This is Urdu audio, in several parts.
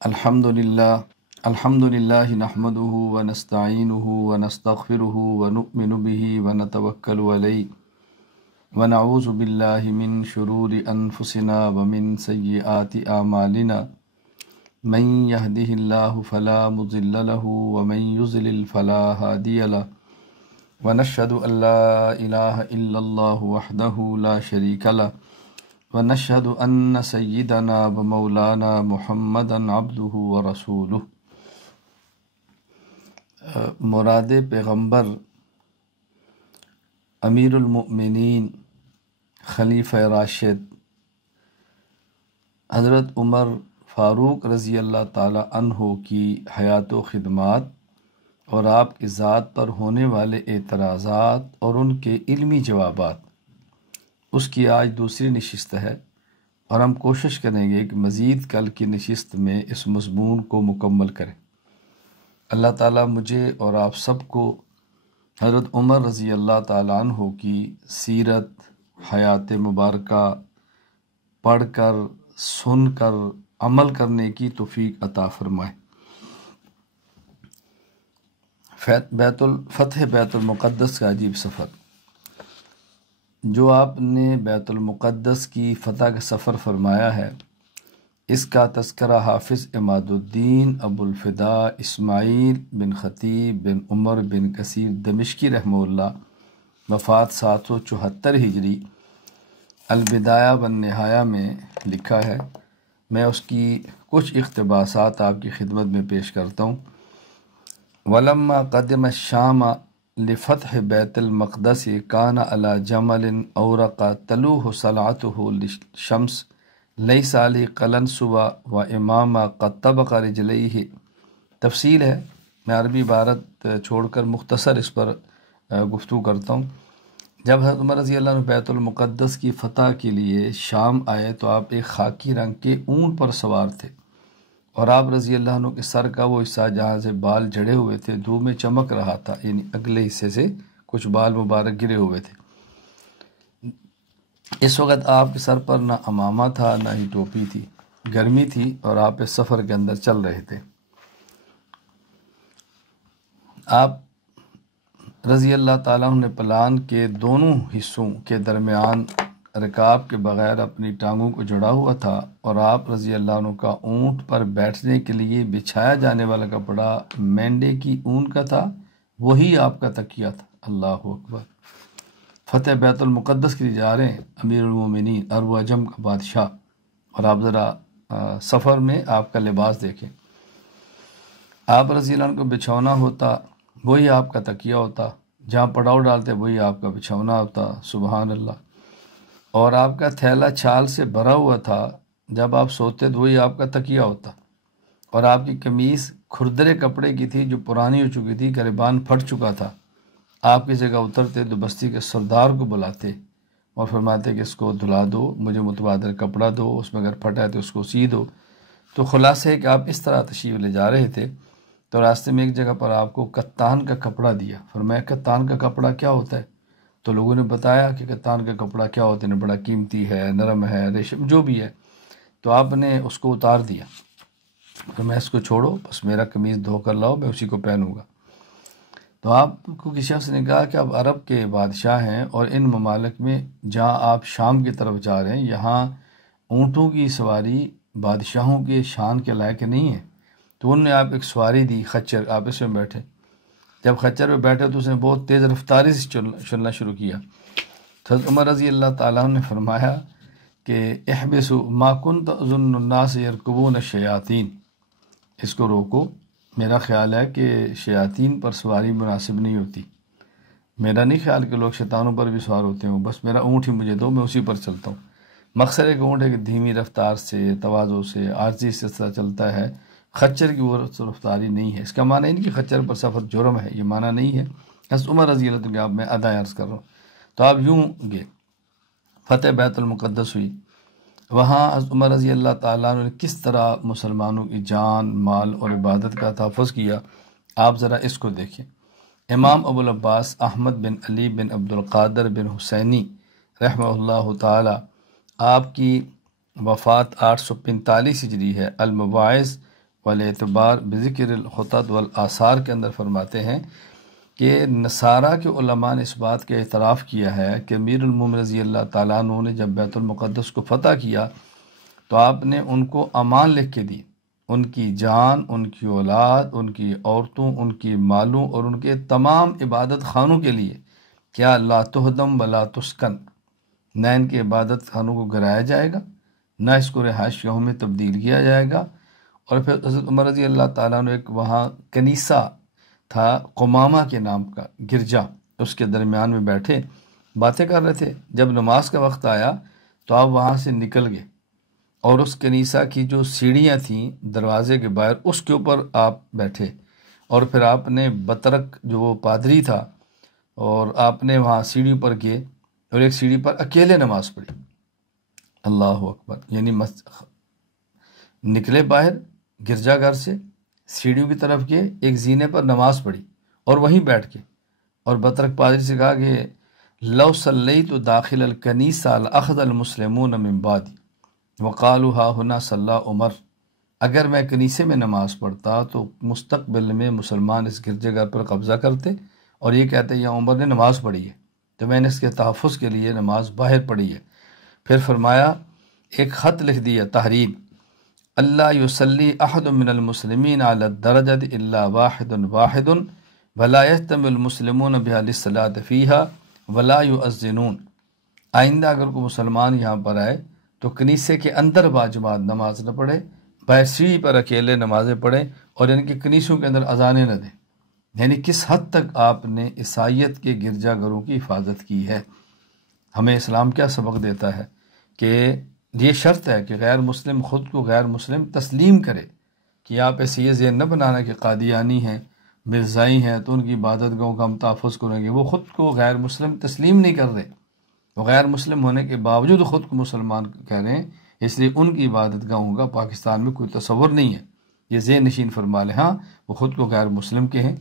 الحمد للہ نحمده ونستعینه ونستغفره ونؤمن به ونتوکل علیہ ونعوذ باللہ من شرور انفسنا ومن سیئات اعمالنا من يهده الله فلا مضل له ومن يضلل فلا هادي له ونشهد ان لا اله الا الله وحده لا شريك له ونشهد ان سیدنا و مولانا محمدا عبدہ ورسولہ۔ مراد پیغمبر امیر المؤمنین خلیفہ راشد حضرت عمر فاروق رضی اللہ تعالی عنہ کی حیات و خدمات اور آپ کی ذات پر ہونے والے اعتراضات اور ان کے علمی جوابات، اس کی آج دوسری نشست ہے، اور ہم کوشش کریں گے کہ مزید کل کی نشست میں اس مضمون کو مکمل کریں۔ اللہ تعالیٰ مجھے اور آپ سب کو حضرت عمر رضی اللہ تعالیٰ عنہ کی سیرت، حیات مبارکہ پڑھ کر، سن کر، عمل کرنے کی توفیق عطا فرمائے۔ فتح بیت المقدس کا عجیب سفر۔ جو آپ نے بیت المقدس کی فتح کا سفر فرمایا ہے، اس کا تذکرہ حافظ عماد الدین ابو الفداء اسماعیل بن خطیب بن عمر بن کثیر دمشقی رحمہ اللہ، وفات 774 ہجری، البدایہ والنہایہ میں لکھا ہے۔ میں اس کی کچھ اقتباسات آپ کی خدمت میں پیش کرتا ہوں۔ ولما قدم الشام لفتح بیت المقدس کان علی جمل اورق تلوہ صلعته للشمس لیس علی قلن صبا و امام قد طبق رجلیہ۔ تفصیل ہے، میں عربی عبارت چھوڑ کر مختصر اس پر گفتگو کرتا ہوں۔ جب حضرت عمر رضی اللہ عنہ بیت المقدس کی فتح کے لیے شام آئے تو آپ ایک خاکی رنگ کے اونٹ پر سوار تھے، اور آپ رضی اللہ عنہ کے سر کا وہ حصہ جہاں سے بال جڑے ہوئے تھے دھوپ میں چمک رہا تھا، یعنی اگلے حصے سے کچھ بال مبارک گرے ہوئے تھے۔ اس وقت آپ کے سر پر نہ عمامہ تھا نہ ہی ٹوپی تھی، گرمی تھی اور آپ اس سفر کے اندر چل رہے تھے۔ آپ رضی اللہ تعالیٰ عنہ نے پلان کے دونوں حصوں کے درمیان رکاب کے بغیر اپنی ٹانگوں کو جڑا ہوا تھا، اور آپ رضی اللہ عنہ کا اونٹ پر بیٹھنے کے لیے بچھایا جانے والا کپڑا مینڈے کی اون کا تھا، وہی آپ کا تکیہ تھا۔ اللہ اکبر۔ فتح بیت المقدس کے لیے جا رہے ہیں، امیر المومنین عرب و عجم کا بادشاہ، اور آپ ذرا سفر میں آپ کا لباس دیکھیں۔ آپ رضی اللہ عنہ کو بچھونا ہوتا وہی آپ کا تکیہ ہوتا، جہاں پڑاؤ ڈالتے وہی آپ کا بچھونا ہوتا، سبحان اللہ۔ اور آپ کا تھیلا چھال سے بھرا ہوا تھا، جب آپ سوتے تو وہی آپ کا تکیہ ہوتا، اور آپ کی قمیص کھردرے کپڑے کی تھی جو پرانی ہو چکی تھی، گریبان پھٹ چکا تھا۔ آپ کی جگہ اترتے تو بستی کے سردار کو بلاتے اور فرماتے کہ اس کو دھلا دو، مجھے متبادل کپڑا دو، اس میں اگر پھٹا ہے تو اس کو سی دو۔ تو خلاصہ ہے کہ آپ اس طرح تشریف لے جا رہے تھے، تو راستے میں ایک جگہ پر آپ کو کتان کا کپڑا دیا۔ فرمایا کتان کا کپڑا کیا ہوتا ہے؟ تو لوگوں نے بتایا کہ کتان کا کپڑا کیا ہوتا ہے، بڑا قیمتی ہے، نرم ہے، ریشم جو بھی ہے۔ تو آپ نے اس کو اتار دیا کہ میں اس کو چھوڑو، بس میرا قمیض دھو کر لاؤ، میں اسی کو پہنوں گا۔ تو آپ کو کسی شخص نے کہا کہ آپ عرب کے بادشاہ ہیں، اور ان ممالک میں جہاں آپ شام کی طرف جا رہے ہیں، یہاں اونٹوں کی سواری بادشاہوں کے شان کے لائق نہیں ہے۔ تو انہوں نے آپ ایک سواری دی، خچر، آپ اس میں بیٹھے۔ جب خچر پہ بیٹھے تو اس نے بہت تیز رفتاری سے چلنا شروع کیا۔ تو حضرت عمر رضی اللہ تعالیٰ عنہ نے فرمایا کہ احبسوا ما كنت اظن الناس يركبون الشیاطین، اس کو روکو، میرا خیال ہے کہ شیاطین پر سواری مناسب نہیں ہوتی۔ میرا نہیں خیال کہ لوگ شیطانوں پر بھی سوار ہوتے ہوں، بس میرا اونٹ ہی مجھے دو، میں اسی پر چلتا ہوں۔ مقصد ایک اونٹ ہے کہ دھیمی رفتار سے، تواضع سے، عاجزی سے چلتا ہے، خچر کی وہ رفتاری نہیں ہے۔ اس کا معنی نہیں کہ خچر پر سفر جرم ہے، یہ معنی نہیں ہے۔ حضرت عمر رضی اللہ عنہ میں ادا عرض کر رہا ہوں۔ تو آپ یوں گئے، فتح بیت المقدس ہوئی۔ وہاں حضرت عمر رضی اللہ تعالیٰ عنہ نے کس طرح مسلمانوں کی جان، مال اور عبادت کا تحفظ کیا، آپ ذرا اس کو دیکھیں۔ امام ابو العباس احمد بن علی بن عبد القادر بن حسینی رحمہ اللہ تعالی، آپ کی وفات 845 ہجری ہے۔ المواعظ والاعتبار بذکر الخطط والآثار کے اندر فرماتے ہیں کہ نصارہ کے علماء نے اس بات کا اعتراف کیا ہے کہ امیر المومنین رضی اللہ تعالیٰ عنہ نے جب بیت المقدس کو فتح کیا تو آپ نے ان کو امان لکھ کے دی، ان کی جان، ان کی اولاد، ان کی عورتوں، ان کی مالوں اور ان کے تمام عبادت خانوں کے لیے کیا لا تہدم ولا تسکن، نہ ان کے عبادت خانوں کو گرایا جائے گا، نہ اس کو رہائش گاہوں میں تبدیل کیا جائے گا۔ اور پھر حضرت عمر رضی اللہ تعالیٰ نے ایک وہاں کنیسہ تھا قمامہ کے نام کا گرجا، اس کے درمیان میں بیٹھے باتیں کر رہے تھے۔ جب نماز کا وقت آیا تو آپ وہاں سے نکل گئے اور اس کنیسہ کی جو سیڑھیاں تھیں دروازے کے باہر اس کے اوپر آپ بیٹھے، اور پھر آپ نے بطرک جو وہ پادری تھا اور آپ نے وہاں سیڑھی پر گئے اور ایک سیڑھی پر اکیلے نماز پڑھی۔ اللہ اکبر، یعنی نکلے باہر گرجا گھر سے، سیڑھیوں کی طرف گئے، ایک زینے پر نماز پڑھی اور وہیں بیٹھ کے، اور بطرک پادری سے کہا کہ لو صلیت داخل الکنیسہ لاخذ المسلمون من بعدی وقالوا ها هنا صلی عمر، اگر میں کنیسے میں نماز پڑھتا تو مستقبل میں مسلمان اس گرجا گھر پر قبضہ کرتے اور یہ کہتے ہیں عمر نے نماز پڑھی ہے، تو میں نے اس کے تحفظ کے لیے نماز باہر پڑھی ہے۔ پھر فرمایا، ایک خط لکھ دیا تحریر، اللہ یصلی احد من المسلمین علی الدرجۃ الا واحد واحد ولا یجتمع المسلمون بها للصلاۃ فیها ولا یؤذنون، آئندہ اگر کوئی مسلمان یہاں پر آئے تو کنیسے کے اندر باجماعت نماز نہ پڑھے، باہر سیڑھی پر اکیلے نمازیں پڑھیں اور ان کے کنیسوں کے اندر اذانیں نہ دیں۔ یعنی کس حد تک آپ نے عیسائیت کے گرجا گھروں کی حفاظت کی ہے۔ ہمیں اسلام کیا سبق دیتا ہے کہ یہ شرط ہے کہ غیر مسلم خود کو غیر مسلم تسلیم کرے، کہ آپ ایسے یہ ذہن نہ بنانا کہ قادیانی ہیں، مرزائی ہیں تو ان کی عبادت گاہوں کا ہم تحفظ کریں گے۔ وہ خود کو غیر مسلم تسلیم نہیں کر رہے، وہ غیر مسلم ہونے کے باوجود خود کو مسلمان کہہ رہے ہیں، اس لیے ان کی عبادت گاہوں کا پاکستان میں کوئی تصور نہیں ہے۔ یہ ذہن نشین فرما لیں، ہاں وہ خود کو غیر مسلم کہیں،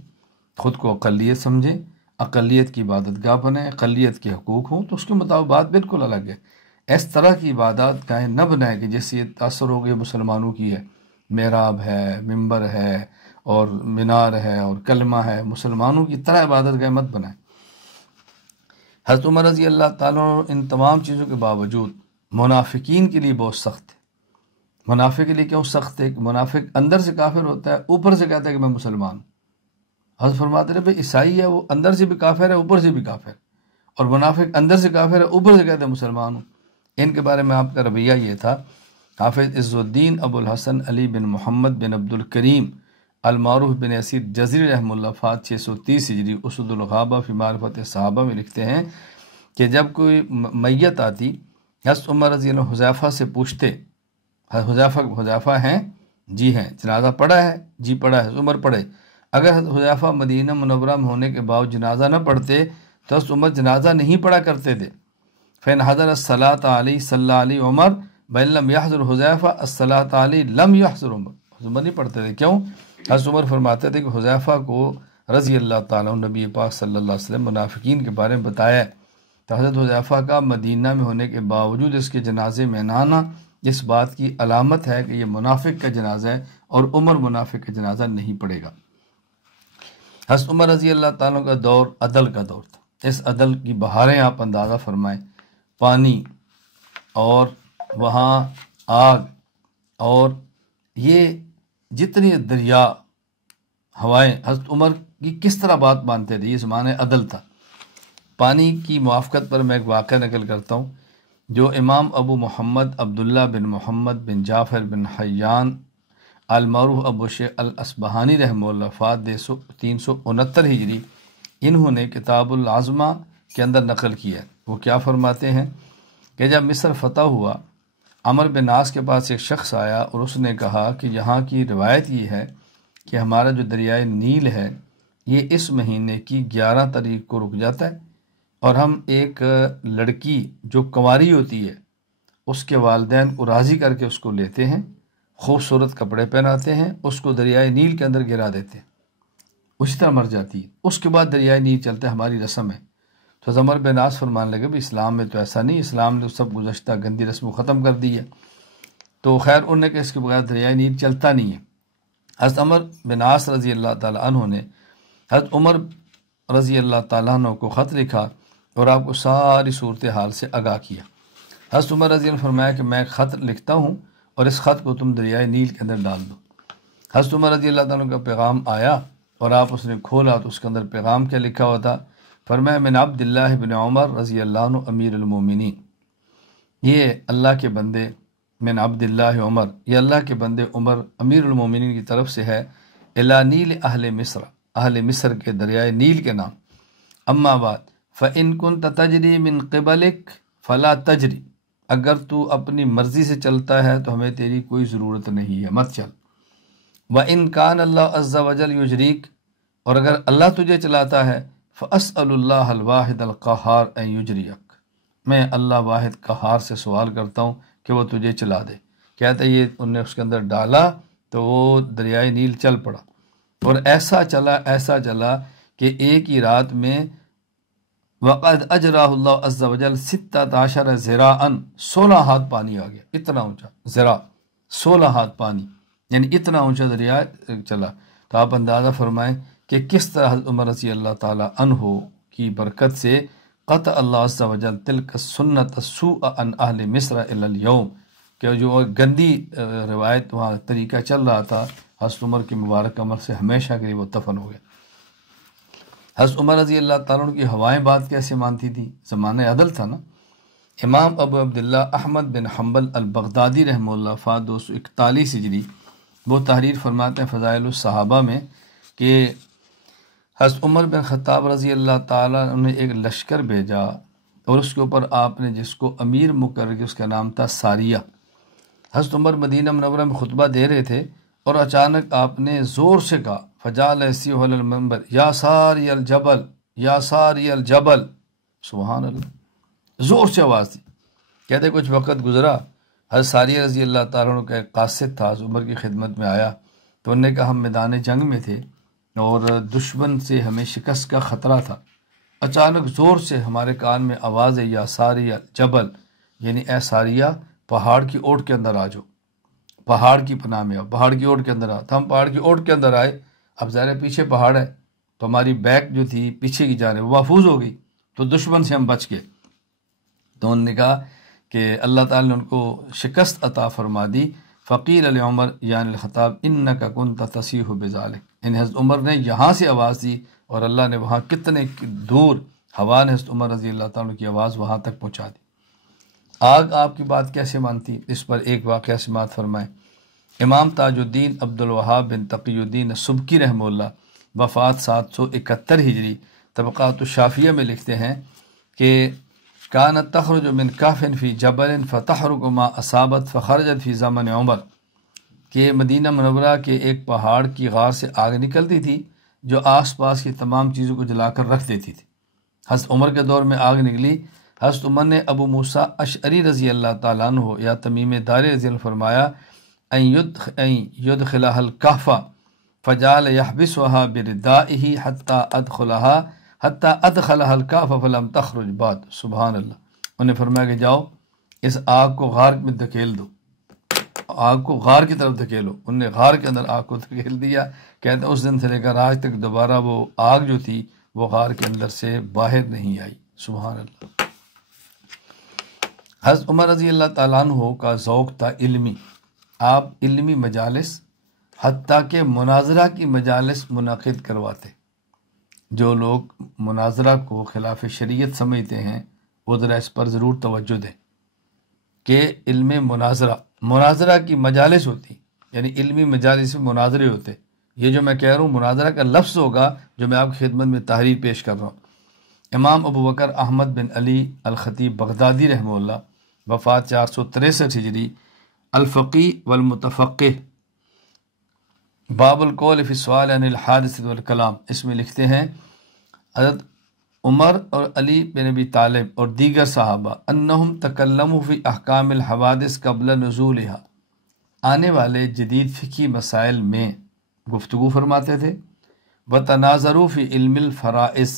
خود کو اقلیت سمجھیں، اقلیت کی عبادت گاہ بنائیں، اقلیت کے حقوق ہوں تو اس کے مطابق بات بالکل الگ ہے۔ اس طرح کی عبادات گاہیں نہ بنائیں کہ جیسے یہ تاثر ہو گیا مسلمانوں کی ہے، محراب ہے، ممبر ہے اور مینار ہے اور کلمہ ہے، مسلمانوں کی طرح عبادت گاہیں مت بنائیں۔ حضرت عمر رضی اللہ تعالیٰ عنہ ان تمام چیزوں کے باوجود منافقین کے لیے بہت سخت ہے۔ منافق کے لیے کیوں سخت ہے؟ کہ منافق اندر سے کافر ہوتا ہے، اوپر سے کہتا ہے کہ میں مسلمان ہوں۔ حضرت فرماتے ہیں بھائی عیسائی ہے، وہ اندر سے بھی کافر ہے، اوپر سے بھی کافر، اور منافق اندر سے کافر ہے، اوپر سے کہتے ہیں مسلمان ہوں۔ ان کے بارے میں آپ کا رویہ یہ تھا۔ حافظ عز الدین ابو الحسن علی بن محمد بن عبد الکریم المعروف بن اسیر جزری رحمہ اللہ فات 630 ہجری اسد الغابہ فی معرفت صحابہ میں لکھتے ہیں کہ جب کوئی میت آتی، حضرت عمر رضی اللہ عنہ حذیفہ سے پوچھتے، حذیفہ ہیں؟ جی ہیں۔ جنازہ پڑھا ہے؟ جی پڑھا ہے۔ عمر پڑھے۔ اگر حضرت حذیفہ مدینہ منورہ میں ہونے کے باوجود جنازہ نہ پڑھتے تو حضرت عمر جنازہ نہیں پڑھا کرتے تھے۔ فَإِنْ حَضَرَ الصَّلَاةَ عَلَيْهِ صَلَّى عَلَيْهِ عمر بَإِنْ لَمْ يَحْضُرْ حُذَيْفَةَ الصَّلَاةَ عَلَيْهِ لَمْ يَحْضُرْ عمر، عمر نہیں پڑھتے تھے۔ کیوں؟ حضرت عمر فرماتے تھے کہ حذیفہ کو رضی اللہ تعالیٰ عنہ نبی پاک صلی اللہ علیہ وسلم منافقین کے بارے میں بتایا ہے، تو حضرت حذیفہ کا مدینہ میں ہونے کے باوجود اس کے جنازے میں نہ آنا اس بات کی علامت ہے کہ یہ منافق کا جنازہ ہے، اور عمر منافق کا جنازہ نہیں پڑے گا۔ حضرت عمر رضی اللہ تعالیٰ کا دور عدل کا دور تھا۔ اس عدل کی بہاریں آپ اندازہ فرمائیں، پانی اور وہاں آگ اور یہ جتنی دریا، ہوائیں، حضرت عمر کی کس طرح بات مانتے تھے، یہ زمانہ عدل تھا۔ پانی کی موافقت پر میں ایک واقعہ نقل کرتا ہوں جو امام ابو محمد عبداللہ بن محمد بن جعفر بن حیان المعروف ابو شیخ الاصبہانی رحمہ اللہ فات 369 ہجری، انہوں نے کتاب العظمہ کے اندر نقل کیا ہے۔ وہ کیا فرماتے ہیں کہ جب مصر فتح ہوا، عمر بن عاص کے پاس ایک شخص آیا اور اس نے کہا کہ یہاں کی روایت یہ ہے کہ ہمارا جو دریائے نیل ہے یہ اس مہینے کی 11 تاریخ کو رک جاتا ہے، اور ہم ایک لڑکی جو کنواری ہوتی ہے اس کے والدین کو راضی کر کے اس کو لیتے ہیں، خوبصورت کپڑے پہناتے ہیں، اس کو دریائے نیل کے اندر گرا دیتے ہیں، اسی طرح مر جاتی ہے۔ اس کے بعد دریائے نیل چلتا ہے، ہماری رسم ہے۔ تو عمر بن عاص فرمانے لگے بھی اسلام میں تو ایسا نہیں، اسلام نے سب گزشتہ گندی رسم کو ختم کر دی ہے۔ تو خیر انہوں نے کہ اس کے بغیر دریائے نیل چلتا نہیں ہے۔ حضرت عمر بن عاص رضی اللہ تعالیٰ عنہ نے حضرت عمر رضی اللہ تعالیٰ عنہ کو خط لکھا اور آپ کو ساری صورتحال سے آگاہ کیا۔ حضرت عمر رضی اللہ عنہ نے فرمایا کہ میں خط لکھتا ہوں اور اس خط کو تم دریائے نیل کے اندر ڈال دو۔ حضرت عمر رضی اللہ تعالیٰ عنہ کا پیغام آیا اور آپ اس نے کھولا تو اس کے اندر پیغام کیا لکھا ہوا تھا؟ فرمایا من عبداللہ بن عمر رضی اللہ عنہ امیر المومنین، یہ اللہ کے بندے من عبداللہ عمر، یہ اللہ کے بندے عمر امیر المومنین کی طرف سے ہے، الی نیل اہل مصر، اہل مصر کے دریائے نیل کے نام۔ اما بعد فإن كنت تجری من قبلک فلا تجری، اگر تو اپنی مرضی سے چلتا ہے تو ہمیں تیری کوئی ضرورت نہیں ہے، مت چل۔ وَإِن كَانَ اللَّهُ عَزَّ وَجَلَّ يُجْرِيكَ، اور اگر اللہ تجھے چلاتا ہے فَأَسْأَلُ اللَّهَ الْوَاحِدَ الْقَهَّارَ أَن يُجْرِيَكَ، میں اللہ واحد قہار سے سوال کرتا ہوں کہ وہ تجھے چلا دے۔ کہتا ہے یہ انہوں نے اس کے اندر ڈالا تو وہ دریائے نیل چل پڑا، اور ایسا چلا کہ ایک ہی رات میں وَقَدْ أَجْرَاهُ اللَّهُ عَزَّ وَجَلَّ 16 ذراعًا، 16 ہاتھ پانی آ گیا، اتنا اونچا ذراع، 16 ہاتھ پانی، یعنی اتنا اونچا دریا چلا۔ تو آپ اندازہ فرمائیں کہ کس طرح حضرت عمر رضی اللہ تعالیٰ عنہ کی برکت سے قطع اللہ عز و جل تلک السنت السوء عن اہل مصر الی اليوم، کہ جو گندی روایت وہاں طریقہ چل رہا تھا حضرت عمر کی مبارک عمل سے ہمیشہ کے لیے وہ دفن ہو گیا۔ حضرت عمر رضی اللہ تعالیٰ عنہ کی ہوائیں بات کیسے مانتی تھی؟ زمانہ عدل تھا نا۔ امام ابو عبداللہ احمد بن حنبل البغدادی رحمہ اللہ وفات 241 ہجری، وہ تحریر فرماتے ہیں فضائل الصحابہ میں کہ حضرت عمر بن خطاب رضی اللہ تعالیٰ عنہ نے ایک لشکر بھیجا اور اس کے اوپر آپ نے جس کو امیر مقرر کیا اس کا نام تھا ساریہ۔ حضرت عمر مدینہ منورہ میں خطبہ دے رہے تھے اور اچانک آپ نے زور سے کہا فجعل یصیح علی المنبر یا ساری الجبل یا ساری الجبل، سبحان اللہ، زور سے آواز دی۔ کہتے کچھ وقت گزرا، حضرت ساریہ رضی اللہ تعالیٰ عنہ کا ایک قاصد تھا، حضرت عمر کی خدمت میں آیا تو انہوں نے کہا ہم میدان جنگ میں تھے اور دشمن سے ہمیں شکست کا خطرہ تھا، اچانک زور سے ہمارے کان میں آواز ہے یا ساریہ جبل، یعنی اے ساریہ پہاڑ کی اوٹ کے اندر آ جاؤ، پہاڑ کی پناہ میں آؤ، پہاڑ کی اوٹ کے اندر آ۔ تو ہم پہاڑ کی اوٹ کے اندر آئے، اب ظاہر پیچھے پہاڑ ہے تو ہماری بیک جو تھی پیچھے کی جانب وہ محفوظ ہو گئی، تو دشمن سے ہم بچ گئے۔ تو انہوں نے کہا کہ اللہ تعالیٰ نے ان کو شکست عطا فرما دی۔ فقیل علی عمر یعنی الخطاب انک کنت تصیح بذلک، یعنی حضرت عمر نے یہاں سے آواز دی اور اللہ نے وہاں کتنے دور ہوا نے حضرت عمر رضی اللہ تعالیٰ کی آواز وہاں تک پہنچا دی۔ آگ آپ کی بات کیسے مانتی؟ اس پر ایک واقعہ سماعت فرمائیں۔ امام تاج الدین عبد الوہاب بن تقی الدین سبکی رحمہ اللہ وفات 771 ہجری طبقات الشافیہ میں لکھتے ہیں کہ کانت تخرج من کہف فی جبل فتحرق ما اصابت فخرجت فی زمن عمر، کہ مدینہ منورہ کے ایک پہاڑ کی غار سے آگ نکلتی تھی جو آس پاس کی تمام چیزوں کو جلا کر رکھ دیتی تھی۔ حضرت عمر کے دور میں آگ نکلی، حضرت عمر نے ابو موسیٰ اشعری رضی اللہ تعالیٰ عنہ یا تمیم داری رضی اللہ فرمایا ان یدخلها الکہف فجعل یحبسها بردائه حتی ادخلها الکہف فلم تخرج بعد، سبحان اللہ۔ انہوں نے فرمایا کہ جاؤ اس آگ کو غار میں دھکیل دو، آگ کو غار کی طرف دھکیلو۔ انہوں نے غار کے اندر آگ کو دھکیل دیا، کہتے ہیں اس دن سے لے کر آج تک دوبارہ وہ آگ جو تھی وہ غار کے اندر سے باہر نہیں آئی، سبحان اللہ۔ حضرت عمر رضی اللہ تعالیٰ عنہ کا ذوق تھا علمی، آپ علمی مجالس حتیٰ کہ مناظرہ کی مجالس منعقد کرواتے۔ جو لوگ مناظرہ کو خلاف شریعت سمجھتے ہیں وہ ذرا اس پر ضرور توجہ دیں کہ علم مناظرہ کی مجالس ہوتی، یعنی علمی مجالس میں مناظرے ہوتے۔ یہ جو میں کہہ رہا ہوں مناظرہ کا لفظ ہوگا جو میں آپ کی خدمت میں تحریر پیش کر رہا ہوں۔ امام ابو بکر احمد بن علی الخطیب بغدادی رحمہ اللہ وفات 463 ہجری، الفقی والمتفقہ، باب القول فی السؤال عن الحادث والکلام، اس میں لکھتے ہیں حضرت عمر اور علی بن ابی طالب اور دیگر صحابہ انہم تکلموا فی احکام الحوادث قبل نزولها، آنے والے جدید فقہی مسائل میں گفتگو فرماتے تھے، وتناظروا فی علم الفرائض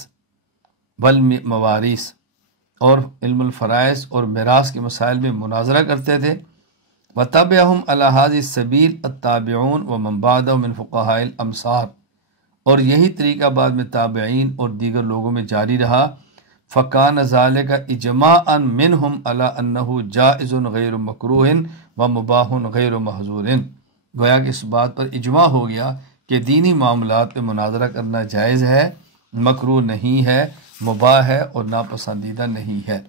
والموارث، اور علم الفرائض اور میراث کے مسائل میں مناظرہ کرتے تھے، وَتَبِعَهُمْ عَلَى هَذِهِ السَّبِيلِ التَّابِعُونَ وَمَنْ بَعْدَهُم مِّن فُقَهَاءِ الْأَمْصَارِ، اور یہی طریقہ بعد میں تابعین اور دیگر لوگوں میں جاری رہا۔ فَكَانَ ذَلِكَ إِجْمَاعًا مِّنْهُمْ عَلَى أَنَّهُ جَائِزٌ غَيْرُ مَكْرُوهٍ وَمُبَاحٌ غَيْرُ مَحْظُورٍ، گویا کہ اس بات پر اجماع ہو گیا کہ دینی معاملات پہ مناظرہ کرنا جائز ہے، مکروہ نہیں ہے، مباح ہے اور ناپسندیدہ نہیں ہے۔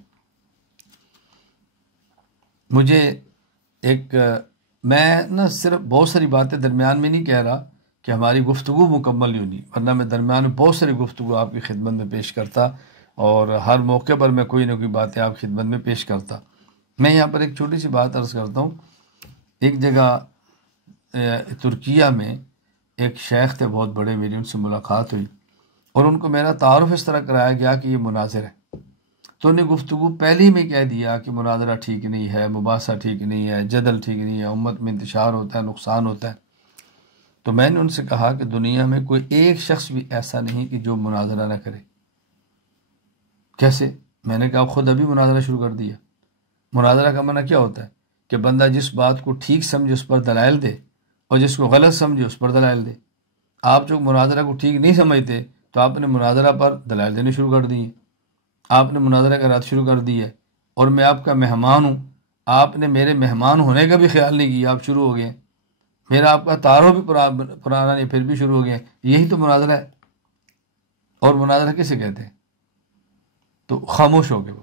مجھے میں صرف بہت ساری باتیں درمیان میں نہیں کہہ رہا کہ ہماری گفتگو مکمل ہی نہیں، ورنہ میں درمیان میں بہت ساری گفتگو آپ کی خدمت میں پیش کرتا اور ہر موقع پر میں کوئی نہ کوئی باتیں آپ کی خدمت میں پیش کرتا۔ میں یہاں پر ایک چھوٹی سی بات عرض کرتا ہوں۔ ایک جگہ ترکیہ میں ایک شیخ تھے بہت بڑے، میری ان سے ملاقات ہوئی اور ان کو میرا تعارف اس طرح کرایا گیا کہ یہ مناظر ہے، تو انہیں گفتگو پہلے ہی میں کہہ دیا کہ مناظرہ ٹھیک نہیں ہے، مباحثہ ٹھیک نہیں ہے، جدل ٹھیک نہیں ہے، امت میں انتشار ہوتا ہے، نقصان ہوتا ہے۔ تو میں نے ان سے کہا کہ دنیا میں کوئی ایک شخص بھی ایسا نہیں کہ جو مناظرہ نہ کرے۔ کیسے؟ میں نے کہا خود ابھی مناظرہ شروع کر دیا۔ مناظرہ کا معنی کیا ہوتا ہے کہ بندہ جس بات کو ٹھیک سمجھے اس پر دلائل دے اور جس کو غلط سمجھے اس پر دلائل دے۔ آپ جو مناظرہ کو ٹھیک نہیں سمجھتے تو آپ نے مناظرہ پر دلائل دینے شروع کر دیے، آپ نے مناظرہ کا رات شروع کر دی ہے، اور میں آپ کا مہمان ہوں، آپ نے میرے مہمان ہونے کا بھی خیال نہیں کیا، آپ شروع ہو گئے، میرا آپ کا تعارف بھی پرانا نہیں، پھر بھی شروع ہو گئے۔ یہی تو مناظرہ ہے۔ اور مناظرہ کسے کہتے ہیں؟ تو خاموش ہو گئے وہ۔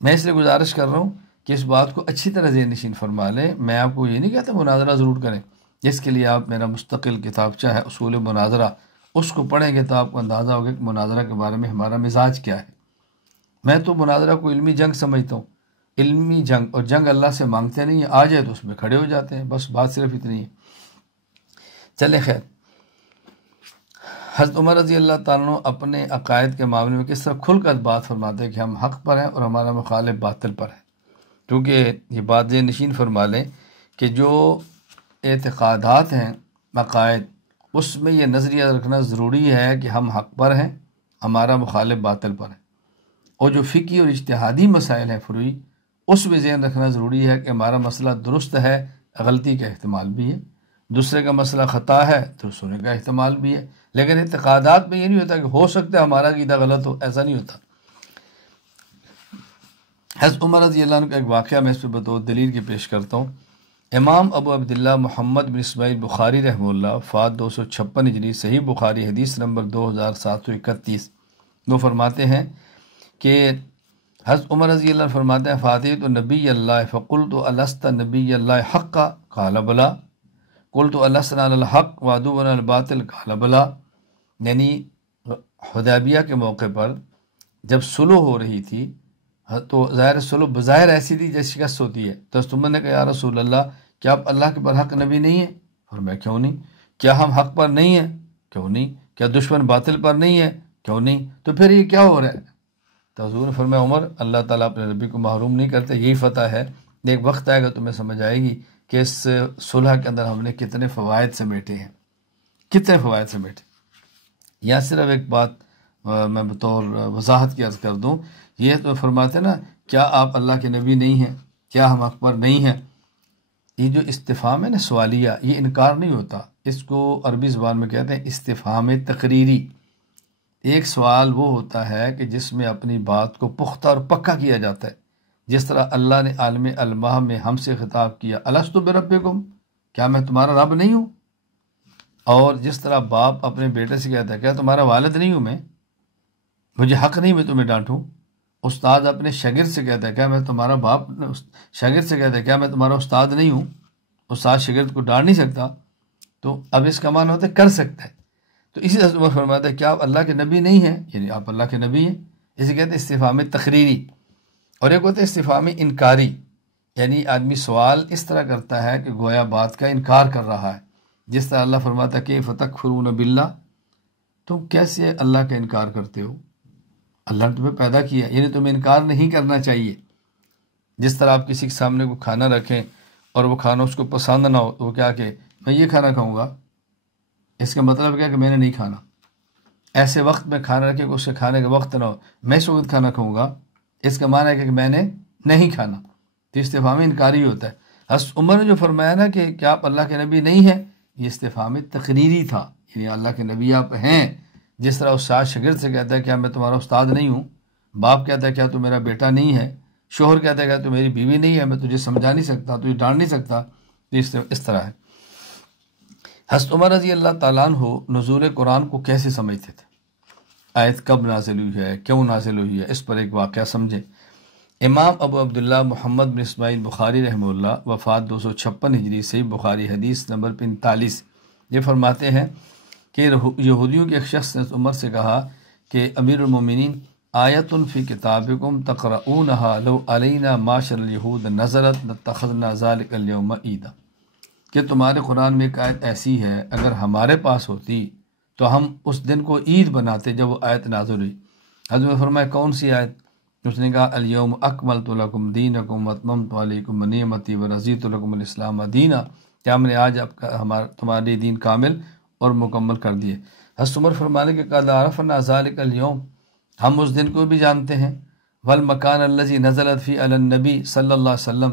میں اس لیے گزارش کر رہا ہوں کہ اس بات کو اچھی طرح ذہن نشین فرما لیں۔ میں آپ کو یہ نہیں کہتا مناظرہ ضرور کریں، جس کے لیے آپ میرا مستقل کتابچہ ہے اصول مناظرہ، اس کو پڑھیں گے تو آپ کو اندازہ ہوگا کہ مناظرہ کے بارے میں ہمارا مزاج کیا ہے۔ میں تو مناظرہ کو علمی جنگ سمجھتا ہوں، علمی جنگ، اور جنگ اللہ سے مانگتے نہیں ہیں، آ جائے تو اس میں کھڑے ہو جاتے ہیں، بس بات صرف اتنی ہے۔ چلیں خیر، حضرت عمر رضی اللہ تعالیٰ عنہ اپنے عقائد کے معاملے میں کس طرح کھل کر بات فرماتے ہیں کہ ہم حق پر ہیں اور ہمارا مخالف باطل پر ہے۔ کیونکہ یہ بات ذہن نشین فرما لیں کہ جو اعتقادات ہیں، عقائد، اس میں یہ نظریہ رکھنا ضروری ہے کہ ہم حق پر ہیں، ہمارا مخالف باطل پر ہے۔ اور جو فقہی اور اجتہادی مسائل ہیں فروعی، اس میں ذہن رکھنا ضروری ہے کہ ہمارا مسئلہ درست ہے، غلطی کا احتمال بھی ہے، دوسرے کا مسئلہ خطا ہے، درست ہونے کا احتمال بھی ہے۔ لیکن اعتقادات میں یہ نہیں ہوتا کہ ہو سکتا ہے ہمارا عقیدہ غلط ہو، ایسا نہیں ہوتا۔ حضرت عمر رضی اللہ عنہ کا ایک واقعہ میں اس پہ بطور دلیل کے پیش کرتا ہوں۔ امام ابو عبداللہ محمد بن اسماعیل بخاری رحمہ اللہ، وفات 256 ہجری، صحیح بخاری حدیث نمبر 2731، وہ فرماتے ہیں کہ حضرت عمر رضی اللہ عنہ فرماتے ہیں فاتحت نبی اللہ فقلت الست نبی اللہ حقا قال بلا قلت السنا علی الحق وعدونا الباطل قال بلا۔ یعنی حدیبیہ کے موقع پر جب صلح ہو رہی تھی تو ظاہر صلح بظاہر ایسی تھی جیسے شکست ہوتی ہے، تو حضرت عمر نے کہا یا رسول اللہ کیا آپ اللہ کے برحق نبی نہیں ہیں؟ فرمایا کیوں نہیں؟ کیا ہم حق پر نہیں ہیں؟ کیوں نہیں؟ کیا دشمن باطل پر نہیں ہے؟ کیوں نہیں؟ تو پھر یہ کیا ہو رہا ہے؟ تو حضور نے فرمایا عمر اللہ تعالیٰ اپنے نبی کو محروم نہیں کرتے، یہی فتح ہے۔ ایک وقت آئے گا تمہیں سمجھ آئے گی کہ اس صلح کے اندر ہم نے کتنے فوائد سمیٹے ہیں، کتنے فوائد سمیٹے۔ یا صرف ایک بات میں بطور وضاحت کی عرض کر دوں، یہ تو فرماتے نا کیا آپ اللہ کے نبی نہیں ہیں، کیا ہم حق پر نہیں ہیں، یہ جو استفہام ہے نا سوالیہ، یہ انکار نہیں ہوتا، اس کو عربی زبان میں کہتے ہیں استفہام تقریری۔ ایک سوال وہ ہوتا ہے کہ جس میں اپنی بات کو پختہ اور پکا کیا جاتا ہے، جس طرح اللہ نے عالم الماء میں ہم سے خطاب کیا الست بربکم، کیا میں تمہارا رب نہیں ہوں؟ اور جس طرح باپ اپنے بیٹے سے کہتا ہے کیا تمہارا والد نہیں ہوں میں، مجھے حق نہیں میں تمہیں ڈانٹوں۔ استاد اپنے شاگرد سے کہتا ہے کیا میں تمہارا باپ، شاگرد سے کہتا ہے کیا میں تمہارا استاد نہیں ہوں؟ استاد شاگرد کو ڈانٹ نہیں سکتا، تو اب اس کا معنی ہوتا ہے کر سکتا ہے۔ تو اسی طرح عمر فرماتا ہے کیا آپ اللہ کے نبی نہیں ہیں، یعنی آپ اللہ کے نبی ہیں، اسے کہتے ہیں استفہام تقریری۔ اور ایک ہوتا ہے استفہام انکاری، یعنی آدمی سوال اس طرح کرتا ہے کہ گویا بات کا انکار کر رہا ہے، جس طرح اللہ فرماتا ہے کہ فتکفرون باللہ، تم کیسے اللہ کا انکار کرتے ہو؟ اللہ نے تمہیں پیدا کیا، یعنی تمہیں انکار نہیں کرنا چاہیے۔ جس طرح آپ کسی کے سامنے کو کھانا رکھیں اور وہ کھانا اس کو پسند نہ ہو تو وہ کیا کہ میں یہ کھانا کھاؤں گا، اس کا مطلب کیا کہ میں نے نہیں کھانا۔ ایسے وقت میں کھانا رکھے کہ اس سے کھانے کا وقت نہ ہو، میں اس وقت کھانا کھاؤں گا، اس کا معنی ہے کہ میں نے نہیں کھانا۔ تو استفہام انکاری ہوتا ہے۔ حضرت عمر نے جو فرمایا نا کہ کیا آپ اللہ کے نبی نہیں ہیں، یہ استفہام تقریری تھا، یعنی اللہ کے نبی آپ ہیں۔ جس طرح استاد شاگرد سے کہتا ہے کیا میں تمہارا استاد نہیں ہوں، باپ کہتا ہے کیا تو میرا بیٹا نہیں ہے، شوہر کہتا ہے کیا تو میری بیوی نہیں ہے، میں تجھے سمجھا نہیں سکتا، تجھے ڈانٹ نہیں سکتا، تو اس طرح ہے۔ حضرت عمر رضی اللہ تعالیٰ عنہ نزول قرآن کو کیسے سمجھتے تھے، آیت کب نازل ہوئی ہے، کیوں نازل ہوئی ہے، اس پر ایک واقعہ سمجھیں۔ امام ابو عبداللہ محمد بن اسماعیل بخاری رحمہ اللہ، وفات 256 ہجری، صحیح بخاری حدیث نمبر 45، یہ فرماتے ہیں کہ یہودیوں کے ایک شخص نے عمر سے کہا کہ امیر المومنین، آیت فی کتابکم تقرؤونها لو علینا معاشر الیہود نزلت لاتخذنا ذلک اليوم عیدا، کہ تمہارے قرآن میں ایک آیت ایسی ہے اگر ہمارے پاس ہوتی تو ہم اس دن کو عید بناتے جب وہ آیت نازل ہوئی۔ حضرت نے فرمایا کون سی آیت؟ اس نے کہا الیوم اکملت لکم دینکم واتممت علیکم نعمتی ورضیت لکم الاسلام دینا، کہ ہم نے آج تمہارے دین کامل اور مکمل کر دیے۔ حضرت عمر فرمانے کہ قد عرفنا ذلک اليوم، ہم اس دن کو بھی جانتے ہیں، والمکان الذی نزلت فی علی النبی صلی اللہ علیہ وسلم،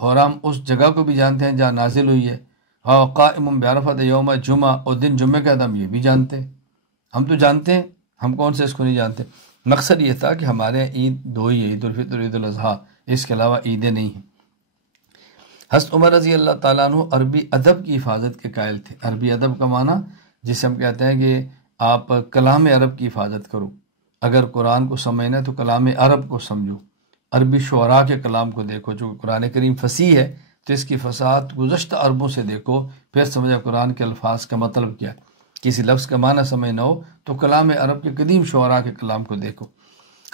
اور ہم اس جگہ کو بھی جانتے ہیں جہاں نازل ہوئی ہے، قائم بعرفۃ یوم جمعہ، اور دن جمعہ کا ہم یہ بھی جانتے ہیں، ہم تو جانتے ہیں، ہم کون سے اس کو نہیں جانتے۔ مقصد یہ تھا کہ ہمارے عید دو ہی ہے، عید الفطر عید الاضحیٰ، اس کے علاوہ عیدیں نہیں ہیں۔ حضرت عمر رضی اللہ تعالیٰ عنہ عربی ادب کی حفاظت کے قائل تھے۔ عربی ادب کا معنی جسے ہم کہتے ہیں کہ آپ کلام عرب کی حفاظت کرو، اگر قرآن کو سمجھنا ہے تو کلام عرب کو سمجھو، عربی شعراء کے کلام کو دیکھو، جو قرآن کریم فصیح ہے تو اس کی فصاحت گزشتہ عربوں سے دیکھو، پھر سمجھا قرآن کے الفاظ کا مطلب کیا ہے۔ کسی لفظ کا معنی سمجھ نہ ہو تو کلام عرب کے قدیم شعراء کے کلام کو دیکھو۔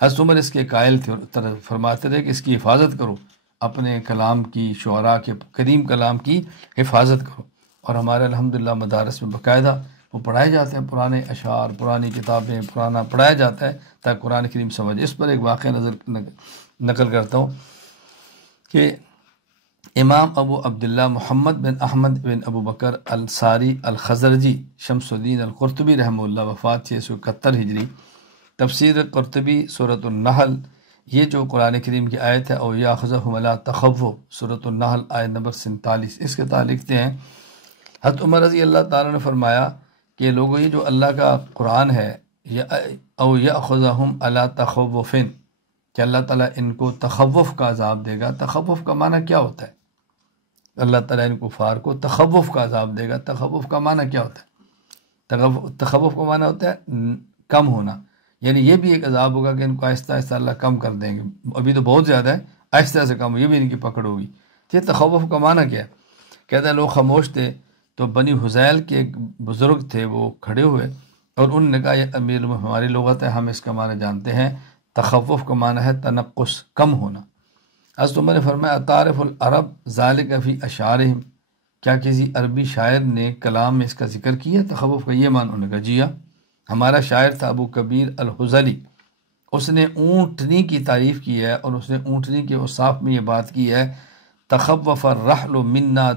حضرت عمر اس کے قائل تھے اور فرماتے رہے کہ اس کی حفاظت کرو، اپنے کلام کی، شعراء کے قدیم کلام کی حفاظت کرو۔ اور ہمارے الحمدللہ مدارس میں باقاعدہ وہ پڑھائے جاتے ہیں، پرانے اشعار، پرانی کتابیں، پرانا پڑھایا جاتا ہے تاکہ قرآن کریم سمجھ۔ اس پر ایک واقعہ نقل کرتا ہوں کہ امام ابو عبداللہ محمد بن احمد بن ابو بکر الصاری الخزرجی شمس الدین القرطبی رحمہ اللہ، وفات 671 ہجری، تفسیر قرطبی سورۃ النحل، یہ جو قرآن کریم کی آیت ہے او یاخذہم لا تخوف، سورۃ النحل آیت نمبر 47، اس کے تعلق لکھتے ہیں حضرت عمر رضی اللہ تعالیٰ نے فرمایا کہ لوگوں یہ جو اللہ کا قرآن ہے، او یاخذہم لا تخوف، کہ اللہ تعالیٰ ان کو تخوف کا عذاب دے گا۔ تخوف کا معنی کیا ہوتا ہے؟ اللہ تعالیٰ ان کفار کو تخوف کا عذاب دے گا۔ تخوف کا معنی کیا ہوتا ہے؟ تخوف کا معنی ہوتا ہے کم ہونا، یعنی یہ بھی ایک عذاب ہوگا کہ ان کو آہستہ آہستہ اللہ کم کر دیں گے، ابھی تو بہت زیادہ ہے، آہستہ سے کم، یہ بھی ان کی پکڑ ہوگی۔ یہ تخوف کا معنی کیا ہے؟ کہتا ہے لوگ خاموش تھے تو بنی حذیل کے ایک بزرگ تھے، وہ کھڑے ہوئے اور انہوں نے کہا یہ امیر ہماری لغت ہے، ہم اس کا معنی جانتے ہیں، تخوف کا معنی ہے تنقص، کم ہونا۔ حضرت عمر نے فرمایا تعرف العرب ذالک فی اشعارہم، کیا کسی عربی شاعر نے کلام میں اس کا ذکر کیا تخوف کا؟ یہ معنی انہوں نے کہا جی ہاں، ہمارا شاعر تھا ابو کبیر الحذلی، اس نے اونٹنی کی تعریف کی ہے اور اس نے اونٹنی کے اوصاف میں یہ بات کی ہے تخوف الرحل منا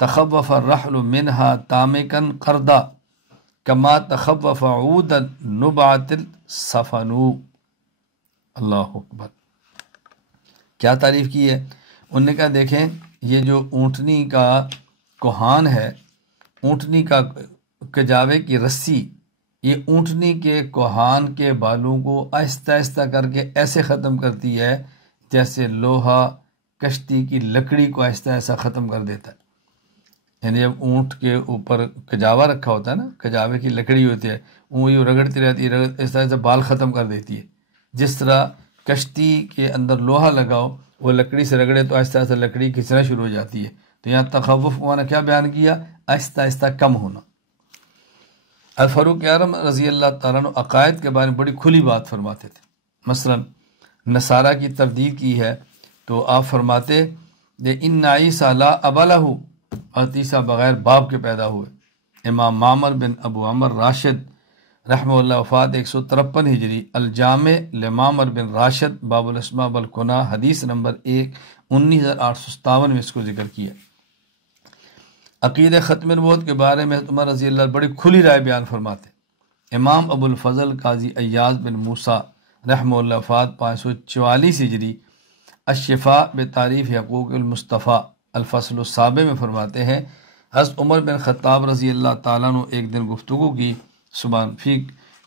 تخوف الرحل منها تامکا قردا کما تخوف عود نبعت الصفنو۔ اللہ اکبر، کیا تعریف کی ہے؟ انہوں نے کہا دیکھیں یہ جو اونٹنی کا کوہان ہے، اونٹنی کا کجاوے کی رسی، یہ اونٹنی کے کوہان کے بالوں کو آہستہ آہستہ کر کے ایسے ختم کرتی ہے جیسے لوہا کشتی کی لکڑی کو آہستہ آہستہ ختم کر دیتا ہے۔ یعنی جب اونٹ کے اوپر کجاوا رکھا ہوتا ہے نا، کجاوے کی لکڑی ہوتی ہے، وہ یہ رگڑتی رہتی ہے، اس طرح سے بال ختم کر دیتی ہے۔ جس طرح کشتی کے اندر لوہا لگاؤ، وہ لکڑی سے رگڑے تو آہستہ آہستہ لکڑی کھچنا شروع ہو جاتی ہے۔ تو یہاں تخوف کو نے کیا بیان کیا؟ آہستہ آہستہ کم ہونا۔ الفاروق اعظم رضی اللہ تعالیٰ عنہ عقائد کے بارے میں بڑی کھلی بات فرماتے تھے۔ مثلا نصارہ کی تردید کی ہے تو آپ فرماتے ان عیسیٰ لا اب لہ، حضرت عیسیٰ بغیر باپ کے پیدا ہوئے۔ امام معمر بن ابو عمر راشد رحمہ اللہ، وفات 153 ہجری، الجامع لمعمر بن راشد باب الاسماء والکنہ، حدیث نمبر 19857 میں اس کو ذکر کیا۔ عقید ختم نبوت کے بارے میں عمر رضی اللہ بڑی کھلی رائے بیان فرماتے۔ امام ابو الفضل قاضی ایاز بن موسیٰ رحمہ اللہ، وفات 544 ہجری، الشفاء بتعریف حقوق المصطفیٰ، الفصل السابع میں فرماتے ہیں حضرت عمر بن خطاب رضی اللہ تعالیٰ عنہ ایک دن گفتگو کی سبحان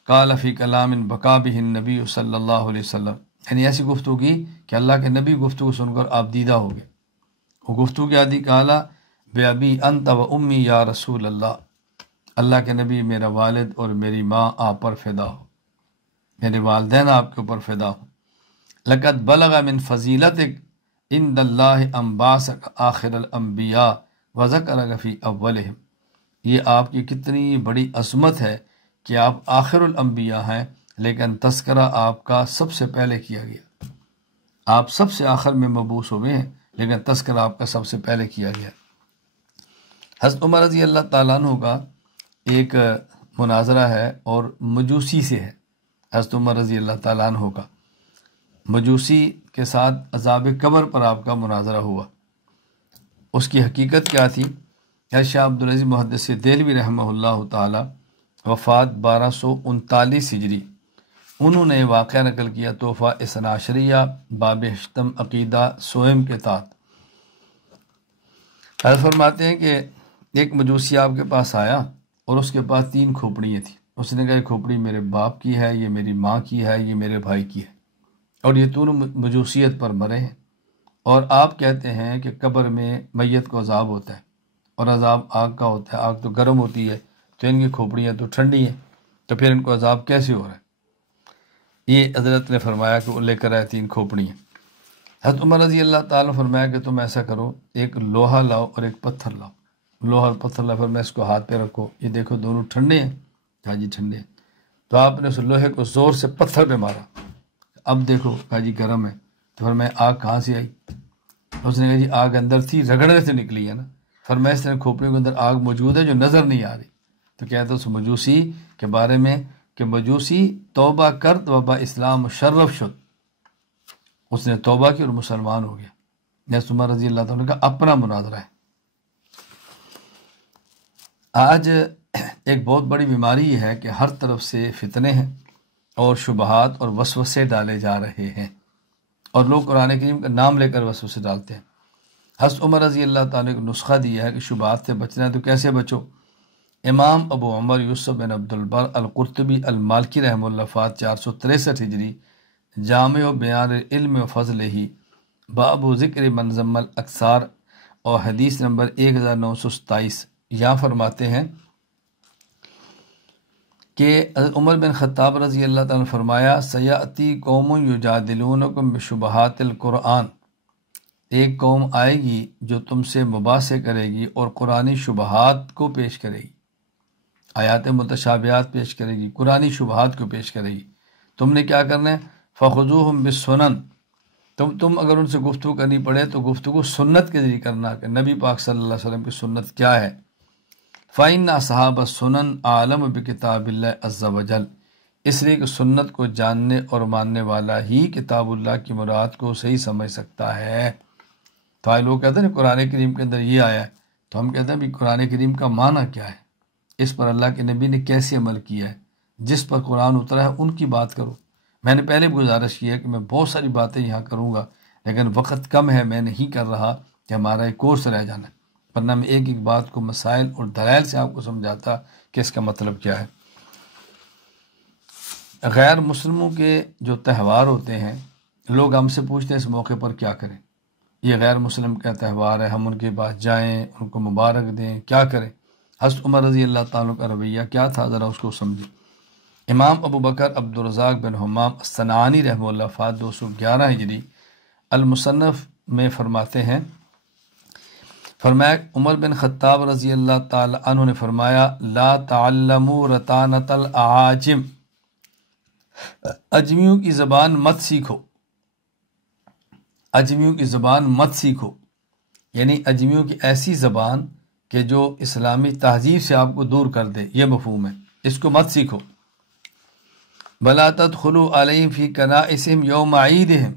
قال فی کلام بقا بہ النبی صلی اللہ علیہ وسلم، یعنی ایسی گفتگو کی کہ اللہ کے نبی گفتگو سن کر آپ دیدہ ہو گئے۔ وہ گفتگو کیا دی؟ قالا بے ابی انت و امی یا رسول اللہ، اللہ کے نبی میرا والد اور میری ماں آپ پر فدا ہو، میرے والدین آپ کے اوپر فدا ہو۔ لقد بلغ من فضیلتک عند اللہ انباسک آخر الانبیاء وذکرک فی اولہم، یہ آپ کی کتنی بڑی عظمت ہے کہ آپ آخر الانبیاء ہیں لیکن تذکرہ آپ کا سب سے پہلے کیا گیا، آپ سب سے آخر میں مبعوث ہوئے ہیں لیکن تذکرہ آپ کا سب سے پہلے کیا گیا۔ حضرت عمر رضی اللہ تعالیٰ عنہ کا ایک مناظرہ ہے اور مجوسی سے ہے۔ حضرت عمر رضی اللہ تعالیٰ عنہ کا مجوسی کے ساتھ عذاب قبر پر آپ کا مناظرہ ہوا۔ اس کی حقیقت کیا تھی؟ شاہ عبدالعزیز محدث دہلوی رحمہ اللہ تعالی وفات 1239 ہجری، انہوں نے واقعہ نقل کیا تحفہ اثنا عشریہ باب ہشتم عقیدہ سوئم کے تحت۔ حضرت فرماتے ہیں کہ ایک مجوسی آپ کے پاس آیا اور اس کے پاس 3 کھوپڑیاں تھیں۔ اس نے کہا یہ کھوپڑی میرے باپ کی ہے، یہ میری ماں کی ہے، یہ میرے بھائی کی ہے، اور یہ دونوں مجوسیت پر مرے ہیں، اور آپ کہتے ہیں کہ قبر میں میت کو عذاب ہوتا ہے اور عذاب آگ کا ہوتا ہے، آگ تو گرم ہوتی ہے تو ان کی کھوپڑیاں تو ٹھنڈی ہیں، تو پھر ان کو عذاب کیسے ہو رہا ہے؟ یہ حضرت نے فرمایا کہ وہ لے کر آئے 3 کھوپڑیاں۔ حضرت عمر رضی اللہ تعالیٰ نے فرمایا کہ تم ایسا کرو، ایک لوہا لاؤ اور ایک پتھر لاؤ۔ لوہا اور پتھر لاؤ، پھر میں اس کو ہاتھ پہ رکھو، یہ دیکھو دونوں ٹھنڈے ہیں، کہا جی ٹھنڈے ہیں۔ تو آپ نے اس لوہے کو زور سے پتھر پہ مارا، اب دیکھو، کہا جی گرم ہے۔ تو پھر میں آگ کہاں سے آئی؟ اس نے کہا جی آگ اندر تھی، رگڑنے سے نکلی ہے نا۔ فرمایا اس طرح کھوپڑیوں کے اندر آگ موجود ہے جو نظر نہیں آ رہی۔ تو کہتے اس مجوسی کے بارے میں کہ مجوسی توبہ کرد و با اسلام مشرف شد، اس نے توبہ کی اور مسلمان ہو گیا۔ حضرت عمر رضی اللہ تعالیٰ کا اپنا مناظرہ ہے۔ آج ایک بہت بڑی بیماری ہے کہ ہر طرف سے فتنے ہیں اور شبہات اور وسوسے ڈالے جا رہے ہیں، اور لوگ قرآن کریم کا نام لے کر وسوسے ڈالتے ہیں۔ حضرت عمر رضی اللہ تعالیٰ نے نسخہ دیا ہے کہ شبہات سے بچنا ہے تو کیسے بچو۔ امام ابو عمر یوسف بن عبد البر القرطبی المالکی رحمہ اللہ وفات 463 ہجری، جامع و بیان علم و فضل ہی باب ذکر منظم الاکثار اور حدیث نمبر 1927 یہاں فرماتے ہیں کہ عمر بن خطاب رضی اللہ تعالیٰ نے فرمایا سیاتی قوم یجادلونکم بشبہات القرآن، ایک قوم آئے گی جو تم سے مباحثے کرے گی اور قرآنی شبہات کو پیش کرے گی، آیات متشابہات پیش کرے گی، قرآنی شبہات کو پیش کرے گی۔ تم نے کیا کرنا ہے؟ فخذوہم بالسنن، تم اگر ان سے گفتگو کرنی پڑے تو گفتگو سنت کے ذریعے کرنا کہ نبی پاک صلی اللہ علیہ وسلم کی سنت کیا ہے۔ فَإِنَّ أَصْحَابَ السُّنَنِ أَعْلَمُ بِكِتَابِ اللَّهِ عَزَّ وَجَلَّ، اس لیے کہ سنت کو جاننے اور ماننے والا ہی کتاب اللہ کی مراد کو صحیح سمجھ سکتا ہے۔ تو آئے لوگ کہتے ہیں قرآن کریم کے اندر یہ آیا ہے، تو ہم کہتے ہیں بھی قرآن کریم کا معنی کیا ہے، اس پر اللہ کے نبی نے کیسے عمل کیا ہے، جس پر قرآن اترا ہے ان کی بات کرو۔ میں نے پہلے بھی گزارش کی ہے کہ میں بہت ساری باتیں یہاں کروں گا لیکن وقت کم ہے، میں نہیں کر رہا کہ ہمارا ایک کورس رہ جانا ہے، ورنہ میں ایک ایک بات کو مسائل اور دلائل سے آپ کو سمجھاتا کہ اس کا مطلب کیا ہے۔ غیر مسلموں کے جو تہوار ہوتے ہیں، لوگ ہم سے پوچھتے ہیں اس موقع پر کیا کریں، یہ غیر مسلم کا تہوار ہے، ہم ان کے پاس جائیں، ان کو مبارک دیں، کیا کریں؟ حضرت عمر رضی اللہ تعالیٰ کا رویہ کیا تھا، ذرا اس کو سمجھیں۔ امام ابو بکر عبدالرزاق بن حمام الصنعانی رحمہ اللہ وفات 211 ہجری المصنف میں فرماتے ہیں، فرمایا عمر بن خطاب رضی اللہ تعالی عنہ نے فرمایا لا تعلموا رتانۃ الاعاجم، اجمیوں کی زبان مت سیکھو، اجمیوں کی زبان مت سیکھو، یعنی اجمیوں کی ایسی زبان کہ جو اسلامی تہذیب سے آپ کو دور کر دے، یہ مفہوم ہے، اس کو مت سیکھو۔ بلا تدخلوا علیہم فی کنائسہم یوم عیدہم،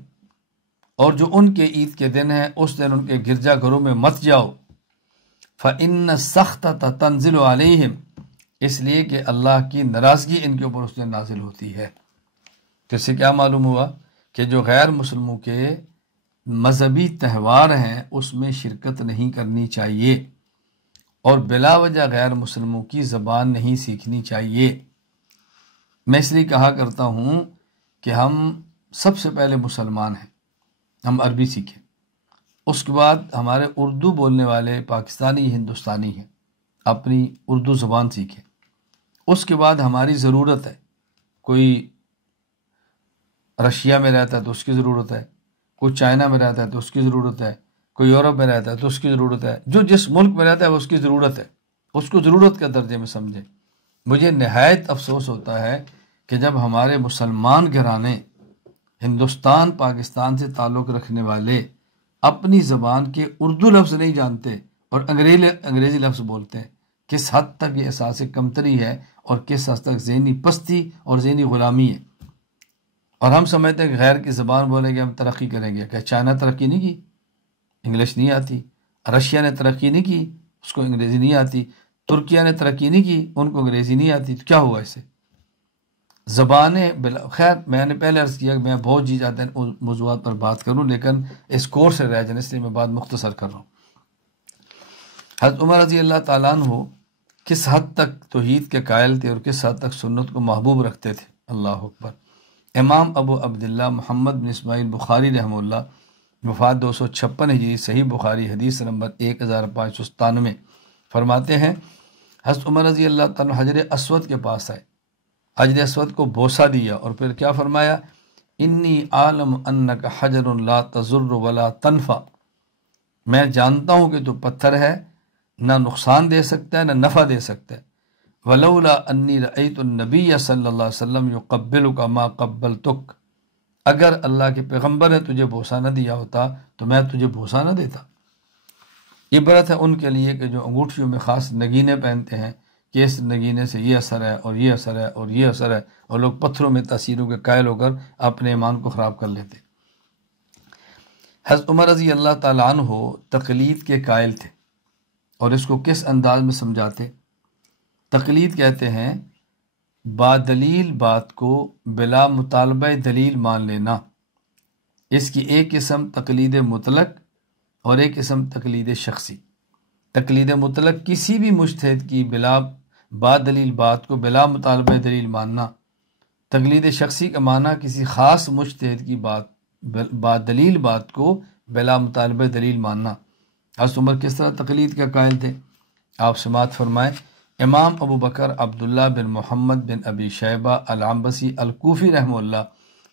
اور جو ان کے عید کے دن ہیں اس دن ان کے گرجا گھروں میں مت جاؤ۔ فإن السخطۃ تنزل علیہم، اس لیے کہ اللہ کی ناراضگی ان کے اوپر اس دن نازل ہوتی ہے۔ تو اس سے کیا معلوم ہوا کہ جو غیر مسلموں کے مذہبی تہوار ہیں اس میں شرکت نہیں کرنی چاہیے، اور بلا وجہ غیر مسلموں کی زبان نہیں سیکھنی چاہیے۔ میں اس لیے کہا کرتا ہوں کہ ہم سب سے پہلے مسلمان ہیں، ہم عربی سیکھیں، اس کے بعد ہمارے اردو بولنے والے پاکستانی ہندوستانی ہیں، اپنی اردو زبان سیکھیں۔ اس کے بعد ہماری ضرورت ہے، کوئی رشیا میں رہتا ہے تو اس کی ضرورت ہے، کوئی چائنا میں رہتا ہے تو اس کی ضرورت ہے، کوئی یورپ میں رہتا ہے تو اس کی ضرورت ہے، جو جس ملک میں رہتا ہے اس کی ضرورت ہے، اس کو ضرورت کے درجے میں سمجھے۔ مجھے نہایت افسوس ہوتا ہے کہ جب ہمارے مسلمان گھرانے، ہندوستان پاکستان سے تعلق رکھنے والے اپنی زبان کے اردو لفظ نہیں جانتے اور انگریزی لفظ بولتے ہیں، کس حد تک یہ احساس کمتری ہے اور کس حد تک ذہنی پستی اور ذہنی غلامی ہے۔ اور ہم سمجھتے ہیں کہ غیر کی زبان بولیں گے ہم ترقی کریں گے۔ کہ چائنا ترقی نہیں کی، انگلش نہیں آتی، رشیا نے ترقی نہیں کی، اس کو انگریزی نہیں آتی، ترکیہ نے ترقی نہیں کی، ان کو انگریزی نہیں آتی، تو کیا ہوا اس سے؟ زبانیں خیر میں نے پہلے عرض کیا کہ میں بہت جی چاہتا ہوں ان موضوعات پر بات کروں، لیکن اس کورس سے رہ جانے، اس لیے میں بات مختصر کر رہا ہوں۔ حضرت عمر رضی اللہ تعالیٰ عنہ کس حد تک توحید کے قائل تھے اور کس حد تک سنت کو محبوب رکھتے تھے، اللہ اکبر۔ امام ابو عبداللہ محمد بن اسماعیل بخاری رحمہ اللہ، وفات 256 ہجری، صحیح بخاری حدیث نمبر 1597 فرماتے ہیں حضرت عمر رضی اللہ تعالیٰ حجر اسود کے پاس آئے، حجر اسود کو بوسہ دیا اور پھر کیا فرمایا؟ انی عالم انک حجر لا تضر ولا تنفع، میں جانتا ہوں کہ تو پتھر ہے، نہ نقصان دے سکتا ہے نہ نفع دے سکتا ہے۔ ولولا انی رأیت النبی صلی اللہ علیہ وسلم یقبلک ما قبلتک، اگر اللہ کے پیغمبر نے تجھے بوسہ نہ دیا ہوتا تو میں تجھے بوسہ نہ دیتا۔ عبرت ہے ان کے لیے کہ جو انگوٹھیوں میں خاص نگینے پہنتے ہیں کہ اس نگینے سے یہ اثر ہے اور یہ اثر ہے اور یہ اثر ہے، اور لوگ پتھروں میں تاثیروں کے قائل ہو کر اپنے ایمان کو خراب کر لیتے۔ حضرت عمر رضی اللہ تعالیٰ عنہ تقلید کے قائل تھے، اور اس کو کس انداز میں سمجھاتے؟ تقلید کہتے ہیں بادلیل بات کو بلا مطالبہ دلیل مان لینا۔ اس کی ایک قسم تقلید مطلق اور ایک قسم تقلید شخصی۔ تقلید مطلق کسی بھی مجتہد کی بلا بادلیل بات کو بلا مطالبہ دلیل ماننا۔ تقلید شخصی کا معنی کسی خاص مجتہد کی بادلیل بات کو بلا مطالبہ دلیل ماننا۔ حضرت عمر کس طرح تقلید کا قائل تھے؟ آپ سماعت فرمائیں۔ امام ابو بکر عبداللہ بن محمد بن ابی شیبہ العنبسی الکوفی رحمہ اللہ،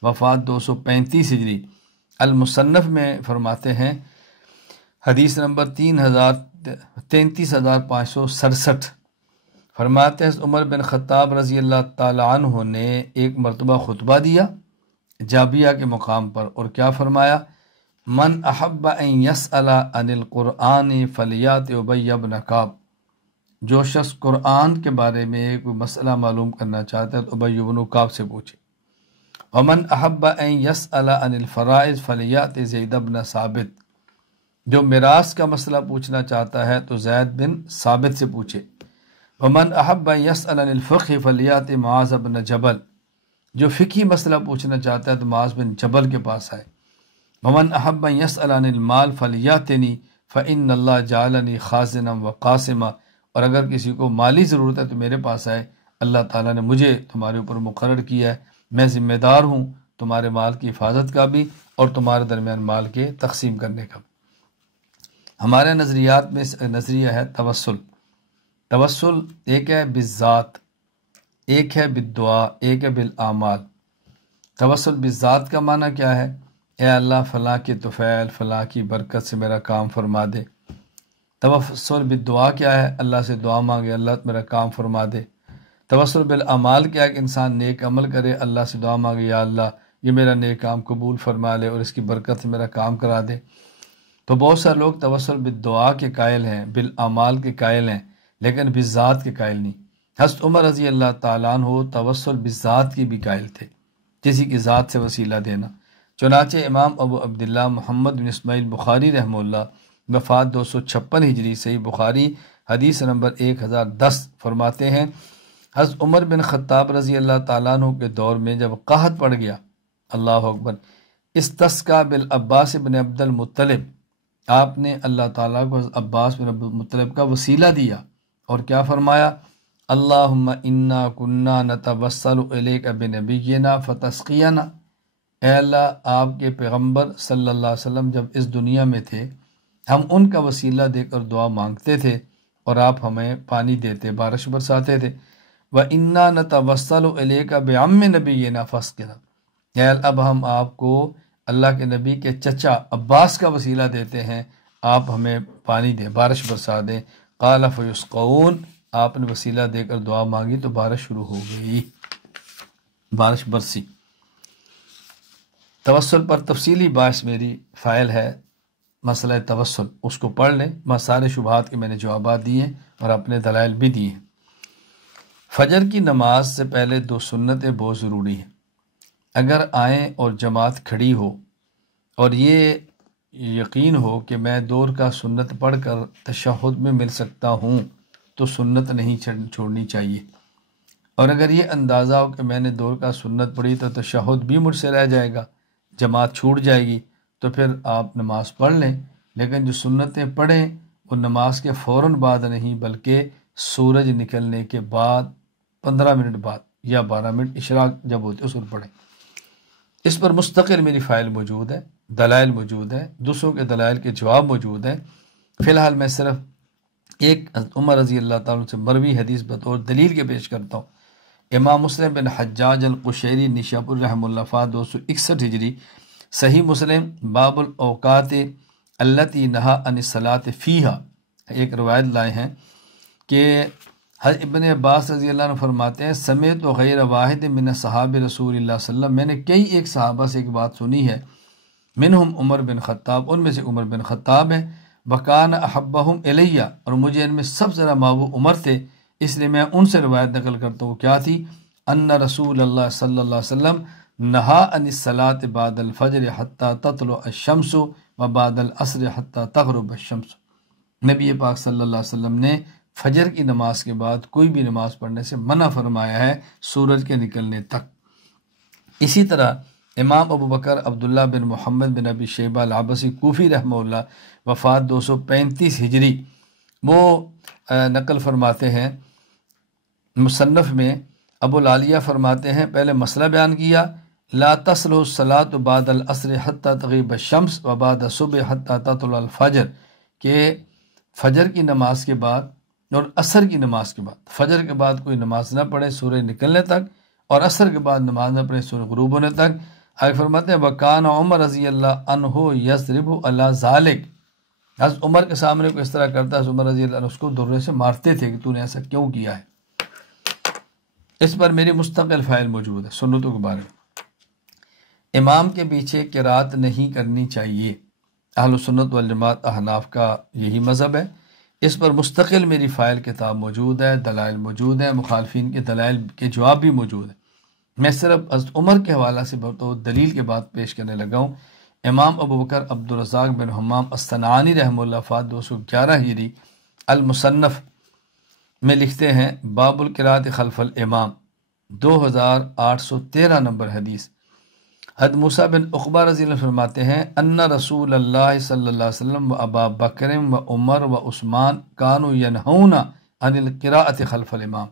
وفات 235 ہجری، المصنف میں فرماتے ہیں حدیث نمبر 33567 فرماتے ہیں عمر بن خطاب رضی اللہ تعالیٰ عنہ نے ایک مرتبہ خطبہ دیا جابیہ کے مقام پر، اور کیا فرمایا؟ من احب ان یسأل عن القرآن فلیات ابی بن کعب، جو شخص قرآن کے بارے میں کوئی مسئلہ معلوم کرنا چاہتا ہے تو ابی بن کعب سے پوچھے۔ ومن احب ان یسأل عن الفرائض فلیات زید بن ثابت، جو میراث کا مسئلہ پوچھنا چاہتا ہے تو زید بن ثابت سے پوچھے۔ ومن احب ان یسأل عن الفقہ فلیات معاذ بن جبل، جو فقہی مسئلہ پوچھنا چاہتا ہے تو معاذ بن جبل کے پاس آئے۔ ومن احب ان یسأل عن المال فلیاتنی فإن اللہ جعلنی خازنا وقاسما، اور اگر کسی کو مالی ضرورت ہے تو میرے پاس آئے، اللہ تعالیٰ نے مجھے تمہارے اوپر مقرر کیا ہے، میں ذمہ دار ہوں تمہارے مال کی حفاظت کا بھی اور تمہارے درمیان مال کے تقسیم کرنے کا بھی۔ ہمارے نظریات میں نظریہ ہے توسل۔ توسل ایک ہے بالذات، ایک ہے بالدعا، ایک ہے بالاعمال۔ توسل بالذات کا معنی کیا ہے؟ اے اللہ فلاں کے طفیل فلاں کی برکت سے میرا کام فرما دے۔ توسل بالدعا کیا ہے؟ اللہ سے دعا مانگے اللہ میرا کام فرما دے۔ توسل بالاعمال کیا ہے؟ کہ انسان نیک عمل کرے، اللہ سے دعا مانگے یا اللہ یہ میرا نیک کام قبول فرما لے اور اس کی برکت سے میرا کام کرا دے۔ تو بہت سارے لوگ توسل بالدعا کے قائل ہیں، بالاعمال کے قائل ہیں، لیکن بالذات کے قائل نہیں۔ حضرت عمر رضی اللہ تعالیٰ عنہ توسل بالذات کی بھی قائل تھے، کسی کی ذات سے وسیلہ دینا۔ چنانچہ امام ابو عبداللہ محمد بن اسماعیل بخاری رحمہ اللہ، وفات 256 ہجری، صحیح بخاری حدیث نمبر 1010 فرماتے ہیں حضرت عمر بن خطاب رضی اللہ تعالیٰ عنہ کے دور میں جب قحط پڑ گیا، اللہ اکبر، استسقا بالعباس بن عبد المطلب، آپ نے اللہ تعالیٰ کو عباس بن عبد المطلب کا وسیلہ دیا اور کیا فرمایا، اللہم انا کننا نتوسل الیک بنبینا فتسقینا، اے اللہ آپ کے پیغمبر صلی اللہ علیہ وسلم جب اس دنیا میں تھے ہم ان کا وسیلہ دے کر دعا مانگتے تھے اور آپ ہمیں پانی دیتے، بارش برساتے تھے۔ وَإِنَّا نَتَوَسَّلُ إِلَيْكَ بِعَمِّ نَبِيِّنَا فَاسْقِنَا، اے اللہ اب ہم آپ کو اللہ کے نبی کے چچا عباس کا وسیلہ دیتے ہیں، آپ ہمیں پانی دیں، بارش برسا دیں۔ قَالَ فَيُسْقَوْنَ، آپ نے وسیلہ دے کر دعا مانگی تو بارش شروع ہو گئی، بارش برسی۔ توسل پر تفصیلی بحث میری فائل ہے، مسئلہ توسل، اس کو پڑھ لیں، میں سارے شبہات کے میں نے جوابات دیے اور اپنے دلائل بھی دیے ہیں۔ فجر کی نماز سے پہلے 2 سنتیں بہت ضروری ہیں، اگر آئیں اور جماعت کھڑی ہو اور یہ یقین ہو کہ میں 2 رکعت سنت پڑھ کر تشہد میں مل سکتا ہوں تو سنت نہیں چھوڑنی چاہیے، اور اگر یہ اندازہ ہو کہ میں نے 2 رکعت سنت پڑھی تو تشہد بھی مجھ سے رہ جائے گا، جماعت چھوٹ جائے گی، تو پھر آپ نماز پڑھ لیں، لیکن جو سنتیں پڑھیں وہ نماز کے فوراً بعد نہیں بلکہ سورج نکلنے کے بعد 15 منٹ بعد یا 12 منٹ اشراق جب ہوتے اس وقت پڑھیں۔ اس پر مستقل میری فائل موجود ہے، دلائل موجود ہے، دوسروں کے دلائل کے جواب موجود ہیں۔ فی الحال میں صرف ایک عمر رضی اللہ تعالیٰ سے مروی حدیث بطور دلیل کے پیش کرتا ہوں۔ امام مسلم بن حجاج القشیری نشاپور رحمہ اللہ وفات 261 ہجری، صحیح مسلم باب الاوقات التی نہا عن الصلاۃ فیہا، ایک روایت لائے ہیں کہ ابن عباس رضی اللہ عنہ فرماتے ہیں سمیت و غیر واحد من صحاب رسول اللہ صلی اللہ علیہ وسلم، میں نے کئی ایک صحابہ سے ایک بات سنی ہے، منہم عمر بن خطاب، ان میں سے عمر بن خطاب ہے، وکان احبہم الیہ، اور مجھے ان میں سب سے زیادہ محبوب عمر تھے، اس لیے میں ان سے روایت نقل کرتا ہوں۔ کیا تھی؟ ان رسول اللہ صلی اللہ علیہ وسلم نہا عن الصلاۃ بعد الفجر حتی تطلع الشمس و بعد العصر حتی تغرب الشمس، نبی پاک صلی اللہ علیہ وسلم نے فجر کی نماز کے بعد کوئی بھی نماز پڑھنے سے منع فرمایا ہے سورج کے نکلنے تک۔ اسی طرح امام ابو بکر عبداللہ بن محمد بن ابی شیبہ العبسی کوفی رحمہ اللہ وفات 235 ہجری، وہ نقل فرماتے ہیں مصنف میں، ابو العالیہ فرماتے ہیں پہلے مسئلہ بیان کیا، لا تصلح الصلاۃ بعد العصر حتی تغیب الشمس و بعد الصبح حتی تطلع الفجر، کہ فجر کی نماز کے بعد اور عصر کی نماز کے بعد، فجر کے بعد کوئی نماز نہ پڑھے سورج نکلنے تک، اور عصر کے بعد نماز نہ پڑھے سورج غروب ہونے تک۔ آگے فرماتے ہیں وکان عمر رضی اللہ عنہ یضرب علی ذالک، حضرت عمر کے سامنے کو اس طرح کرتا ہے، عمر رضی اللہ عنہ اس کو درے سے مارتے تھے کہ تو نے ایسا کیوں کیا ہے۔ اس پر میری مستقل فائل موجود ہے سنتوں کے بارے میں۔ امام کے پیچھے قرات نہیں کرنی چاہیے، اہل سنت والجماعت احناف کا یہی مذہب ہے، اس پر مستقل میری فائل کتاب موجود ہے، دلائل موجود ہیں، مخالفین کے دلائل کے جواب بھی موجود ہیں۔ میں صرف حضرت عمر کے حوالہ سے بطور دلیل کے بات پیش کرنے لگا ہوں۔ امام ابو بکر عبدالرزاق بن حمام الصنعانی رحمہ اللہ وفات 211 ہجری المصنف میں لکھتے ہیں باب القراءۃ خلف الامام، 2813 نمبر حدیث۔ حضرت موسیٰ بن عقبہ رضی اللہ عنہ فرماتے ہیں ان رسول اللہ صلی اللہ علیہ وسلم و ابا بکر و عمر و عثمان کانوا ینہون عن القراءۃ خلف الامام،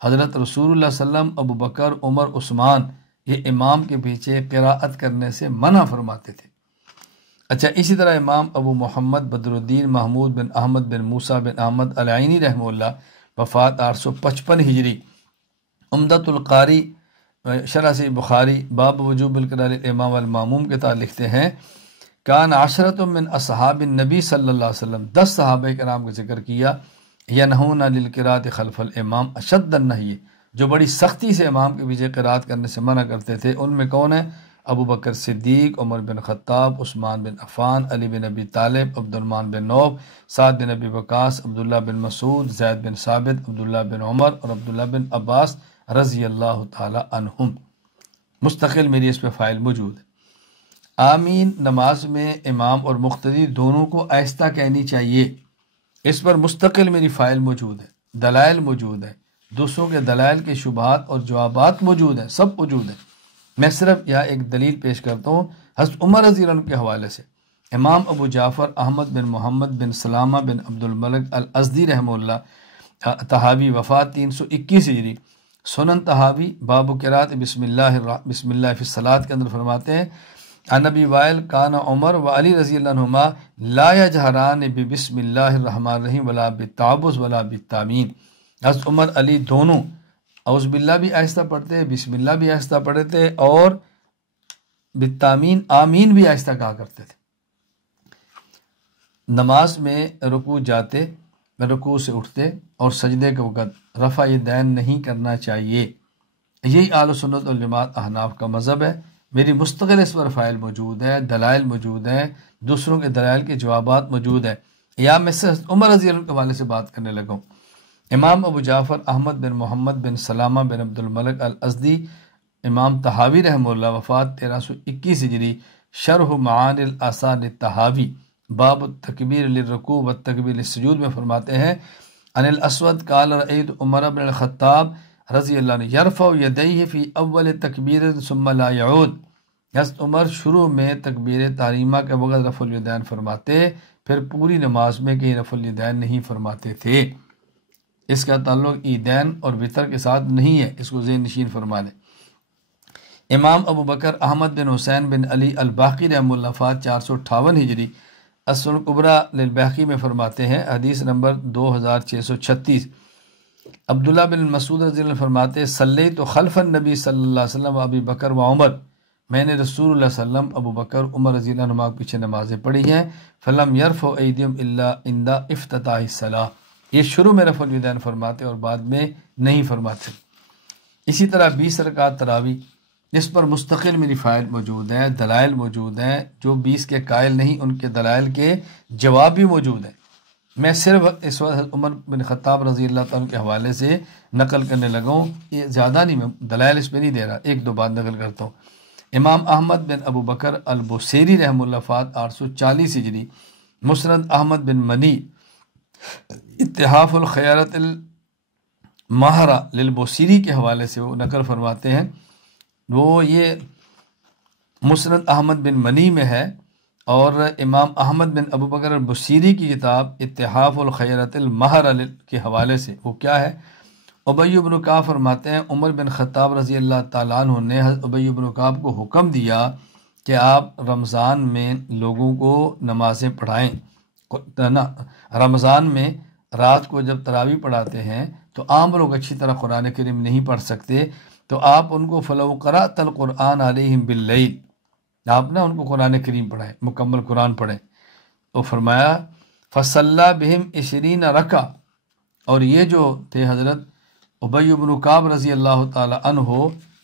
حضرت رسول اللہ صلی اللہ علیہ وسلم، ابو بکر، عمر، عثمان یہ امام کے پیچھے قراءت کرنے سے منع فرماتے تھے۔ اچھا، اسی طرح امام ابو محمد بدر الدین محمود بن احمد بن موسیٰ بن احمد العینی رحمہ اللہ وفات 855 ہجری، عمدۃ القاری شرح صحیح بخاری باب وجوب القراءۃ للامام والماموم کے تحت لکھتے ہیں کان عشرۃ من اصحاب النبی صلی اللہ علیہ وسلم، 10 صحابہ کرام کا ذکر کیا، ینہون للقراءۃ خلف الامام اشد النہی، جو بڑی سختی سے امام کے پیچھے قراءت کرنے سے منع کرتے تھے۔ ان میں کون ہیں؟ ابو بکر صدیق، عمر بن خطاب، عثمان بن عفان، علی بن ابی طالب، عبد الرحمن بن نوف، سعد بن ابی وقاص، عبداللہ بن مسعود، زید بن ثابت، عبداللہ بن عمر اور عبداللہ بن عباس رضی اللہ تعالی عنہم۔ مستقل میری اس پہ فائل موجود ہے۔ آمین نماز میں امام اور مقتدی دونوں کو آہستہ کہنی چاہیے، اس پر مستقل میری فائل موجود ہے، دلائل موجود ہے، دوسروں کے دلائل کے شبہات اور جوابات موجود ہیں، سب موجود ہیں۔ میں صرف یہاں ایک دلیل پیش کرتا ہوں حضرت عمر رضی اللہ عنہ کے حوالے سے۔ امام ابو جعفر احمد بن محمد بن سلامہ بن عبد الملک الازدی رحمہ اللہ طحاوی وفات 321 ہجری، سنن طحاوی باب قرات بسم اللہ فی الصلاۃ کے اندر فرماتے ہیں عن ابی وائل کان عمر و علی رضی اللہ عنہما لا یجہران بسم اللہ الرحمن الرحیم ولا بالتعوذ ولا بالتامین۔ حضرت عمر علی دونوں اعوذ باللہ بھی آہستہ پڑھتے، بسم اللہ بھی آہستہ پڑھتے تھے، اور بالتامین آمین بھی آہستہ کہا کرتے تھے۔ نماز میں رکوع جاتے، رکوع سے اٹھتے اور سجدے کے وقت رفع یدین نہیں کرنا چاہیے۔ یہی اہل سنت والجماعت احناف کا مذہب ہے۔ میری مستقل اس پر فائل موجود ہے، دلائل موجود ہیں، دوسروں کے دلائل کے جوابات موجود ہیں۔ یا میں سے عمر رضی اللہ عنہ کے حوالے سے بات کرنے لگا ہوں۔ امام ابو جعفر احمد بن محمد بن سلامہ بن عبد الملک الازدی امام طحاوی رحمہ اللہ وفات 1321 ہجری، شرح معانی الآثار الطحاوی باب التکبیر للرکوع والتکبیر للسجود میں فرماتے ہیں عن الاسود قال رأیت عمر بن الخطاب رضی اللہ عنہ یرفع یدیہ فی اول تکبیر ثم لا یعود۔ حضرت عمر شروع میں تکبیر تحریمہ کے وقت رفع الیدین فرماتے، پھر پوری نماز میں کہیں رفع الیدین نہیں فرماتے تھے۔ اس کا تعلق عیدین اور وطر کے ساتھ نہیں ہے، اس کو ذہن نشین فرما لیں۔ امام ابو بکر احمد بن حسین بن علی الباقی رحمہ اللہ وفات 458 ہجری، السنن الکبریٰ للبیہقی میں فرماتے ہیں حدیث نمبر 2636۔ عبداللہ بن مسعود رضی اللہ عنہ فرماتے صلیت خلف النبی صلی اللہ علیہ وسلم ابی بکر و عمر، میں نے رسول اللہ صلی اللہ علیہ وسلم ابو بکر عمر رضی اللہ عنہ کے پیچھے نمازیں پڑھی ہیں۔ فلم یرفع ایدیہم الا عند افتتاح الصلاۃ، یہ شروع میں رفع الیدین فرماتے اور بعد میں نہیں فرماتے۔ اسی طرح 20 رکعت تراویح، اس پر مستقل میری فائل موجود ہیں، دلائل موجود ہیں۔ جو 20 کے قائل نہیں ان کے دلائل کے جواب بھی موجود ہیں۔ میں صرف اس وقت عمر بن خطاب رضی اللہ تعالیٰ کے حوالے سے نقل کرنے لگا ہوں، یہ زیادہ نہیں، میں دلائل اس پہ نہیں دے رہا، ایک دو بات نقل کرتا ہوں۔ امام احمد بن ابو بکر البوصیری رحمہ اللہ وفات 840 ہجری، مسند احمد بن منی اتحاف الخیارت الماہرہ للبوصیری کے حوالے سے وہ نقل فرماتے ہیں، وہ یہ مسند احمد بن منی میں ہے، اور امام احمد بن ابو بکر البصیری کی کتاب اتحاف الخیرۃ الماہرہ کے حوالے سے وہ کیا ہے، ابی بن کعب فرماتے ہیں عمر بن خطاب رضی اللہ تعالیٰ عنہ نے حضرت ابی بن کعب کو حکم دیا کہ آپ رمضان میں لوگوں کو نمازیں پڑھائیں۔ رمضان میں رات کو جب تراویح پڑھاتے ہیں تو عام لوگ اچھی طرح قرآن کریم نہیں پڑھ سکتے، تو آپ ان کو فلو قرأت القرآن علیہم باللیل، آپ نہ ان کو قرآن کریم پڑھائیں، مکمل قرآن پڑھیں۔ تو فرمایا فصلی بہم 20 رکعہ، اور یہ جو تھے حضرت ابی بن کعب رضی اللہ تعالی عنہ،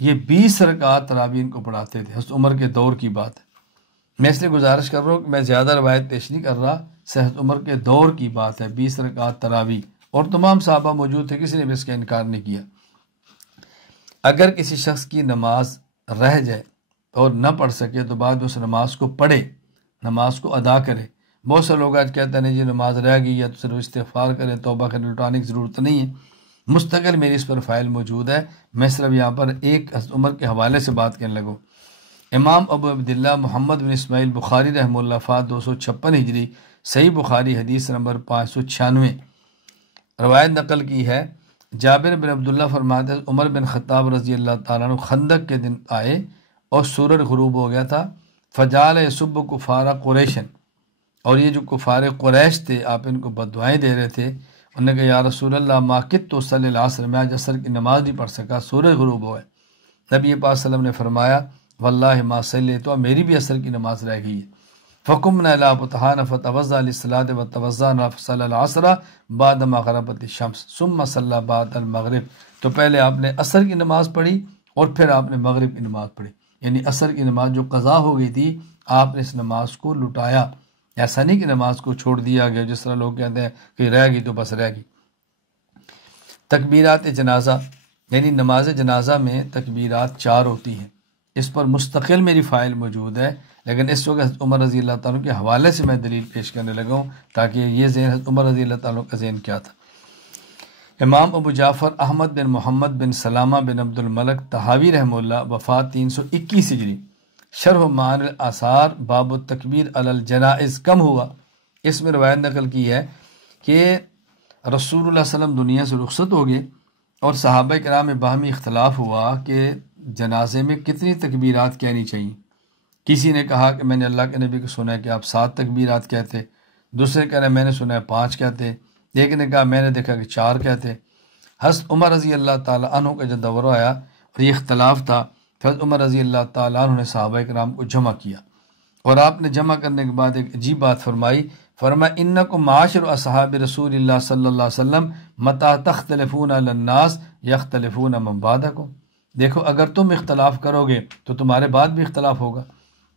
یہ 20 رکعات تراویح ان کو پڑھاتے تھے۔ حضرت عمر کے دور کی بات ہے، میں اس لیے گزارش کر رہا ہوں کہ میں زیادہ روایت پیش نہیں کر رہا، حضرت عمر کے دور کی بات ہے، 20 رکعات تراویح، اور تمام صحابہ موجود تھے، کسی نے بھی اس کا انکار نہیں کیا۔ اگر کسی شخص کی نماز رہ جائے اور نہ پڑھ سکے تو بعد اس نماز کو پڑھے، نماز کو ادا کرے۔ بہت سے لوگ آج کہتے ہیں جی نماز رہ گئی یا تو صرف استغفار کریں، توبہ کریں، لٹانے کی ضرورت نہیں ہے۔ مستقل میری اس پر فائل موجود ہے، میں صرف یہاں پر ایک حضرت عمر کے حوالے سے بات کرنے لگوں۔ امام ابو عبداللہ محمد بن اسماعیل بخاری رحمہ اللہ وفات 256 ہجری، صحیح بخاری حدیث نمبر 596 روایت نقل کی ہے۔ جابر بن عبداللہ فرماتے ہیں عمر بن خطاب رضی اللہ تعالیٰ عنہ خندق کے دن آئے اور سورج غروب ہو گیا تھا، فجعل یسب کفار قریشن، اور یہ جو کفار قریش تھے آپ ان کو بددعائیں دے رہے تھے۔ انہوں نے کہا یا رسول اللہ ما کدت اصلی العصر، میں آج عصر کی نماز نہیں پڑھ سکا، سورج غروب ہوا ہے۔ نبی پاک صلی اللہ علیہ وسلم نے فرمایا واللہ ما صلیت، میری بھی عصر کی نماز رہ گئی ہے۔ فقمنا الی بطحان فتوضأ للصلاة وتوضأنا فصلى العصر بعدما غربت الشمس ثم صلى بعد المغرب، تو پہلے آپ نے عصر کی نماز پڑھی اور پھر آپ نے مغرب کی نماز پڑھی، یعنی عصر کی نماز جو قضا ہو گئی تھی آپ نے اس نماز کو لٹایا، ایسا نہیں کہ نماز کو چھوڑ دیا گیا جس طرح لوگ کہتے ہیں کہ رہ گئی تو بس رہ گئی۔ تکبیرات جنازہ، یعنی نماز جنازہ میں تکبیرات 4 ہوتی ہیں، اس پر مستقل میری فائل موجود ہے، لیکن اس وقت عمر رضی اللہ تعالیٰ کے حوالے سے میں دلیل پیش کرنے لگا ہوں تاکہ یہ ذہن عمر رضی اللہ تعالیٰ کا ذہن کیا تھا۔ امام ابو جعفر احمد بن محمد بن سلامہ بن عبد الملک طحاوی رحمہ اللہ، وفات 321 ہجری، شرح معانی الاثار باب التکبیر علی الجنائز کم ہوا، اس میں روایت نقل کی ہے کہ رسول اللہ صلی اللہ علیہ وسلم دنیا سے رخصت ہو گئے اور صحابہ کرام میں باہمی اختلاف ہوا کہ جنازے میں کتنی تکبیرات کہنی چاہیے۔ کسی نے کہا کہ میں نے اللہ کے نبی کو سنا ہے کہ آپ 7 تکبیرات کہتے، دوسرے کہہ رہے ہیں میں نے سنا ہے 5 کہتے، ایک نے کہا میں نے دیکھا کہ 4 کہتے۔ حضرت عمر رضی اللہ تعالیٰ عنہ کا جو دور آیا اور یہ اختلاف تھا، حضرت عمر رضی اللہ تعالیٰ عنہ نے صحابہ کرام کو جمع کیا، اور آپ نے جمع کرنے کے بعد ایک عجیب بات فرمائی، فرمایا انکم معاشر اصحاب رسول اللہ صلی اللہ علیہ وسلم متی تختلفون علی الناس یختلفون من بعدکم، دیکھو اگر تم اختلاف کرو گے تو تمہارے بعد بھی اختلاف ہوگا،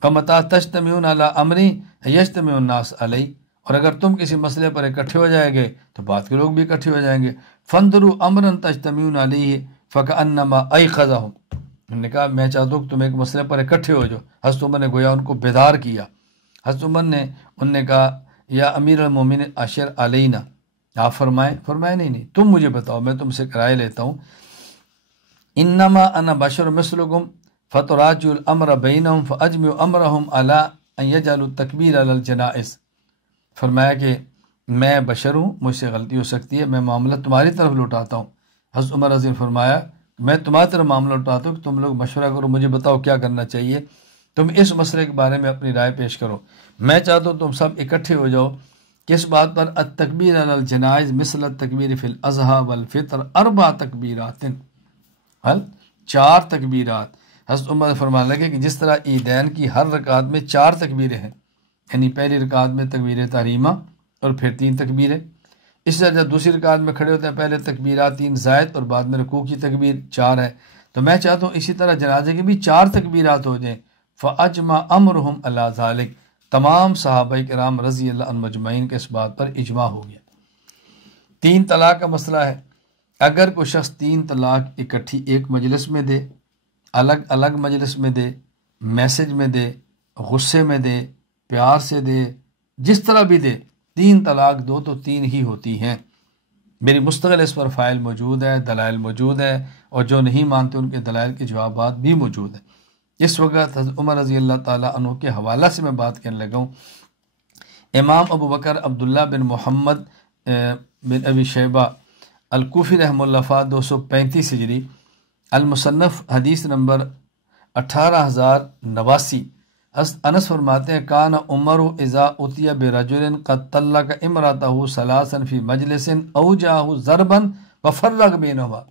فمتی تجتمعون علی امری یجتمع الناس علی، اور اگر تم کسی مسئلے پر اکٹھے ہو جائے گے تو بعد کے لوگ بھی اکٹھے ہو جائیں گے، فانظروا امرا تجتمعون علیہ فکأنما ایقظہم، انہوں نے کہا میں چاہتا ہوں کہ تم ایک مسئلے پر اکٹھے ہو جاؤ۔ حضرت عمر نے گویا ان کو بیدار کیا۔ حضرت عمر نے ان نے کہا یا امیر المومنین اشر علینا، آپ فرمائے نہیں تم مجھے بتاؤ، میں تم سے رائے لیتا ہوں، انما انا بشر مثلکم فتراجعوا الامر بینہم فاجمعوا امرہم علی ان یجعلوا التکبیر علی الجنائز، فرمایا کہ میں بشر ہوں، مجھ سے غلطی ہو سکتی ہے، میں معاملہ تمہاری طرف لوٹاتا ہوں۔ حضرت عمر رضی اللہ عنہ فرمایا میں تمہاری طرف معاملہ لوٹاتا ہوں کہ تم لوگ مشورہ کرو، مجھے بتاؤ کیا کرنا چاہیے، تم اس مسئلے کے بارے میں اپنی رائے پیش کرو، میں چاہتا ہوں تم سب اکٹھے ہو جاؤ۔ کس بات پر؟ التکبیر علی الجنائز مثل التکبیر فی الاضحیٰ والفطر 4 تکبیرات، 4 تکبیرات۔ حضرت عمر فرمانے لگے کہ جس طرح عیدین کی ہر رکعت میں 4 تکبیریں ہیں، یعنی پہلی رکعت میں تکبیر تحریمہ اور پھر 3 تکبیریں، اس طرح جب دوسری رکعت میں کھڑے ہوتے ہیں پہلے تکبیرات 3 زائد اور بعد میں رکوع کی تکبیر 4 ہے، تو میں چاہتا ہوں اسی طرح جنازے کی بھی 4 تکبیرات ہو جائیں۔ فاجمع امرہم علی ذالک، تمام صحابہ کرام رضی اللہ عنہ مجمعین کے اس بات پر اجماع ہو گیا۔ 3 طلاق کا مسئلہ ہے، اگر کوئی شخص 3 طلاق اکٹھی ایک مجلس میں دے، الگ الگ مجلس میں دے، میسج میں دے، غصے میں دے، پیار سے دے، جس طرح بھی دے، 3 طلاق دو تو 3 ہی ہوتی ہیں۔ میری مستقل اس پر فائل موجود ہے، دلائل موجود ہے، اور جو نہیں مانتے ان کے دلائل کے جوابات بھی موجود ہیں۔ اس وقت حضرت عمر رضی اللہ تعالیٰ عنہ کے حوالہ سے میں بات کرنے لگا ہوں۔ امام ابو بکر عبداللہ بن محمد بن ابی شیبہ الکوفی رحمہ اللہ وفات 235 ہجری، المصنف حدیث نمبر 18089، حضرت انس فرماتے ہیں کان عمر اذا اتي برجل قد طلق امرأته ثلاثا في مجلس اوجعه ضربا وفرق بينهما،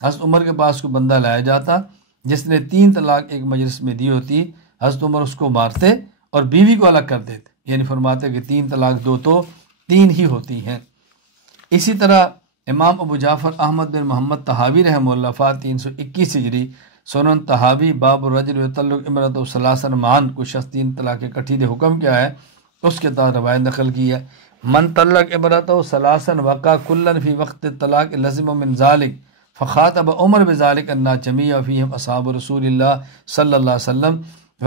حضرت عمر کے پاس کوئی بندہ لایا جاتا جس نے 3 طلاق ایک مجلس میں دی ہوتی، حضرت عمر اس کو مارتے اور بیوی کو الگ کر دیتے، یعنی فرماتے کہ 3 طلاق دو تو 3 ہی ہوتی ہیں۔ اسی طرح امام ابو جعفر احمد بن محمد طحاوی رحمہ اللہ وفات 321 ہجری، سنن طحاوی باب الرجل یطلق امرأته ثلاثا معا، کوئی شخص 3 طلاق اکٹھی دے حکم کیا ہے، اس کے تحت روایت نقل کی ہے، من طلق امرأته ثلاثا وقع كلا في وقت الطلاق لزم من ذلك فخاطب عمر بذلك الناس جميعا فيهم اصحاب رسول الله صلی اللہ علیہ وسلم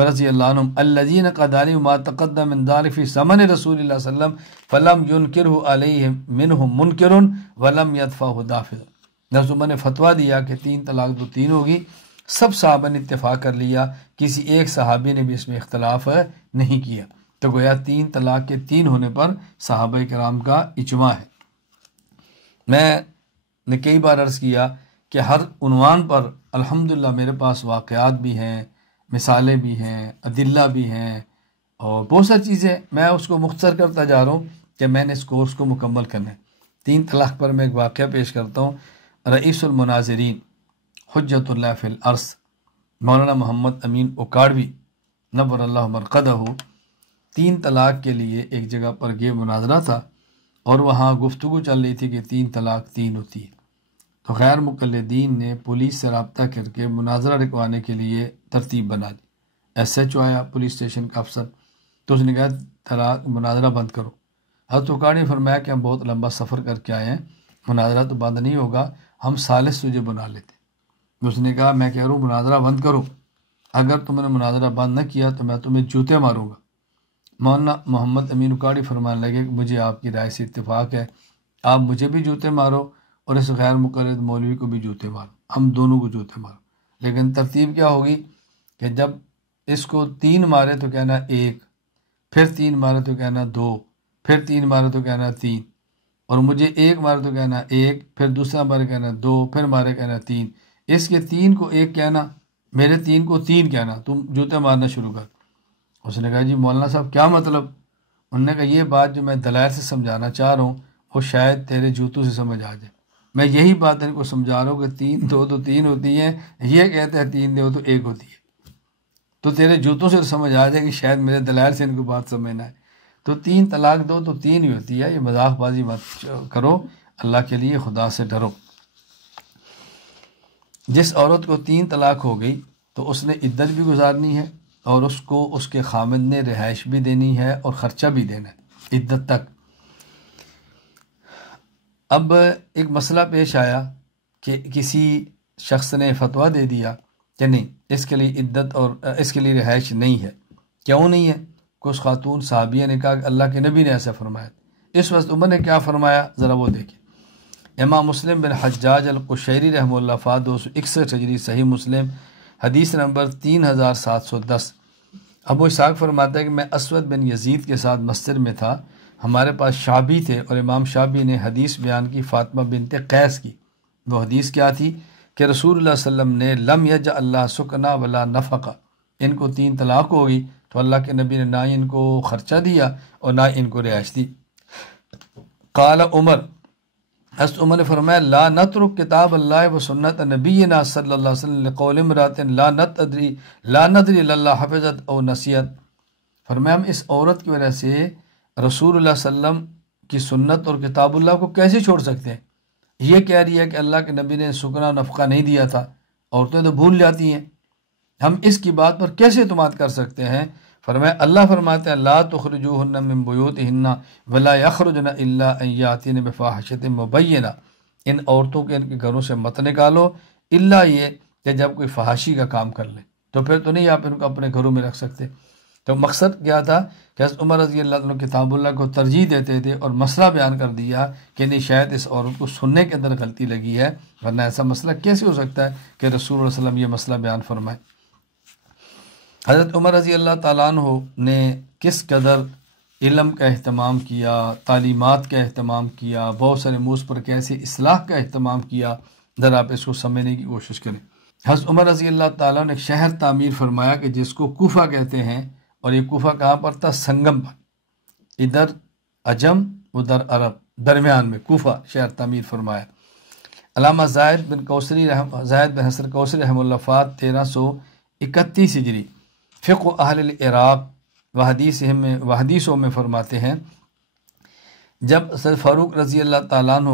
رضی اللہ عنہم الذين قد علموا ما تقدم من ذلك في زمن رسول الله صلی اللہ علیہ وسلم فلم ينكره عليهم منهم منكر ولم يدفعه دافع، حضرت عمر نے فتویٰ دیا کہ 3 طلاق تو 3 ہوگی، سب صحابہ نے اتفاق کر لیا، کسی ایک صحابی نے بھی اس میں اختلاف نہیں کیا، تو گویا 3 طلاق کے 3 ہونے پر صحابہ کرام کا اجماع ہے۔ میں نے کئی بار عرض کیا کہ ہر عنوان پر الحمدللہ میرے پاس واقعات بھی ہیں، مثالیں بھی ہیں، ادلہ بھی ہیں، اور بہت ساری چیزیں، میں اس کو مختصر کرتا جا رہا ہوں کہ میں نے اس کورس کو مکمل کرنا ہے۔ 3 طلاق پر میں ایک واقعہ پیش کرتا ہوں۔ رئیس المناظرین حجت اللہ فی الارض مولانا محمد امین اکاڑوی نور اللہ مرقدہ 3 طلاق کے لیے ایک جگہ پر یہ مناظرہ تھا، اور وہاں گفتگو چل رہی تھی کہ 3 طلاق 3 ہوتی ہے، تو غیر مقلدین نے پولیس سے رابطہ کر کے مناظرہ رکوانے کے لیے ترتیب بنا دی۔ ایس ایچ او آیا، پولیس اسٹیشن کا افسر، تو اس نے کہا طلاق مناظرہ بند کرو۔ حضرت اکاڑی نے فرمایا کہ ہم بہت لمبا سفر کر کے آئے ہیں، مناظرہ تو بند نہیں ہوگا، ہم ثالث تجھے بنا لیتے۔ اس نے کہا میں کہہ رہا ہوں مناظرہ بند کرو، اگر تم نے مناظرہ بند نہ کیا تو میں تمہیں جوتے ماروں گا۔ مولانا محمد امین اکاڑی فرمانے لگے کہ مجھے آپ کی رائے سے اتفاق ہے، آپ مجھے بھی جوتے مارو اور اس غیر مقلد مولوی کو بھی جوتے مارو، ہم دونوں کو جوتے مارو۔ لیکن ترتیب کیا ہوگی کہ جب اس کو 3 مارے تو کہنا 1، پھر 3 مارے تو کہنا 2، پھر 3 مارے تو کہنا 3، اور مجھے 1 مارے تو کہنا 1، پھر دوسرا مارے کہنا 2، پھر مارے کہنا 3، اس کے 3 کو 1 کہنا، میرے 3 کو 3 کہنا، تم جوتے مارنا شروع کر۔ اس نے کہا جی مولانا صاحب کیا مطلب؟ انہوں نے کہا یہ بات جو میں دلائل سے سمجھانا چاہ رہا ہوں وہ شاید تیرے جوتوں سے سمجھ آ جائے۔ میں یہی بات ان کو سمجھا رہا ہوں کہ 3 2 تو 3 ہوتی ہیں، یہ کہتے ہیں 3 2 تو 1 ہوتی ہے، تو تیرے جوتوں سے سمجھ آ جائے گی، شاید میرے دلائل سے ان کو بات سمجھنا ہے۔ تو 3 طلاق دو تو 3 ہی ہوتی ہے، یہ مذاق بازی مت کرو، اللہ کے لیے خدا سے ڈرو۔ جس عورت کو 3 طلاق ہو گئی تو اس نے عدت بھی گزارنی ہے، اور اس کو اس کے خامد نے رہائش بھی دینی ہے اور خرچہ بھی دینا ہے عدت تک۔ اب ایک مسئلہ پیش آیا کہ کسی شخص نے فتویٰ دے دیا کہ نہیں اس کے لیے عدت اور اس کے لیے رہائش نہیں ہے۔ کیوں نہیں ہے؟ کچھ خاتون صحابیہ نے کہا کہ اللہ کے نبی نے ایسا فرمایا۔ اس وقت عمر نے کیا فرمایا ذرا وہ دیکھیں۔ امام مسلم بن حجاج القشیری رحمہ اللہ فا 261 ہجری صحیح مسلم حدیث نمبر 3710۔ ابو اسحاق فرماتا ہے کہ میں اسود بن یزید کے ساتھ مسجد میں تھا، ہمارے پاس شعبی تھے، اور امام شعبی نے حدیث بیان کی فاطمہ بنت قیس کی۔ وہ حدیث کیا تھی کہ رسول اللہ صلی اللہ علیہ وسلم نے لم یجعل اللہ سکنا ولا نفقہ، ان کو 3 طلاق ہو گئی تو اللہ کے نبی نے نہ ہی ان کو خرچہ دیا اور نہ ان کو رہائش دی۔ قال عمر، حضرت عمر نے فرمایا لا نترک کتاب اللہ و سنت نبینا صلی اللہ علیہ وسلم لقول امرات لا ندری اللہ حفظت او نسیت۔ فرمایا ہم اس عورت کی وجہ سے رسول اللہ صلی اللہ علیہ وسلم کی سنت اور کتاب اللہ کو کیسے چھوڑ سکتے ہیں؟ یہ کہہ رہی ہے کہ اللہ کے نبی نے سکنا نفقہ نہیں دیا تھا، عورتیں تو بھول جاتی ہیں، ہم اس کی بات پر کیسے اعتماد کر سکتے ہیں؟ فرمایا اللہ فرماتے ہیں لا تخرجوهن من بیوتهن ولا یخرجن الا ان یاتین بفاحشۃ مبینہ، ان عورتوں کے ان کے گھروں سے مت نکالو الا یہ کہ جب کوئی فحاشی کا کام کر لے، تو پھر تو نہیں آپ ان کو اپنے گھروں میں رکھ سکتے۔ تو مقصد کیا تھا کہ حضرت عمر رضی اللہ عنہ کتاب اللہ کو ترجیح دیتے تھے اور مسئلہ بیان کر دیا کہ نہیں شاید اس عورت کو سننے کے اندر غلطی لگی ہے، ورنہ ایسا مسئلہ کیسے ہو سکتا ہے کہ رسول اللہ صلی اللہ علیہ وسلم یہ مسئلہ بیان فرمائے۔ حضرت عمر رضی اللہ تعالیٰ عنہ نے کس قدر علم کا اہتمام کیا، تعلیمات کا اہتمام کیا، بہت سارے موضوع پر کیسے اصلاح کا اہتمام کیا، ذرا آپ اس کو سمجھنے کی کوشش کریں۔ حضرت عمر رضی اللہ تعالیٰ نے ایک شہر تعمیر فرمایا کہ جس کو کوفہ کہتے ہیں، اور یہ کوفہ کہاں پر تھا؟ سنگم پر، ادھر عجم ادھر عرب، درمیان میں کوفہ شہر تعمیر فرمایا۔ علامہ زاہد بن حسن کوثری رحمہ اللہ فات 1331 ہجری فقہ اہل العراق و حدیثوں میں فرماتے ہیں جب سید فاروق رضی اللہ تعالیٰ عنہ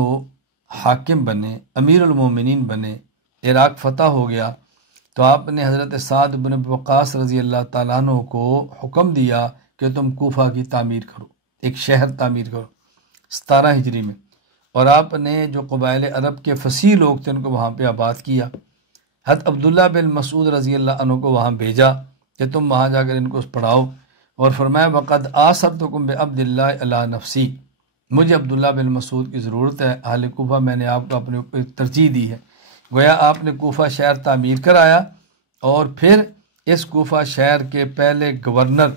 حاکم بنے، امیر المومنین بنے، عراق فتح ہو گیا، تو آپ نے حضرت سعد بن وقاص رضی اللہ تعالیٰ عنہ کو حکم دیا کہ تم کوفہ کی تعمیر کرو، ایک شہر تعمیر کرو 17 ہجری میں، اور آپ نے جو قبائل عرب کے فصیح لوگ تھے ان کو وہاں پہ آباد کیا۔ حضرت عبداللہ بن مسعود رضی اللہ عنہ کو وہاں بھیجا کہ تم وہاں جا کر ان کو پڑھاؤ، اور فرمایا وقد آثرتکم بعبد اللہ علی نفسی، مجھے عبداللہ بن مسعود کی ضرورت ہے، اہل کوفہ میں نے آپ کو اپنے اوپر ترجیح دی ہے۔ گویا آپ نے کوفہ شہر تعمیر کرایا، اور پھر اس کوفہ شہر کے پہلے گورنر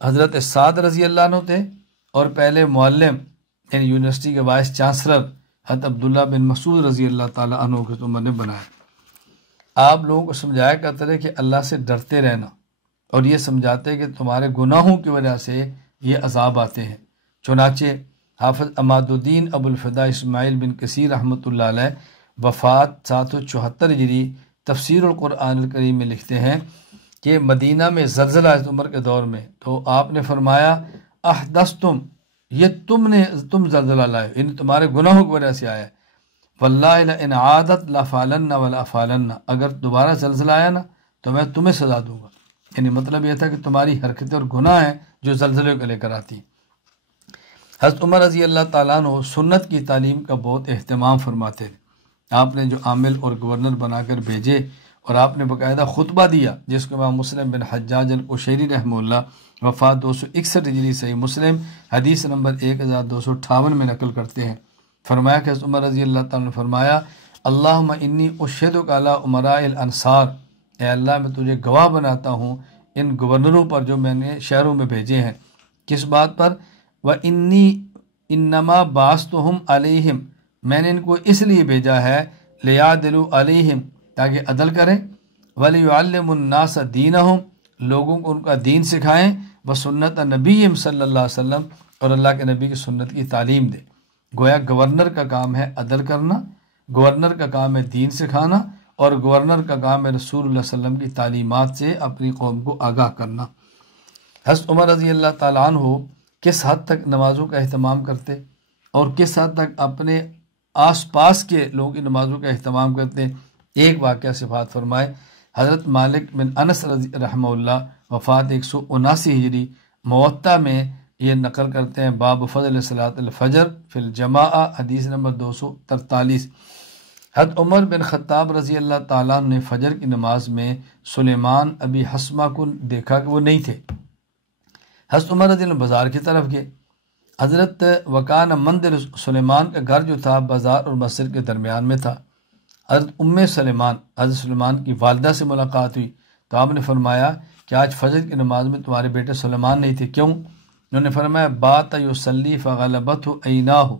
حضرت سعد رضی اللہ عنہ تھے، اور پہلے معلم یعنی یونیورسٹی کے وائس چانسلر حضرت عبداللہ بن مسعود رضی اللہ تعالیٰ عنہ کو عمر نے بنایا۔ آپ لوگوں کو سمجھایا کرتے رہے کہ اللہ سے ڈرتے رہنا، اور یہ سمجھاتے کہ تمہارے گناہوں کی وجہ سے یہ عذاب آتے ہیں۔ چنانچہ حافظ عماد الدین ابو الفدا اسماعیل بن کثیر رحمۃ اللہ علیہ وفات 774 ہجری تفسیر القرآن الکریم میں لکھتے ہیں کہ مدینہ میں زلزلہ حضرت عمر کے دور میں، تو آپ نے فرمایا احدثتم، یہ تم زلزلہ لائے، یعنی تمہارے گناہوں کی وجہ سے آیا ہے، واللہ لئن عادت لفعلن ولافعلن، اگر دوبارہ زلزلہ آیا نا تو میں تمہیں سزا دوں گا۔ یعنی مطلب یہ تھا کہ تمہاری حرکتیں اور گناہ ہیں جو زلزلے کو لے کر آتی ہیں۔ حضرت عمر رضی اللہ تعالیٰ عنہ سنت کی تعلیم کا بہت اہتمام فرماتے تھے۔ آپ نے جو عامل اور گورنر بنا کر بھیجے اور آپ نے باقاعدہ خطبہ دیا جس کو امام مسلم بن حجاج القشیری رحمہ اللہ وفات 261 ہجری صحیح مسلم حدیث نمبر 1258 میں نقل کرتے ہیں۔ فرمایا کہ حضرت عمر رضی اللہ تعالیٰ نے فرمایا اللہم انی اشہدک علی امراء الانصار، اے اللہ میں تجھے گواہ بناتا ہوں ان گورنروں پر جو میں نے شہروں میں بھیجے ہیں۔ کس بات پر؟ وَإِنِّي إِنَّمَا بَعَثْتُهُمْ عَلَيْهِمْ، میں نے ان کو اس لیے بھیجا ہے لِيَعْدِلُوا عَلَيْهِمْ، تاکہ عدل کریں، وَلِيُعَلِّمُوا النَّاسَ دِينَهُمْ، لوگوں کو ان کا دین سکھائیں، وَسُنَّةَ نَبِيِّهِمْ صلی اللہ علیہ وسلم، اور اللہ کے نبی کی سنت کی تعلیم دیں۔ گویا گورنر کا کام ہے عدل کرنا، گورنر کا کام ہے دین سکھانا، اور گورنر کا کام ہے رسول اللہ صلی اللہ علیہ وسلم کی تعلیمات سے اپنی قوم کو آگاہ کرنا۔ حضرت عمر رضی اللہ تعالیٰ عنہ کس حد تک نمازوں کا اہتمام کرتے اور کس حد تک اپنے آس پاس کے لوگوں کی نمازوں کا اہتمام کرتے، ایک واقعہ سے بات فرمائے۔ حضرت مالک بن انس رحمہ اللہ وفات 179 ہجری موطا میں یہ نقل کرتے ہیں، باب فضل صلاۃ الفجر فی الجماعہ، حدیث نمبر 243۔ حضرت عمر بن خطاب رضی اللہ تعالیٰ نے فجر کی نماز میں سلیمان ابی حسمہ کو دیکھا کہ وہ نہیں تھے۔ حضرت عمر رضی اللہ بازار کی طرف گئے۔ حضرت وکان مندر، سلیمان کا گھر جو تھا بازار اور مسجد کے درمیان میں تھا۔ حضرت سلیمان، حضرت سلیمان کی والدہ سے ملاقات ہوئی تو آپ نے فرمایا کہ آج فجر کی نماز میں تمہارے بیٹے سلیمان نہیں تھے، کیوں؟ انہوں نے فرمایا بات یصلی فغلبتہ عیناہ،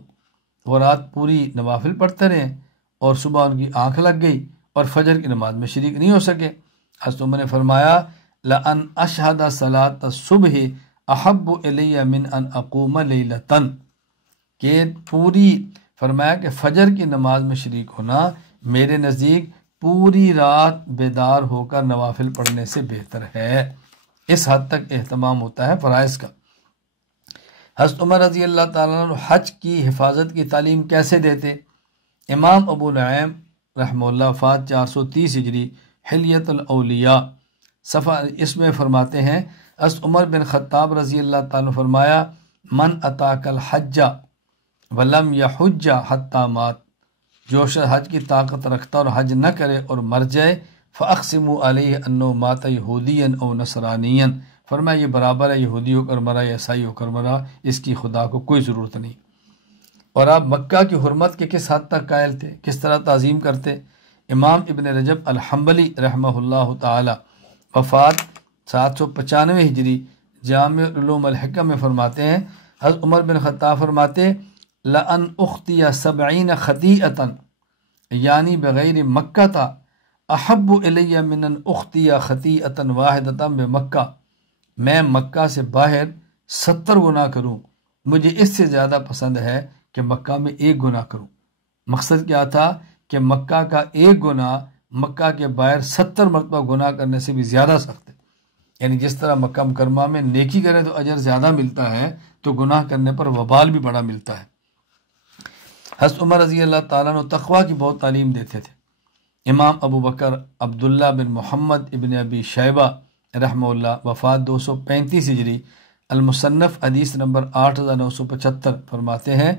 وہ رات پوری نوافل پڑھتے رہے اور صبح ان کی آنکھ لگ گئی اور فجر کی نماز میں شریک نہیں ہو سکے۔ حضرت عمر نے فرمایا لَأَنْ أَشْهَدَ صَلَاةَ الصُّبْحِ احب الی من ان اقوم لیلتن، کہ پوری فرمایا کہ فجر کی نماز میں شریک ہونا میرے نزدیک پوری رات بیدار ہو کر نوافل پڑھنے سے بہتر ہے۔ اس حد تک اہتمام ہوتا ہے فرائض کا۔ حضرت عمر رضی اللہ تعالیٰ عنہ حج کی حفاظت کی تعلیم کیسے دیتے؟ امام ابو نعیم رحمہ اللہ وفات 430 ہجری حلیت الاولیاء صفحہ، اس میں فرماتے ہیں حضرت عمر بن خطاب رضی اللہ تعالیٰ عنہ فرمایا من اتاک الحج ولم یحج حتی مات، جو شخص حج کی طاقت رکھتا اور حج نہ کرے اور مر جائے فاقسموا علیہ انہ مات یہودیا او نصرانیا، فرمایا یہ برابر ہے یہودی ہو کر مرا یا عیسائی ہو کر مرا، اس کی خدا کو کوئی ضرورت نہیں۔ اور آپ مکہ کی حرمت کے کس حد تک قائل تھے، کس طرح تعظیم کرتے؟ امام ابن رجب الحنبلی رحمہ اللہ تعالی وفات 795 ہجری جامع علوم الحکم میں فرماتے ہیں حضرت عمر بن خطاب فرماتے لَأَنْ أُخْتِيَ 70 خَطِيئَةً یعنی بغیر مکہ تا احب الی من ان اخطیہ خطیئۃ واحدۃ بمکہ، میں مکہ سے باہر 70 گناہ کروں، مجھے اس سے زیادہ پسند ہے کہ مکہ میں ایک گناہ کروں۔ مقصد کیا تھا کہ مکہ کا ایک گناہ مکہ کے باہر 70 مرتبہ گناہ کرنے سے بھی زیادہ سخت ہے، یعنی جس طرح مکہ مکرمہ میں نیکی کرے تو اجر زیادہ ملتا ہے تو گناہ کرنے پر وبال بھی بڑا ملتا ہے۔ حضرت عمر رضی اللہ تعالیٰ عنہ تقویٰ کی بہت تعلیم دیتے تھے۔ امام ابو بکر عبداللہ بن محمد ابن ابی شیبہ رحمہ اللہ وفات 235 ہجری المصنف حدیث نمبر 8975 فرماتے ہیں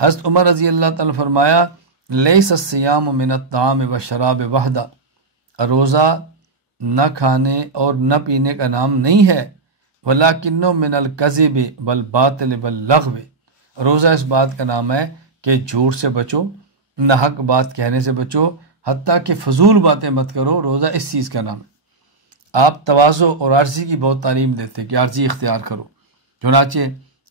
حضرت عمر رضی اللہ تعالیٰ فرمایا لیس الصیام من الطعام والشراب وحدہ، روزہ نہ کھانے اور نہ پینے کا نام نہیں ہے، ولیکن من الکذب والباطل واللغو، روزہ اس بات کا نام ہے کہ جھوٹ سے بچو، ناحق بات کہنے سے بچو، حتیٰ کہ فضول باتیں مت کرو، روزہ اس چیز کا نام ہے۔ آپ تواضع اور عاجزی کی بہت تعلیم دیتے کہ عاجزی اختیار کرو۔ چنانچہ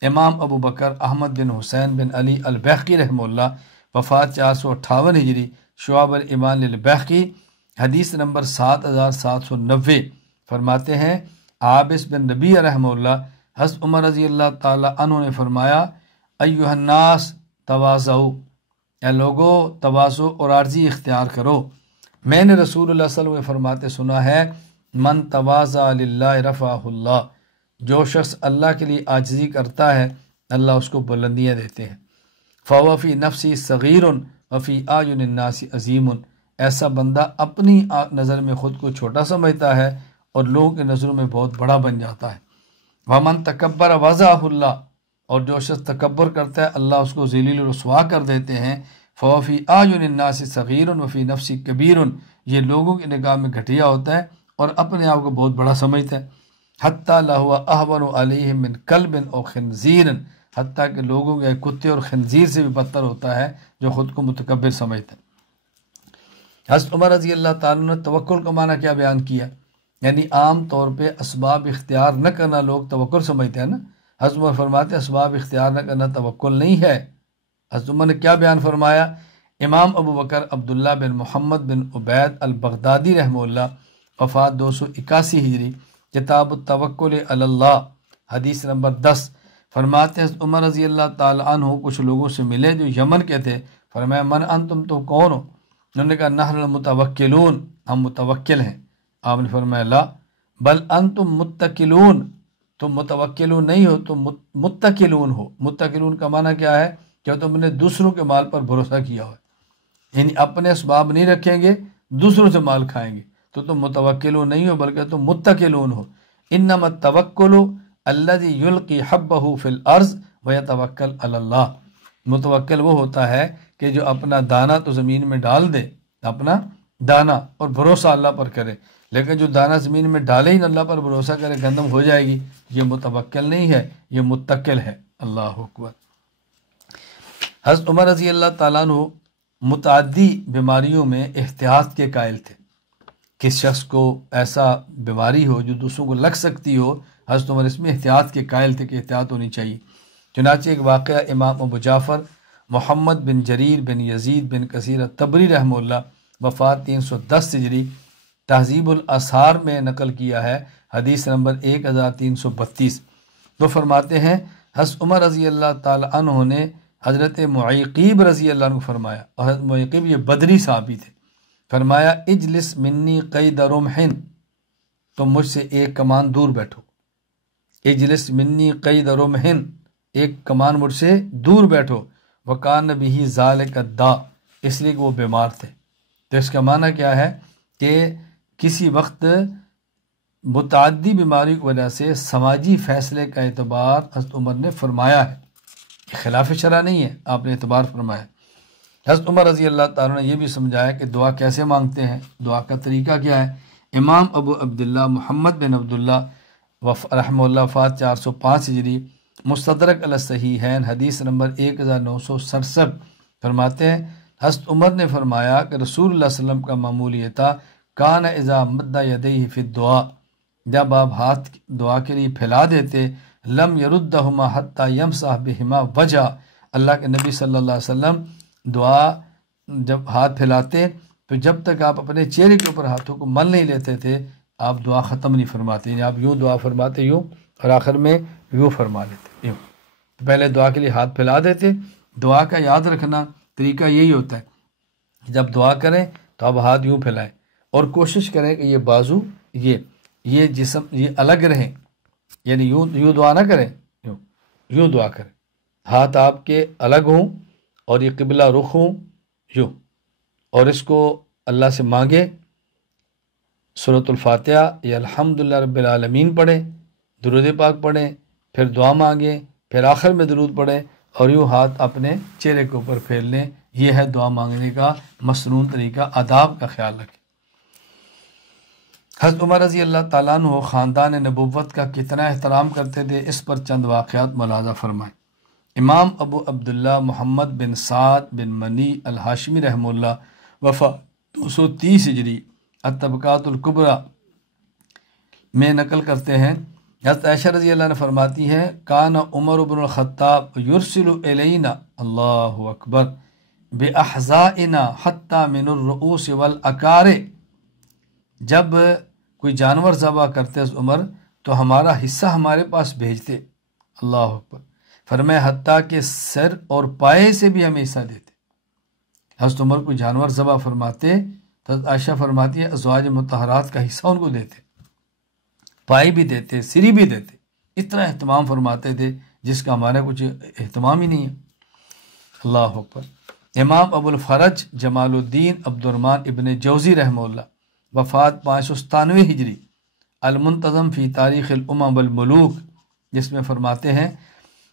امام ابو بکر احمد بن حسین بن علی البیہقی رحمہ اللہ وفات 458 ہجری شعب الایمان للبیہقی حدیث نمبر 7790 فرماتے ہیں عابس بن ربیع رحمہ اللہ حضرت عمر رضی اللہ تعالی عنہ نے فرمایا ایھا الناس تواضعوا، اے لوگو تواضع اور عاجزی اختیار کرو، میں نے رسول اللہ صلی اللہ علیہ وسلم فرماتے سنا ہے من تواضع للہ رفعہ اللہ، جو شخص اللہ کے لیے عاجزی کرتا ہے اللہ اس کو بلندیاں دیتے ہیں۔ فَهُوَ فِي نَفْسِهِ صَغِيرٌ وَفِي أَعْيُنِ النَّاسِ عَظِيمٌ، ایسا بندہ اپنی نظر میں خود کو چھوٹا سمجھتا ہے اور لوگوں کی نظروں میں بہت بڑا بن جاتا ہے۔ وَمَن تَكَبَّرَ وَضَعَهُ اللَّهُ، اور جو شخص تکبر کرتا ہے اللہ اس کو ذلیل و رسوا کر دیتے ہیں۔ فوفی آیُن الناس صغیر وفی نفسی کبیر، یہ لوگوں کی نگاہ میں گھٹیا ہوتا ہے اور اپنے آپ کو بہت بڑا سمجھتا ہے۔ حتیٰ لہو احون علیہ من کلب او خنزیر، حتیٰ کہ لوگوں کے کتے اور خنزیر سے بھی بدتر ہوتا ہے جو خود کو متکبر سمجھتا ہے۔ حضرت عمر رضی اللہ تعالیٰ نے توکل کا معنی کیا بیان کیا؟ یعنی عام طور پہ اسباب اختیار نہ کرنا لوگ توکل سمجھتے ہیں نا۔ حضرت عمر فرماتے ہیں اسباب اختیار نہ کرنا توکل نہیں ہے۔ حضرت عمر نے کیا بیان فرمایا؟ امام ابو بکر عبداللہ بن محمد بن عبید البغدادی رحمہ اللہ، وفات 281 ہجری، کتاب التوکل علی اللہ، حدیث نمبر 10، فرماتے ہیں حضرت عمر رضی اللہ تعالیٰ عنہ کچھ لوگوں سے ملے جو یمن کے تھے۔ فرمایا من انتم، تو کون ہو؟ انہوں نے کہا نحن المتوکلون، ہم متوکل ہیں۔ آپ نے فرمایا لا بل انتم متکلون، تم متوکلون نہیں ہو، تم متکلون ہو۔ متکلون کا معنی کیا ہے؟ کہ تم نے دوسروں کے مال پر بھروسہ کیا ہو، یعنی اپنے اسباب نہیں رکھیں گے، دوسروں سے مال کھائیں گے، تو تم متوکلون نہیں ہو بلکہ تم متکلون ہو۔ انما التوکل الذی یلقی حبہ فی الارض ویتوکل علی اللہ، متوکل وہ ہوتا ہے کہ جو اپنا دانہ تو زمین میں ڈال دے، اپنا دانہ، اور بھروسہ اللہ پر کرے، لیکن جو دانہ زمین میں ڈالے ہی نہ اللہ پر بھروسہ کرے گندم ہو جائے گی، یہ متوکل نہیں ہے، یہ متکل ہے۔ اللہ اکبر۔ حضرت عمر رضی اللہ تعالیٰ عنہ متعدی بیماریوں میں احتیاط کے قائل تھے۔ کس شخص کو ایسا بیماری ہو جو دوسروں کو لگ سکتی ہو، حضرت عمر اس میں احتیاط کے قائل تھے کہ احتیاط ہونی چاہیے۔ چنانچہ ایک واقعہ امام ابو جعفر محمد بن جریر بن یزید بن کثیر الطبری رحمہ اللہ، وفات 310 ہجری، تہذیب الاثار میں نقل کیا ہے، حدیث نمبر 1332۔ وہ فرماتے ہیں حضرت عمر رضی اللہ تعالیٰ عنہ نے حضرت معیقیب رضی اللہ عنہ فرمایا، اور حضرت معیقیب یہ بدری صحابی تھے، فرمایا اجلس منی قید رمحن، تم مجھ سے ایک کمان دور بیٹھو۔ اجلس منی قید رمحن، ایک کمان مجھ سے دور بیٹھو۔ وکان بہ ذالک الداء، اس لیے کہ وہ بیمار تھے۔ تو اس کا معنی کیا ہے کہ کسی وقت متعدی بیماری کی وجہ سے سماجی فیصلے کا اعتبار حضرت عمر نے فرمایا ہے، خلاف شرع نہیں ہے، آپ نے اعتبار فرمایا۔ حضرت عمر رضی اللہ تعالیٰ نے یہ بھی سمجھایا کہ دعا کیسے مانگتے ہیں، دعا کا طریقہ کیا ہے۔ امام ابو عبداللہ محمد بن عبداللہ رحمہ اللہ، وفات 405 ہجری، مستدرک علی الصحیحین، حدیث نمبر 1967، فرماتے ہیں حضرت عمر نے فرمایا کہ رسول اللہ صلی اللہ علیہ وسلم کا معمول یہ تھا، کان اذا مد یدیہ فی الدعاء، جب آپ ہاتھ دعا کے لیے پھیلا دیتے، لم یردہما حتی یمسح بہما وجہ، اللہ کے نبی صلی اللہ علیہ وسلم دعا جب ہاتھ پھیلاتے تو جب تک آپ اپنے چہرے کے اوپر ہاتھوں کو مل نہیں لیتے تھے، آپ دعا ختم نہیں فرماتے، یعنی آپ یوں دعا فرماتے یوں، اور آخر میں یوں فرما لیتے یوں۔ پہلے دعا کے لیے ہاتھ پھیلا دیتے۔ دعا کا یاد رکھنا طریقہ یہی ہوتا ہے، جب دعا کریں تو آپ ہاتھ یوں پھیلائیں اور کوشش کریں کہ یہ بازو، یہ جسم، یہ الگ رہیں، یعنی یوں دعا نہ کریں، یوں دعا کریں، ہاتھ آپ کے الگ ہوں اور یہ قبلہ رخ ہوں، یوں، اور اس کو اللہ سے مانگے، سورۃ الفاتحہ یا الحمدللہ رب العالمین پڑھیں، درود پاک پڑھیں، پھر دعا مانگیں، پھر آخر میں درود پڑھیں، اور یوں ہاتھ اپنے چہرے کے اوپر پھیر لیں۔ یہ ہے دعا مانگنے کا مسنون طریقہ، آداب کا خیال رکھیں۔ حضرت عمر رضی اللہ تعالیٰ عنہ خاندان نبوت کا کتنا احترام کرتے تھے، اس پر چند واقعات ملاحظہ فرمائیں۔ امام ابو عبداللہ محمد بن سعد بن منی الہاشمی رحمہ اللہ، وفات 230 ہجری، الطبقات الکبریٰ میں نقل کرتے ہیں، حضرت عائشہ رضی اللہ عنہ فرماتی ہیں، کان عمر بن الخطاب یرسل الینا، اللہ اکبر، باحذائنا حتی من الرؤوس والاکار، جب کوئی جانور ذبح کرتے عمر تو ہمارا حصہ ہمارے پاس بھیجتے، اللہ اکبر، فرمایا حتیٰ کہ سر اور پائے سے بھی ہمیں حصہ دیتے۔ حضرت عمر کوئی جانور ذبح فرماتے تو حضرت عائشہ فرماتی ہے ازواج مطہرات کا حصہ ان کو دیتے، پائی بھی دیتے، سری بھی دیتے، اتنا اہتمام فرماتے تھے جس کا ہمارا کچھ اہتمام ہی نہیں ہے۔ اللہ اکبر۔ امام ابو الفرج جمال الدین عبد الرحمن ابن جوزی رحمہ اللہ، وفات 597 ہجری، المنتظم فی تاریخ الامم والملوک، جس میں فرماتے ہیں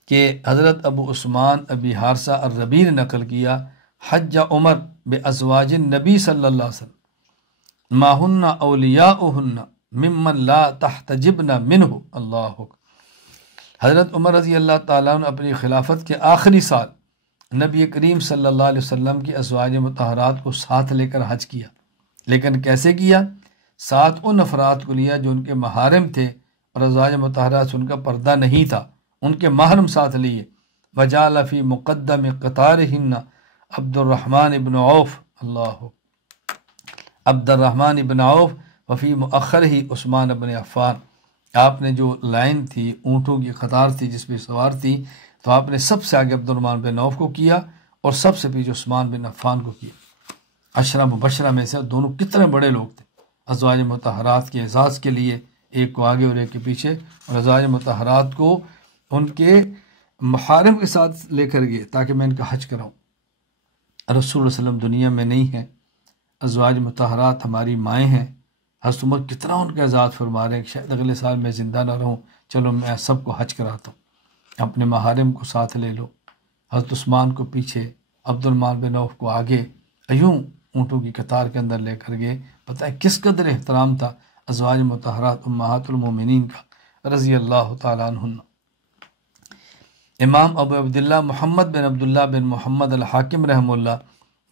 کہ حضرت ابو عثمان ابی حارثہ الربیع نے نقل کیا، حج عمر بازواج النبی صلی اللہ علیہ وسلم ما ہن اولیاؤہن ممن لا تحتجبن منہ. اللہ اکبر. حضرت عمر رضی اللہ تعالیٰ عنہ اپنی خلافت کے آخری سال نبی کریم صلی اللہ علیہ وسلم کی ازواج مطہرات کو ساتھ لے کر حج کیا. لیکن کیسے کیا؟ ساتھ ان افراد کو لیا جو ان کے محارم تھے اور ازواج مطہرات سے ان کا پردہ نہیں تھا، ان کے محرم ساتھ لیے. وجعل فی مقدم قطارہن عبد الرحمن ابن عوف. اللہ عبد الرحمن ابن عوف وفی مؤخر ہی عثمان ابن عفان. آپ نے جو لائن تھی، اونٹوں کی قطار تھی جس پہ سوار تھی، تو آپ نے سب سے آگے عبد الرحمن بن عوف کو کیا اور سب سے پیچھے عثمان بن عفان کو کیا. عشرہ مبشرہ میں سے دونوں کتنے بڑے لوگ تھے ازواج مطہرات کے اعزاز کے لیے، ایک کو آگے اور ایک کے پیچھے. اور ازواج مطہرات کو ان کے محارم کے ساتھ لے کر گئے تاکہ میں ان کا حج کراؤں. رسول اللہ علیہ وسلم دنیا میں نہیں ہیں، ازواج مطہرات ہماری مائیں ہیں. حضرت عمر کتنا ان کا اعزاز فرما رہے ہیں کہ شاید اگلے سال میں زندہ نہ رہوں، چلو میں سب کو حج کراتا ہوں، اپنے محارم کو ساتھ لے لو. حضرت عثمان کو پیچھے، عبد الرحمن بن عوف کو آگے، ایوں اونٹوں کی قطار کے اندر لے کر گئے. پتہ ہے کس قدر احترام تھا ازواج مطہرات امہات المومنین کا رضی اللہ تعالیٰ عنہن. امام ابو عبداللہ محمد بن عبداللہ بن محمد الحاکم رحمہ اللہ،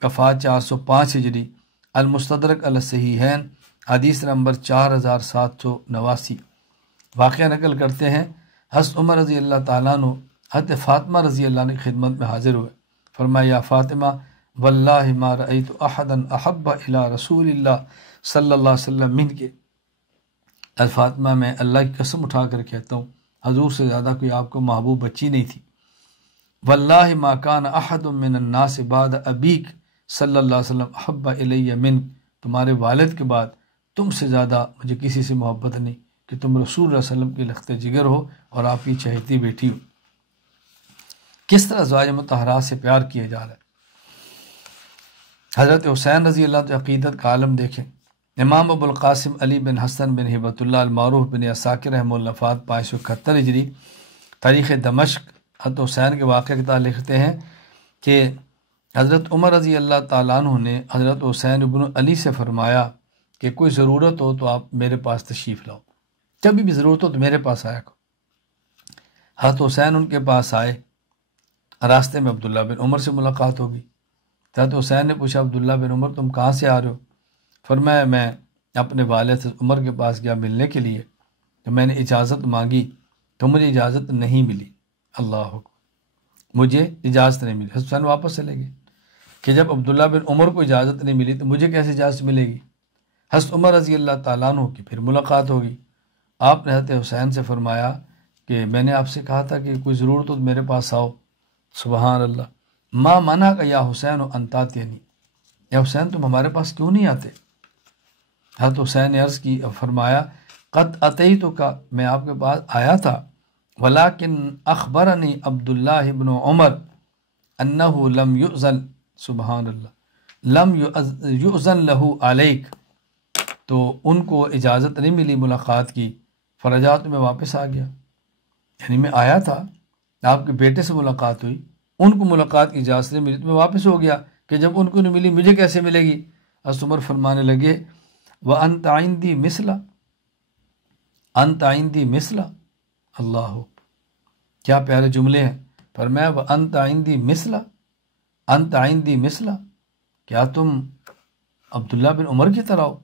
وفات 405 ہجری، المستدرک علی الصحیحین، حدیث نمبر 4789. واقعہ نقل کرتے ہیں حضرت عمر رضی اللہ تعالیٰ عنہ حضرت فاطمہ رضی اللہ عنہ کی خدمت میں حاضر ہوئے. فرمایا یا فاطمہ واللہ ما رأیت احدا احب الی رسول اللہ صلی اللہ علیہ وسلم من کے. فاطمہ میں اللہ کی قسم اٹھا کر کہتا ہوں حضور سے زیادہ کوئی آپ کو محبوب بچی نہیں تھی. واللہ ما کان احد من الناس بعد ابیک صلی اللہ علیہ وسلم احب الی من. تمہارے والد کے بعد تم سے زیادہ مجھے کسی سے محبت نہیں کہ تم رسول اللہ علیہ وسلم کی لخت جگر ہو اور آپ کی چہیتی بیٹی ہو. کس طرح ازواج مطہرات سے پیار کیا جا رہا ہے. حضرت حسین رضی اللہ عنہ عقیدت کا عالم دیکھیں. امام ابو القاسم علی بن حسن بن ہبۃ اللہ المعروف بن عساکر رحمہ اللہ وفات 571 ہجری. تاریخ دمشق حضرت حسین کے واقعے کے تعلق لکھتے ہیں کہ حضرت عمر رضی اللہ تعالیٰ عنہ نے حضرت حسین ابن علی سے فرمایا کہ کوئی ضرورت ہو تو آپ میرے پاس تشریف لاؤ، جب بھی ضرورت ہو تو میرے پاس آیا کرو. حضرت حسین ان کے پاس آئے. راستے میں عبداللہ بن عمر سے ملاقات ہوگی. حضرت حسین نے پوچھا عبداللہ بن عمر تم کہاں سے آ رہے ہو؟ فرمایا میں اپنے والد عمر کے پاس گیا ملنے کے لیے، تو میں نے اجازت مانگی تو مجھے اجازت نہیں ملی. اللہ اکبر. مجھے اجازت نہیں ملی. حضرت حسین واپس چلے گئے کہ جب عبداللہ بن عمر کو اجازت نہیں ملی تو مجھے کیسے اجازت ملے گی. حضرت عمر رضی اللہ تعالیٰ عنہ کی پھر ملاقات ہوگی. آپ نے حضرت حسین سے فرمایا کہ میں نے آپ سے کہا تھا کہ کوئی ضرورت ہو تو میرے پاس آؤ. سبحان اللہ. ما منع کا یا حسین و انتاتینی، یا حسین تم ہمارے پاس کیوں نہیں آتے؟ حضرت حسین نے عرض کی، فرمایا قد اتیتو کا، میں آپ کے پاس آیا تھا، ولیکن اخبرنی عبداللہ ابن عمر انہ لم یؤذن، سبحان اللہ، لم یؤذن لہ علیک، تو ان کو اجازت نہیں ملی ملاقات کی. فرجات میں واپس آ گیا. یعنی میں آیا تھا، آپ کے بیٹے سے ملاقات ہوئی، ان کو ملاقات کی اجازت نہیں ملی تو میں واپس ہو گیا کہ جب ان کو نہیں ملی مجھے کیسے ملے گی. حضرت عمر فرمانے لگے وَأَنْتَ عِنْدِي مِثْلَ، أَنْتَ عِنْدِي مِثْلَ. اللہ، کیا پیارے جملے ہیں. فرمایا وَأَنْتَ عِنْدِي مِثْلَ، أَنْتَ عِنْدِي مِثْلَ، کیا تم عبداللہ بن عمر کی طرح ہو،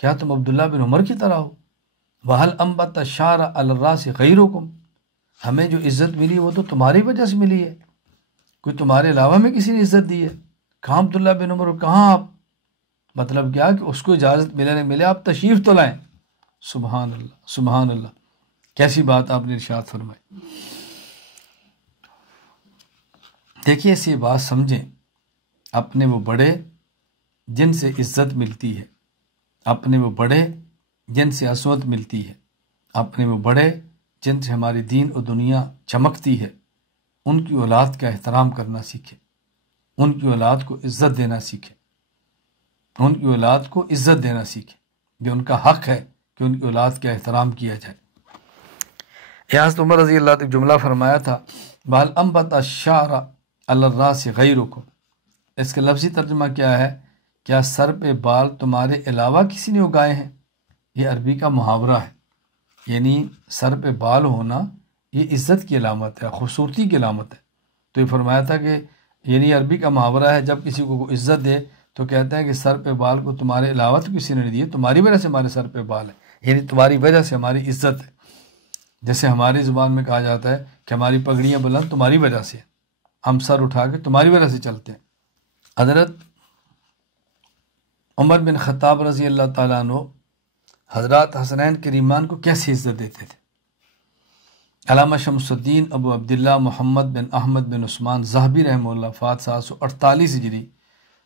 کیا تم عبداللہ بن عمر کی طرح ہو. وَهَلْ أَنْبَتَ الشَّعْرَ عَلَى الرَّأْسِ غَيْرُكُمْ، ہمیں جو عزت ملی وہ تو تمہاری وجہ سے ملی ہے، کوئی تمہارے علاوہ میں کسی نے عزت دی ہے. کہاں عبداللہ بن عمر، کہاں آپ؟ مطلب کیا کہ اس کو اجازت ملے نہیں ملے، آپ تشریف تو لائیں. سبحان اللہ، سبحان اللہ. کیسی بات آپ نے ارشاد فرمائی. دیکھیے ایسی بات سمجھیں، اپنے وہ بڑے جن سے عزت ملتی ہے، اپنے وہ بڑے جن سے عصمت ملتی ہے، اپنے وہ بڑے جن سے ہماری دین و دنیا چمکتی ہے، ان کی اولاد کا احترام کرنا سیکھیں، ان کی اولاد کو عزت دینا سیکھیں، ان کی اولاد کو عزت دینا سیکھیں. یہ ان کا حق ہے کہ ان کی اولاد کا احترام کیا جائے. حضرت عمر رضی اللہ عنہ جملہ فرمایا تھا بَهَلْ أَنْبَتَ الشَّعْرَ عَلَى الرَّأْسِ غَيْرُكُمْ، اس کا لفظی ترجمہ کیا ہے؟ کیا سر پہ بال تمہارے علاوہ کسی نے اگائے ہیں؟ یہ عربی کا محاورہ ہے، یعنی سر پہ بال ہونا یہ عزت کی علامت ہے، خوبصورتی کی علامت ہے۔ تو یہ فرمایا تھا کہ یعنی عربی کا محاورہ ہے، جب کسی کو عزت دے تو کہتا ہے کہ سر پہ بال کو تمہارے علاوہ تو کسی نے نہیں دیے، تمہاری وجہ سے ہمارے سر پہ بال ہے، یعنی تمہاری وجہ سے ہماری عزت ہے۔ جیسے ہماری زبان میں کہا جاتا ہے کہ ہماری پگڑیاں بلند تمہاری وجہ سے، ہم سر اٹھا کے تمہاری وجہ سے چلتے ہیں۔ حضرت عمر بن خطاب رضی اللہ تعالیٰ عنہ حضرات حسنین کریمان کو کیسی عزت دیتے تھے؟ علامہ شمس الدین ابو عبداللہ محمد بن احمد بن عثمان ذہبی رحمہ اللہ وفات 748 ہجری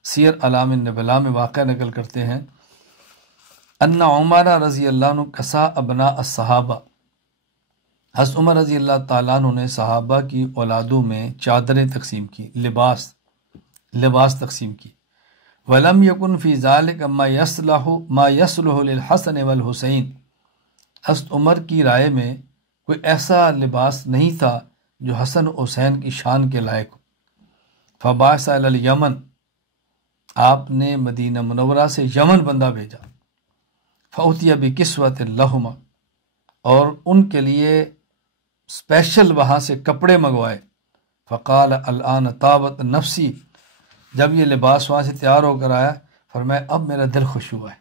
سیر اعلام النبلاء میں واقعہ نقل کرتے ہیں، ان عمر رضی اللہ عنہ کسا ابناء الصحابہ، حضرت عمر رضی اللہ تعالیٰ عنہ نے صحابہ کی اولادوں میں چادریں تقسیم کی، لباس تقسیم کی۔ وَلَمْ يَكُنْ فِي ذَلِكَ مَا يَصْلُحُ لِلْحَسَنِ وَالْحُسَيْنِ، حضرت عمر کی رائے میں کوئی ایسا لباس نہیں تھا جو حسن و حسین کی شان کے لائق ہو۔ فَبَعَثَ إِلَى الْيَمَنِ، آپ نے مدینہ منورہ سے یمن بندہ بھیجا۔ فَأُتِيَ بِكِسْوَةٍ لَهُمَا، اور ان کے لیے اسپیشل وہاں سے کپڑے منگوائے۔ فقال الآن طابت نفسی، جب یہ لباس وہاں سے تیار ہو کر آیا فرمایا اب میرا دل خوش ہوا ہے،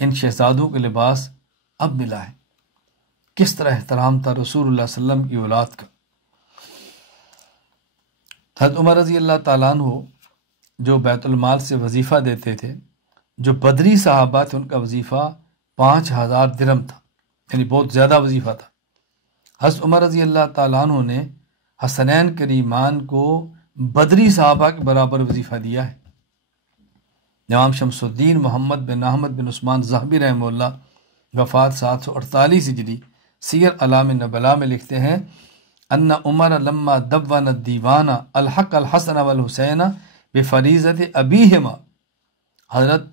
ان شہزادوں کے لباس اب ملا ہے۔ کس طرح احترام تھا رسول اللہ صلی اللہ علیہ وسلم کی اولاد کا۔ حضرت عمر رضی اللہ تعالیٰ عنہ جو بیت المال سے وظیفہ دیتے تھے، جو بدری صحابہ تھے ان کا وظیفہ 5000 درہم تھا، یعنی بہت زیادہ وظیفہ تھا۔ حضرت عمر رضی اللہ تعالیٰ عنہ نے حسنین کریمان کو بدری صحابہ کے برابر وظیفہ دیا ہے۔ امام شمس الدین محمد بن احمد بن عثمان ذہبی رحمہ اللہ وفات 748 ہجری سیر اعلام النبلاء میں لکھتے ہیں، ان عمر لما دون الدیوان الحق الحسن والحسین بفریضۃ ابیہما، حضرت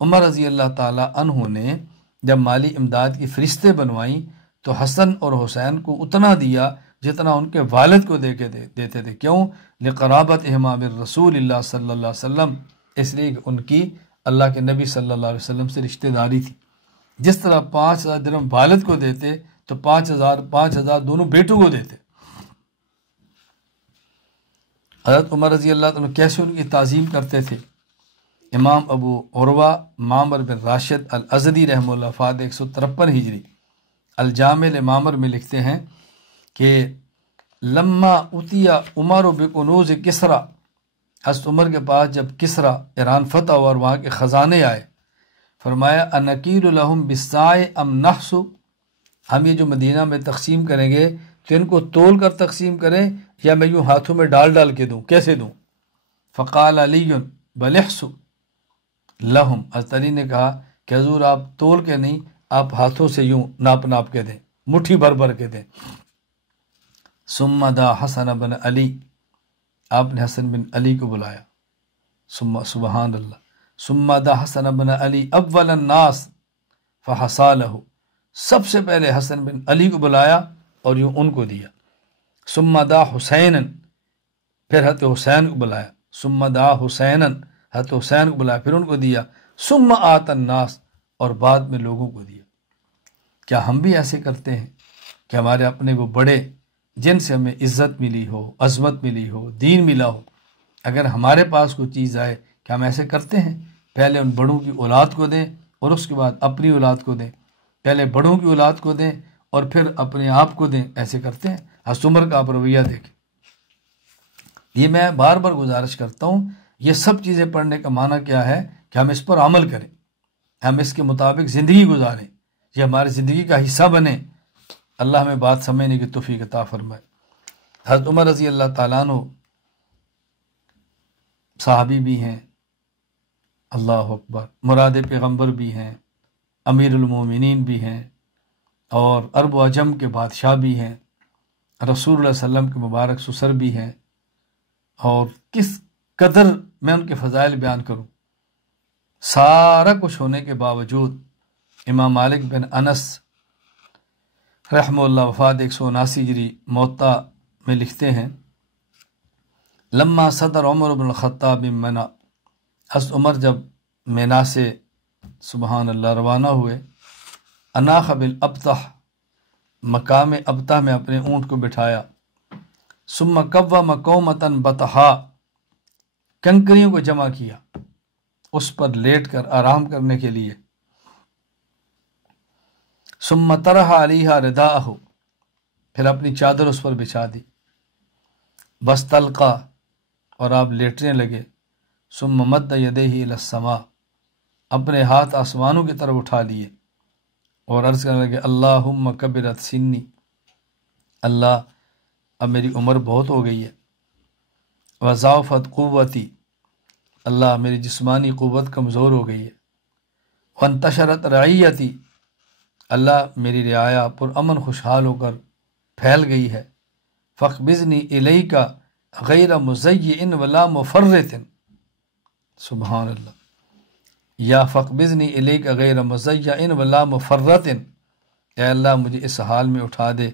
عمر رضی اللہ تعالی عنہ نے جب مالی امداد کی فہرستیں بنوائیں تو حسن اور حسین کو اتنا دیا جتنا ان کے والد کو دیتے تھے۔ کیوں؟ لقرابتہما بالرسول اللہ صلی اللہ علیہ وسلم، اس لیے کہ ان کی اللہ کے نبی صلی اللہ علیہ وسلم سے رشتہ داری تھی۔ جس طرح 5000 درہم والد کو دیتے تو 5000 دونوں بیٹوں کو دیتے۔ حضرت عمر رضی اللہ عنہ کیسے ان کی تعظیم کرتے تھے؟ امام ابو عروہ معمر بن راشد الازدی رحمہ اللہ وفات 153 ہجری الجامع لمعمر میں لکھتے ہیں کہ لما اتیا عمر بکنوز کسرا، حضرت عمر کے پاس جب کسرا ایران فتح ہوا اور وہاں کے خزانے آئے، فرمایا انقیر لہم بالساع ام نحس، ہم یہ جو مدینہ میں تقسیم کریں گے تو ان کو تول کر تقسیم کریں یا میں یوں ہاتھوں میں ڈال کے دوں، کیسے دوں؟ فقال علی بل احسوا لہم، حضرت علی نے کہا کہ حضور آپ تول کے نہیں، آپ ہاتھوں سے یوں ناپ کے دیں، مٹھی بھر کے دیں۔ ثم دا حسن بن علی، آپ نے حسن بن علی کو بلایا، سبحان اللہ، ثم دا حسن بن علی اول الناس فحصا لہ، سب سے پہلے حسن بن علی کو بلایا اور یوں ان کو دیا۔ ثم دا حسین، پھر حضرت حسین کو بلایا، ثم دا حسین، حضرت حسین کو بلایا پھر ان کو دیا، ثم آت الناس، اور بعد میں لوگوں کو دیا۔ کیا ہم بھی ایسے کرتے ہیں کہ ہمارے اپنے وہ بڑے جن سے ہمیں عزت ملی ہو، عظمت ملی ہو، دین ملا ہو، اگر ہمارے پاس کوئی چیز آئے کہ ہم ایسے کرتے ہیں؟ پہلے ان بڑوں کی اولاد کو دیں اور اس کے بعد اپنی اولاد کو دیں، پہلے بڑوں کی اولاد کو دیں اور پھر اپنے آپ کو دیں، ایسے کرتے ہیں؟ حضرت عمر کا آپ رویہ دیکھیں۔ یہ میں بار بار گزارش کرتا ہوں، یہ سب چیزیں پڑھنے کا معنی کیا ہے کہ ہم اس پر عمل کریں، ہم اس کے مطابق زندگی گزاریں، یہ ہماری زندگی کا حصہ بنے۔ اللہ ہمیں بات سمجھنے کی توفیق عطا فرمائے۔ حضرت عمر رضی اللہ تعالیٰ عنہ صحابی بھی ہیں، اللہ اکبر، مراد پیغمبر بھی ہیں، امیر المومنین بھی ہیں، اور عرب و عجم کے بادشاہ بھی ہیں، رسول اللہ صلی اللہ علیہ وسلم کے مبارک سسر بھی ہیں، اور کس قدر میں ان کے فضائل بیان کروں۔ سارا کچھ ہونے کے باوجود امام مالک بن انس رحمہ اللہ وفات 179 ہجری موطا میں لکھتے ہیں لما صدر عمر بن الخطاب من منا، حضرت عمر جب مینا سے سبحان اللہ روانہ ہوئے، اناخ بالابطح، مقام ابطح میں اپنے اونٹ کو بٹھایا، ثم قوم قومتن بطحا، کنکریوں کو جمع کیا اس پر لیٹ کر آرام کرنے کے لیے، ثم طرح علیہا رداءہ، پھر اپنی چادر اس پر بچھا دی، بس تلقا، اور آپ لیٹنے لگے، ثم مد یدیہ الی السماء، اپنے ہاتھ آسمانوں کی طرف اٹھا لیے اور عرض کرنے لگے اللہم کبرت سنی، اللہ اب میری عمر بہت ہو گئی ہے، وضعفت قوتی، اللہ میری جسمانی قوت کمزور ہو گئی ہے، وانتشرت رعیتی، اللہ میری رعایا پرامن خوشحال ہو کر پھیل گئی ہے، فاقبضنی الیک غیر مزیئن ولا مفرط، سبحان اللہ، یا فاقبضنی الیک غیر مزیئن ولا مفرط، اے اللہ مجھے اس حال میں اٹھا دے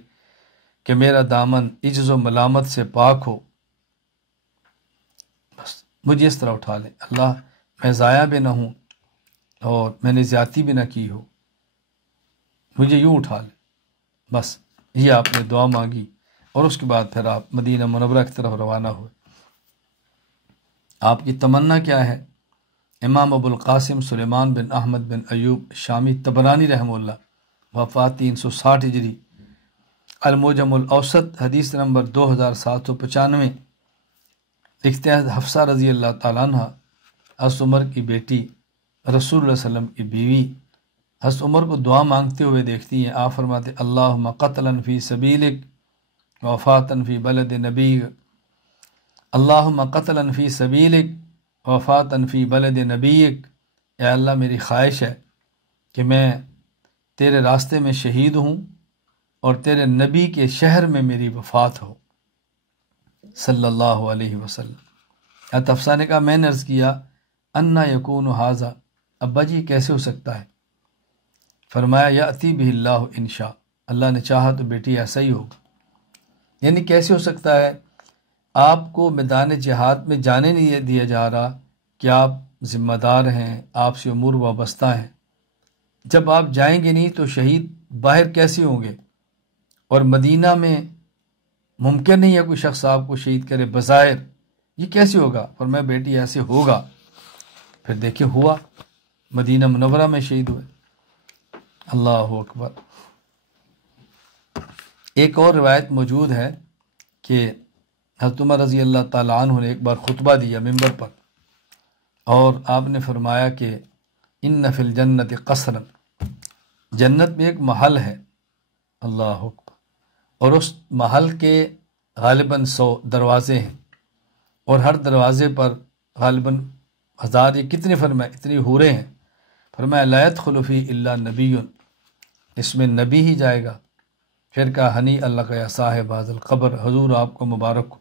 کہ میرا دامن عجز و ملامت سے پاک ہو، بس مجھے اس طرح اٹھا لے اللہ، میں ضائع بھی نہ ہوں اور میں نے زیادتی بھی نہ کی ہو، مجھے یوں اٹھا لے، بس یہ آپ نے دعا مانگی اور اس کے بعد پھر آپ مدینہ منورہ کی طرف روانہ ہوئے۔ آپ کی تمنا کیا ہے؟ امام ابو القاسم سلیمان بن احمد بن ایوب شامی طبرانی رحمہ اللہ، وفات 360 ہجری، المعجم الاوسط حدیث نمبر 2795، لکھتے ہیں حفصہ رضی اللہ تعالیٰ عنہ حضرت عمر کی بیٹی، رسول اللہ صلی اللہ علیہ وسلم کی بیوی، حضرت عمر کو دعا مانگتے ہوئے دیکھتی ہیں۔ آپ فرماتے اللہم قتلا فی سبیلک وفاتن فی بلد نبیک، اللہم قتلا فی سبیلک وفاتن فی بلد نبیک، اے اللہ میری خواہش ہے کہ میں تیرے راستے میں شہید ہوں اور تیرے نبی کے شہر میں میری وفات ہو صلی اللہ علیہ وسلم۔ حفصہ نے کہا میں نے عرض کیا انا یکون ھذا، ابا جی کیسے ہو سکتا ہے؟ فرمایا یأتی بہ اللہ انشاء، اللہ نے چاہا تو بیٹی ایسا ہی ہوگا۔ یعنی کیسے ہو سکتا ہے؟ آپ کو میدان جہاد میں جانے نہیں دیا جا رہا کہ آپ ذمہ دار ہیں، آپ سے امور وابستہ ہیں، جب آپ جائیں گے نہیں تو شہید باہر کیسے ہوں گے؟ اور مدینہ میں ممکن نہیں ہے کوئی شخص آپ کو شہید کرے بظاہر، یہ کیسے ہوگا؟ فرمایا بیٹی ایسے ہوگا۔ پھر دیکھیں ہوا، مدینہ منورہ میں شہید ہوئے، اللہ اکبر۔ ایک اور روایت موجود ہے کہ حضرت عمر رضی اللہ تعالیٰ عنہ نے ایک بار خطبہ دیا ممبر پر، اور آپ نے فرمایا کہ ان فی الجنت قصرا، جنت میں ایک محل ہے، اللہ اکبر، اور اس محل کے غالباً 100 دروازے ہیں، اور ہر دروازے پر غالباً 1000 یا کتنے، فرمایا اتنی حوریں ہیں، فرمایا لا يدخل فی الا نبی، اس میں نبی ہی جائے گا۔ پھر کہا ہنی اللہ کا یا صاحب ھذا القبر، حضور آپ کو مبارک ہو،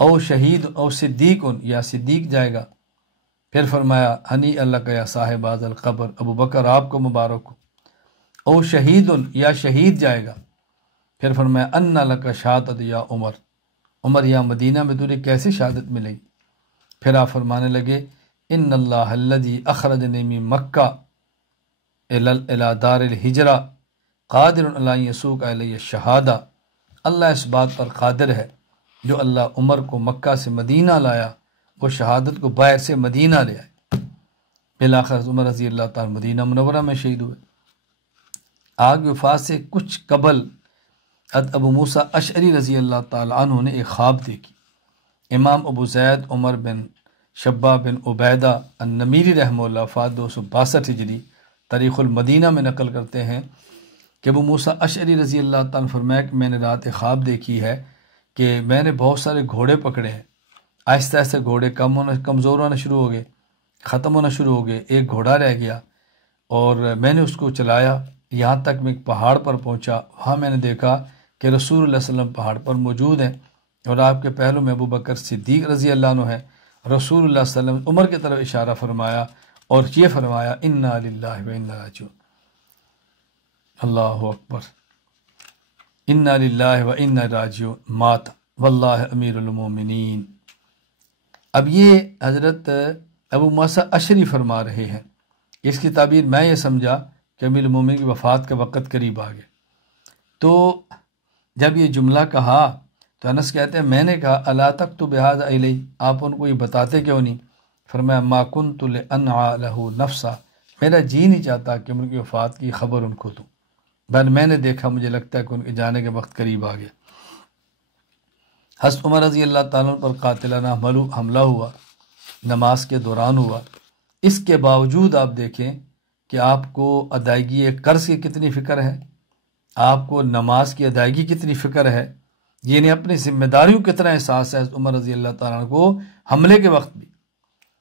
او شہید او صدیق، یا صدیق جائے گا۔ پھر فرمایا ہنی اللہ کا یا صاحب ھذا القبر، ابو بکر آپ کو مبارک ہو، او شہید، یا شہید جائے گا۔ پھر فرمایا ان لک شہادت یا عمر، عمر یا مدینہ میں تجھے کیسے شہادت ملے گی؟ پھر آپ فرمانے لگے ان اللہ الذی اخرجنی من مکہ الی دار الہجرہ قادر علی ان یسوق علی الشہادہ، اللہ اس بات پر قادر ہے جو اللہ عمر کو مکہ سے مدینہ لایا، وہ شہادت کو باہر سے مدینہ لے آئے۔ بالآخر عمر رضی اللہ تعالیٰ مدینہ منورہ میں شہید ہوئے۔ آگ وفات سے کچھ قبل حضرت ابو موسیٰ اشعری رضی اللہ تعالیٰ عنہ نے ایک خواب دیکھی۔ امام ابو زید عمر بن شبہ بن عبیدہ النمیری رحمہ اللہ وفات 262 ہجری تاریخ المدینہ میں نقل کرتے ہیں کہ ابو موسیٰ اشعری رضی اللہ تعالیٰ عنہ فرمایا کہ میں نے رات ایک خواب دیکھی ہے کہ میں نے بہت سارے گھوڑے پکڑے ہیں، آہستہ آہستہ گھوڑے کمزور ہونا شروع ہو گئے، ختم ہونا شروع ہو گئے، ایک گھوڑا رہ گیا اور میں نے اس کو چلایا یہاں تک میں ایک پہاڑ پر پہنچا، وہاں میں نے دیکھا کہ رسول اللہ صلی اللہ علیہ وسلم پہاڑ پر موجود ہیں اور آپ کے پہلو میں ابو بکر صدیق رضی اللہ عنہ ہے۔ رسول اللہ صلی اللہ علیہ وسلم عمر کی طرف اشارہ فرمایا اور یہ فرمایا انا للہ و انا راجعون، اللہ اکبر، انا للہ و انا راجعون، مات، واللہ امیر المومنین۔ اب یہ حضرت ابو موسیٰ اشعری فرما رہے ہیں، اس کی تعبیر میں یہ سمجھا کہ امیر المومنین کی وفات کا وقت قریب آ گیا۔ تو جب یہ جملہ کہا تو انس کہتے ہیں میں نے کہا الا تکتب بہذا الی، آپ ان کو یہ بتاتے کیوں نہیں؟ فرمایا ما کنت لانعى له نفسا، میرا جی نہیں چاہتا کہ ان کی وفات کی خبر ان کو دوں، بل میں نے دیکھا مجھے لگتا ہے کہ ان کے جانے کے وقت قریب آ گیا۔ حضرت عمر رضی اللہ تعالیٰ عنہ پر قاتلانہ حملہ ہوا، نماز کے دوران ہوا۔ اس کے باوجود آپ دیکھیں کہ آپ کو ادائیگی قرض کی کتنی فکر ہے، آپ کو نماز کی ادائیگی کتنی فکر ہے، یعنی اپنی ذمہ داریوں کتنا احساس ہے حضرت عمر رضی اللہ تعالیٰ عنہ کو حملے کے وقت بھی۔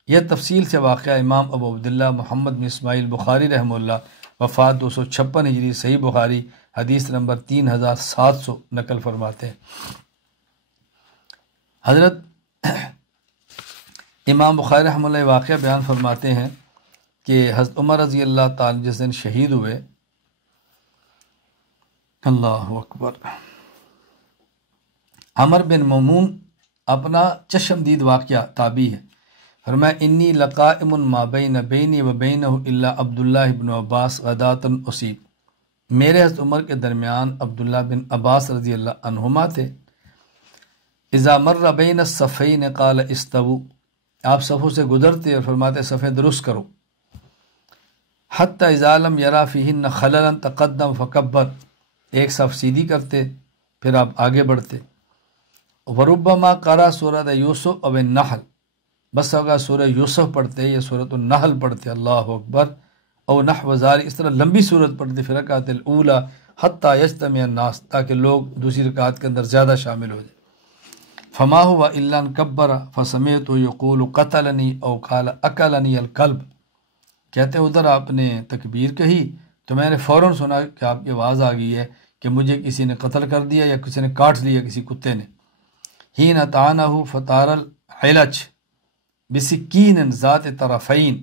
یہ تفصیل سے واقعہ امام ابو عبداللہ محمد بن اسماعیل بخاری رحمہ اللہ وفات 256 ہجری صحیح بخاری حدیث نمبر 3700 نقل فرماتے ہیں۔ حضرت امام بخاری رحمہ اللہ واقعہ بیان فرماتے ہیں کہ حضرت عمر رضی اللہ تعالیٰ جس دن شہید ہوئے، اللہ اکبر، عمر بن ممون اپنا چشمدید واقعہ تابعی ہے، فرمایا انی لقائم ما بین بینی و بینہ الا عبداللہ بن عباس غداۃ اصیب، میرے حضرت عمر کے درمیان عبداللہ بن عباس رضی اللہ عنہما تھے۔ اذا مر بین الصفین قال استووا، آپ صفوں سے گزرتے اور فرماتے صفیں درست کرو۔ حتی اذا لم یرا فیہن خللا تقدم فکبر، ایک صف سیدھی کرتے پھر آپ آگے بڑھتے۔ وربما قرأ سورۃ یوسف او النحل، بس اگر سورہ یوسف پڑھتے یا سورۃ النحل پڑھتے، اللہ اکبر، او نحو ذالک، اس طرح لمبی صورت پڑھتے فی رکعۃ الاولی حتی یجتمع الناس، تاکہ لوگ دوسری رکعت کے اندر زیادہ شامل ہو جائیں۔ فما هو الا انکبر فسمعت یقول قتلنی او قال اکلنی الکلب، کہتے ادھر آپ نے تکبیر کہی تو میں نے فوراً سنا کہ آپ کی آواز آ گئی ہے کہ مجھے کسی نے قتل کر دیا یا کسی نے کاٹ لیا، کسی کتے نے۔ حین طعنہ فطار العلج بسکین ذات طرفین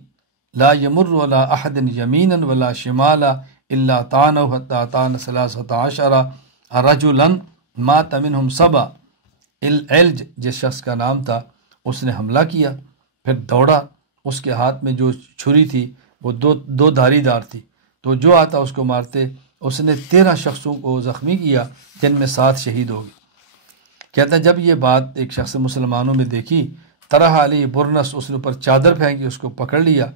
لا یمر ولا احد یمینا ولا شمالا الا طعنہ حتی طعن 13 رجلا مات منہم 7۔ العلج جس شخص کا نام تھا، اس نے حملہ کیا، پھر دوڑا، اس کے ہاتھ میں جو چھری تھی وہ دو دھاری دار تھی، تو جو آتا اس کو مارتے۔ اس نے 13 شخصوں کو زخمی کیا جن میں 7 شہید ہو گئے۔ کہتا ہے جب یہ بات ایک شخص مسلمانوں میں دیکھی، طرح علی برنس، اس نے اوپر چادر پھینکی، اس کو پکڑ لیا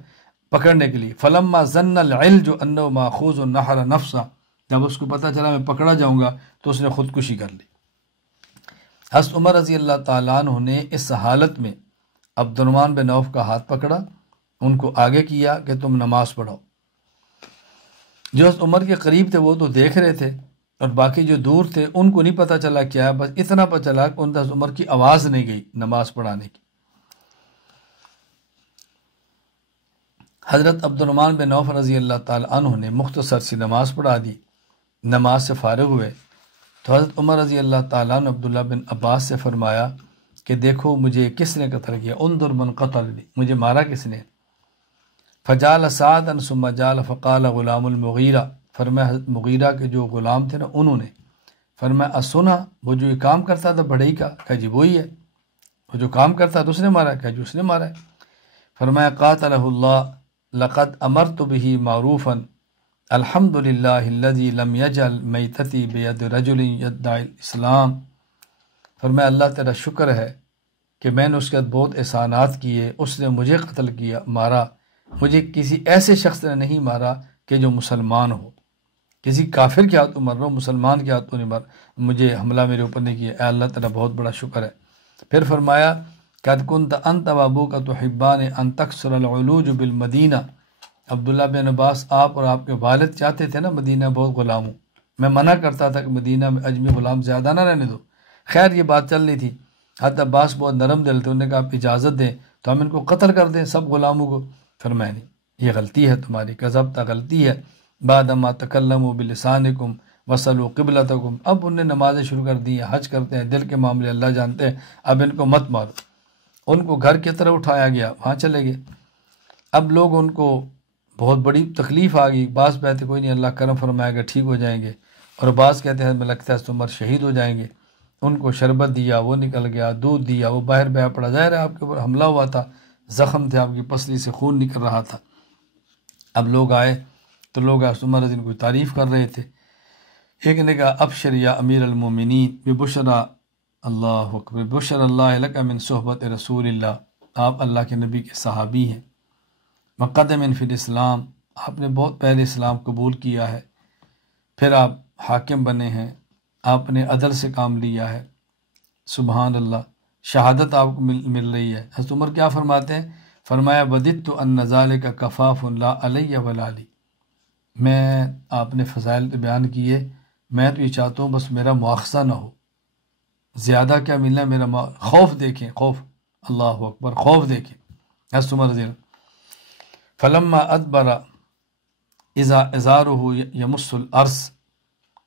پکڑنے کے لیے۔ فلما ظن العلج انه ماخوذ نحر نفسا، جب اس کو پتہ چلا میں پکڑا جاؤں گا تو اس نے خودکشی کر لی۔ حضرت عمر رضی اللہ تعالیٰ عنہ نے اس حالت میں عبد الرحمن بن عوف کا ہاتھ پکڑا، ان کو آگے کیا کہ تم نماز پڑھو۔ جو حضرت عمر کے قریب تھے وہ تو دیکھ رہے تھے، اور باقی جو دور تھے ان کو نہیں پتہ چلا کیا ہے، بس اتنا پتہ چلا کہ ان حضرت عمر کی آواز نہیں گئی نماز پڑھانے کی۔ حضرت عبد الرحمن بن عوف رضی اللہ تعالیٰ عنہ نے مختصر سی نماز پڑھا دی، نماز سے فارغ ہوئے تو حضرت عمر رضی اللہ تعالیٰ عنہ عبداللہ بن عباس سے فرمایا کہ دیکھو مجھے کس نے قتل کیا، انظر من قتلنی، مجھے مارا کس نے؟ فجال سعدا ثم جال فقال غلام المغیرہ، فرمایا حضرت مغیرہ کے جو غلام تھے نا انہوں نے فرمایا اسنا، وہ جو یہ کام کرتا تھا بڑھئی کا، کہا جی وہی ہے، وہ جو کام کرتا تھا اس نے مارا، کہا جی اس نے مارا ہے۔ فرمایا قاتلہ اللہ لقد امرت به معروفا الحمد للہ الذی لم یجعل میتتی بید رجل یدعی الاسلام، فرمایا اللہ تیرا شکر ہے کہ میں نے اس کے بہت احسانات کیے، اس نے مجھے قتل کیا، مارا، مجھے کسی ایسے شخص نے نہیں مارا کہ جو مسلمان ہو، کسی کافر کے ہاتھوں مر رہا ہوں، مسلمان کے ہاتھوں نہیں مجھے حملہ میرے اوپر نہیں کیا، اے اللہ تیرا بہت بڑا شکر ہے۔ پھر فرمایا قد کنت انت وابوک تحبان ان تکثر العلوج بالمدینہ، عبداللہ بن عباس آپ اور آپ کے والد چاہتے تھے نا مدینہ بہت غلام ہوں، میں منع کرتا تھا کہ مدینہ میں اجمی غلام زیادہ نہ رہنے دو۔ خیر یہ بات چل رہی تھی، حضرت عباس بہت نرم دل تھے، انہوں نے کہا آپ اجازت دیں تو ہم ان کو قتل کر دیں سب غلاموں کو۔ فرمایا نہیں، یہ غلطی ہے تمہاری، کذبت، غلطی ہے، بعد ما تکلموا بلسانکم وصلوا قبلتکم، اب انہیں نمازیں شروع کر دی ہیں، حج کرتے ہیں، دل کے معاملے اللہ جانتے ہیں، اب ان کو مت مارو۔ ان کو گھر کی طرح اٹھایا گیا، وہاں چلے گئے۔ اب لوگ ان کو بہت بڑی تکلیف آ گئی، بعض کہتے کوئی نہیں اللہ کرم فرمائے گا ٹھیک ہو جائیں گے، اور بعض کہتے ہیں ہمیں لگتا ہے عمر شہید ہو جائیں گے۔ ان کو شربت دیا، وہ نکل گیا، دودھ دیا، وہ باہر بہ پڑا، ظاہر ہے آپ کے اوپر حملہ ہوا تھا، زخم تھے، آپ کی پسلی سے خون نکل رہا تھا۔ اب لوگ آئے تو لوگ حضرت عمر رضی اللہ عنہ کو تعریف کر رہے تھے۔ ایک نے کہا ابشر یا امیر المومنین ببشرا اللہ اکبر بشر اللہ لک من صحبت رسول اللہ، آپ اللہ کے نبی کے صحابی ہیں، مقدم فی الاسلام، آپ نے بہت پہلے اسلام قبول کیا ہے، پھر آپ حاکم بنے ہیں، آپ نے عدل سے کام لیا ہے، سبحان اللہ، شہادت آپ کو مل رہی ہے۔ حضرت عمر کیا فرماتے ہیں؟ فرمایا وددت ان ذالک کفاف لا علی ولا لی، میں آپ نے فضائل بیان کیے، میں تو یہ چاہتا ہوں بس میرا مواخذہ نہ ہو، زیادہ کیا ملنا ہے، میرا خوف دیکھیں، خوف، اللہ اکبر، خوف دیکھیں۔ حضرت عمر رضی اللہ فلما ادبر اذا ازارہ یمس الارض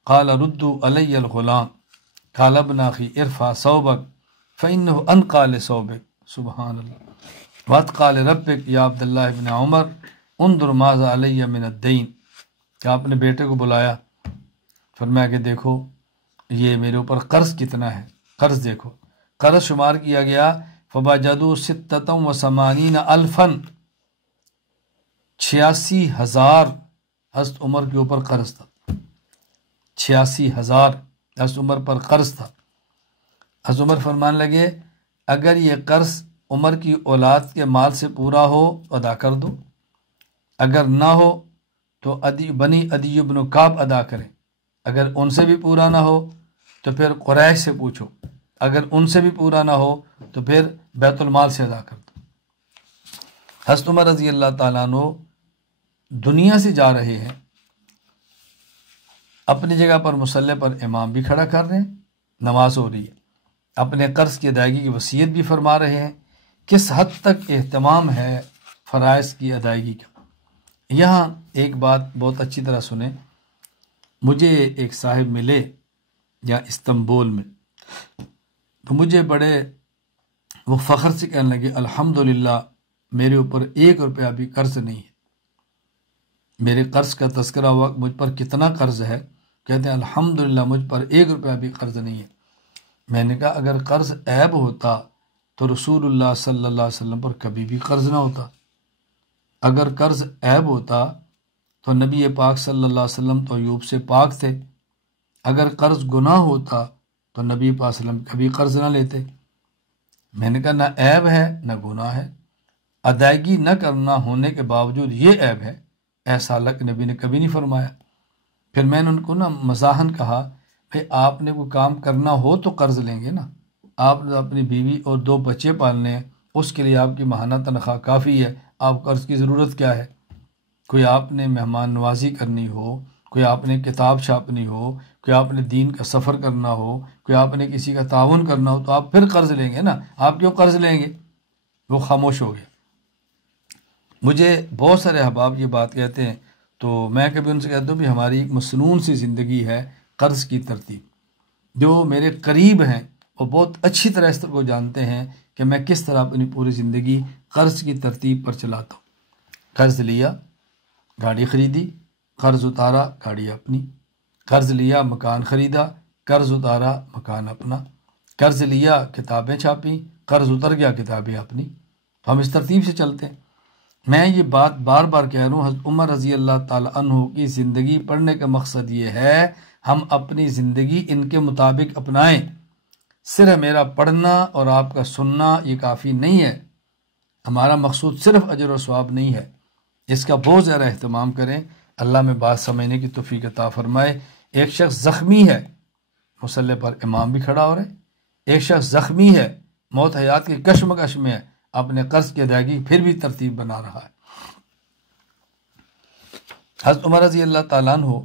قال ردوا علی الغلام قال ابن اخی ارفع ثوبک فانه انقى لثوبک، سبحان اللہ، واتقى لربک یا عبداللہ ابن عمر انظر ماذا علی من الدین، کہ آپ نے بیٹے کو بلایا، فرمایا کہ دیکھو یہ میرے اوپر قرض کتنا ہے، قرض دیکھو، قرض شمار کیا گیا، فباجدوا 86,000 86,000 حضرت عمر کے اوپر قرض تھا، 86,000 حضرت عمر پر قرض تھا۔ حضرت عمر فرمانے لگے اگر یہ قرض عمر کی اولاد کے مال سے پورا ہو تو ادا کر دو، اگر نہ ہو تو بنی عدی بن کعب ادا کریں، اگر ان سے بھی پورا نہ ہو تو پھر قریش سے پوچھو، اگر ان سے بھی پورا نہ ہو تو پھر بیت المال سے ادا کر دو۔ حضرت عمر رضی اللہ تعالیٰ عنہ دنیا سے جا رہے ہیں، اپنی جگہ پر مصلی پر امام بھی کھڑا کر رہے ہیں، نماز ہو رہی ہے، اپنے قرض کی ادائیگی کی وصیت بھی فرما رہے ہیں۔ کس حد تک اہتمام ہے فرائض کی ادائیگی کا۔ یہاں ایک بات بہت اچھی طرح سنیں، مجھے ایک صاحب ملے یا استنبول میں، تو مجھے بڑے وہ فخر سے کہنے لگے الحمدللہ میرے اوپر 1 روپیہ بھی قرض نہیں ہے۔ میرے قرض کا تذکرہ ہوا، مجھ پر کتنا قرض ہے، کہتے ہیں الحمدللہ مجھ پر 1 روپیہ بھی قرض نہیں ہے۔ میں نے کہا اگر قرض عیب ہوتا تو رسول اللہ صلی اللہ علیہ وسلم پر کبھی بھی قرض نہ ہوتا، اگر قرض عیب ہوتا تو نبی پاک صلی اللہ علیہ وسلم تو ایوب سے پاک تھے، اگر قرض گناہ ہوتا تو نبی پاک صلی اللہ علیہ وسلم کبھی قرض نہ لیتے۔ میں نے کہا نہ عیب ہے نہ گناہ ہے، ادائیگی نہ کرنا ہونے کے باوجود یہ عیب ہے، ایسا اللہ کے نبی نے کبھی نہیں فرمایا۔ پھر میں نے ان کو مزاحن کہا بھئی آپ نے کوئی کام کرنا ہو تو قرض لیں گے نا، آپ نے اپنی بیوی اور 2 بچے پالنے ہیں، اس کے لیے آپ کی ماہانہ تنخواہ کافی ہے، آپ قرض کی ضرورت کیا ہے؟ کوئی آپ نے مہمان نوازی کرنی ہو، کوئی آپ نے کتاب چھاپنی ہو، کوئی آپ نے دین کا سفر کرنا ہو، کوئی آپ نے کسی کا تعاون کرنا ہو تو آپ پھر قرض لیں گے نا، آپ کیوں قرض لیں گے؟ وہ خاموش ہو گئے۔ مجھے بہت سارے احباب یہ بات کہتے ہیں تو میں کبھی ان سے کہتا ہوں بھی ہماری ایک مسنون سی زندگی ہے قرض کی ترتیب۔ جو میرے قریب ہیں وہ بہت اچھی طرح اس طرح کو جانتے ہیں کہ میں کس طرح اپنی پوری زندگی قرض کی ترتیب پر چلاتا ہوں۔ قرض لیا، گاڑی خریدی، قرض اتارا، گاڑی اپنی، قرض لیا، مکان خریدا، قرض اتارا، مکان اپنا، قرض لیا، کتابیں چھاپیں، قرض اتر گیا، کتابیں اپنی۔ تو ہم اس ترتیب سے چلتے ہیں۔ میں یہ بات بار بار کہہ رہا ہوں، حضرت عمر رضی اللہ تعالیٰ عنہ کی زندگی پڑھنے کا مقصد یہ ہے ہم اپنی زندگی ان کے مطابق اپنائیں۔ صرف میرا پڑھنا اور آپ کا سننا یہ کافی نہیں ہے، ہمارا مقصود صرف اجر و ثواب نہیں ہے، اس کا بہت زیادہ اہتمام کریں۔ اللہ میں بات سمجھنے کی توفیق عطا فرمائے۔ ایک شخص زخمی ہے، مصلی پر امام بھی کھڑا ہو رہے، ایک شخص زخمی ہے، موت حیات کی کشمکش میں ہے، اپنے قرض کی ادائیگی پھر بھی ترتیب بنا رہا ہے۔ حضرت عمر رضی اللہ تعالیٰ عنہ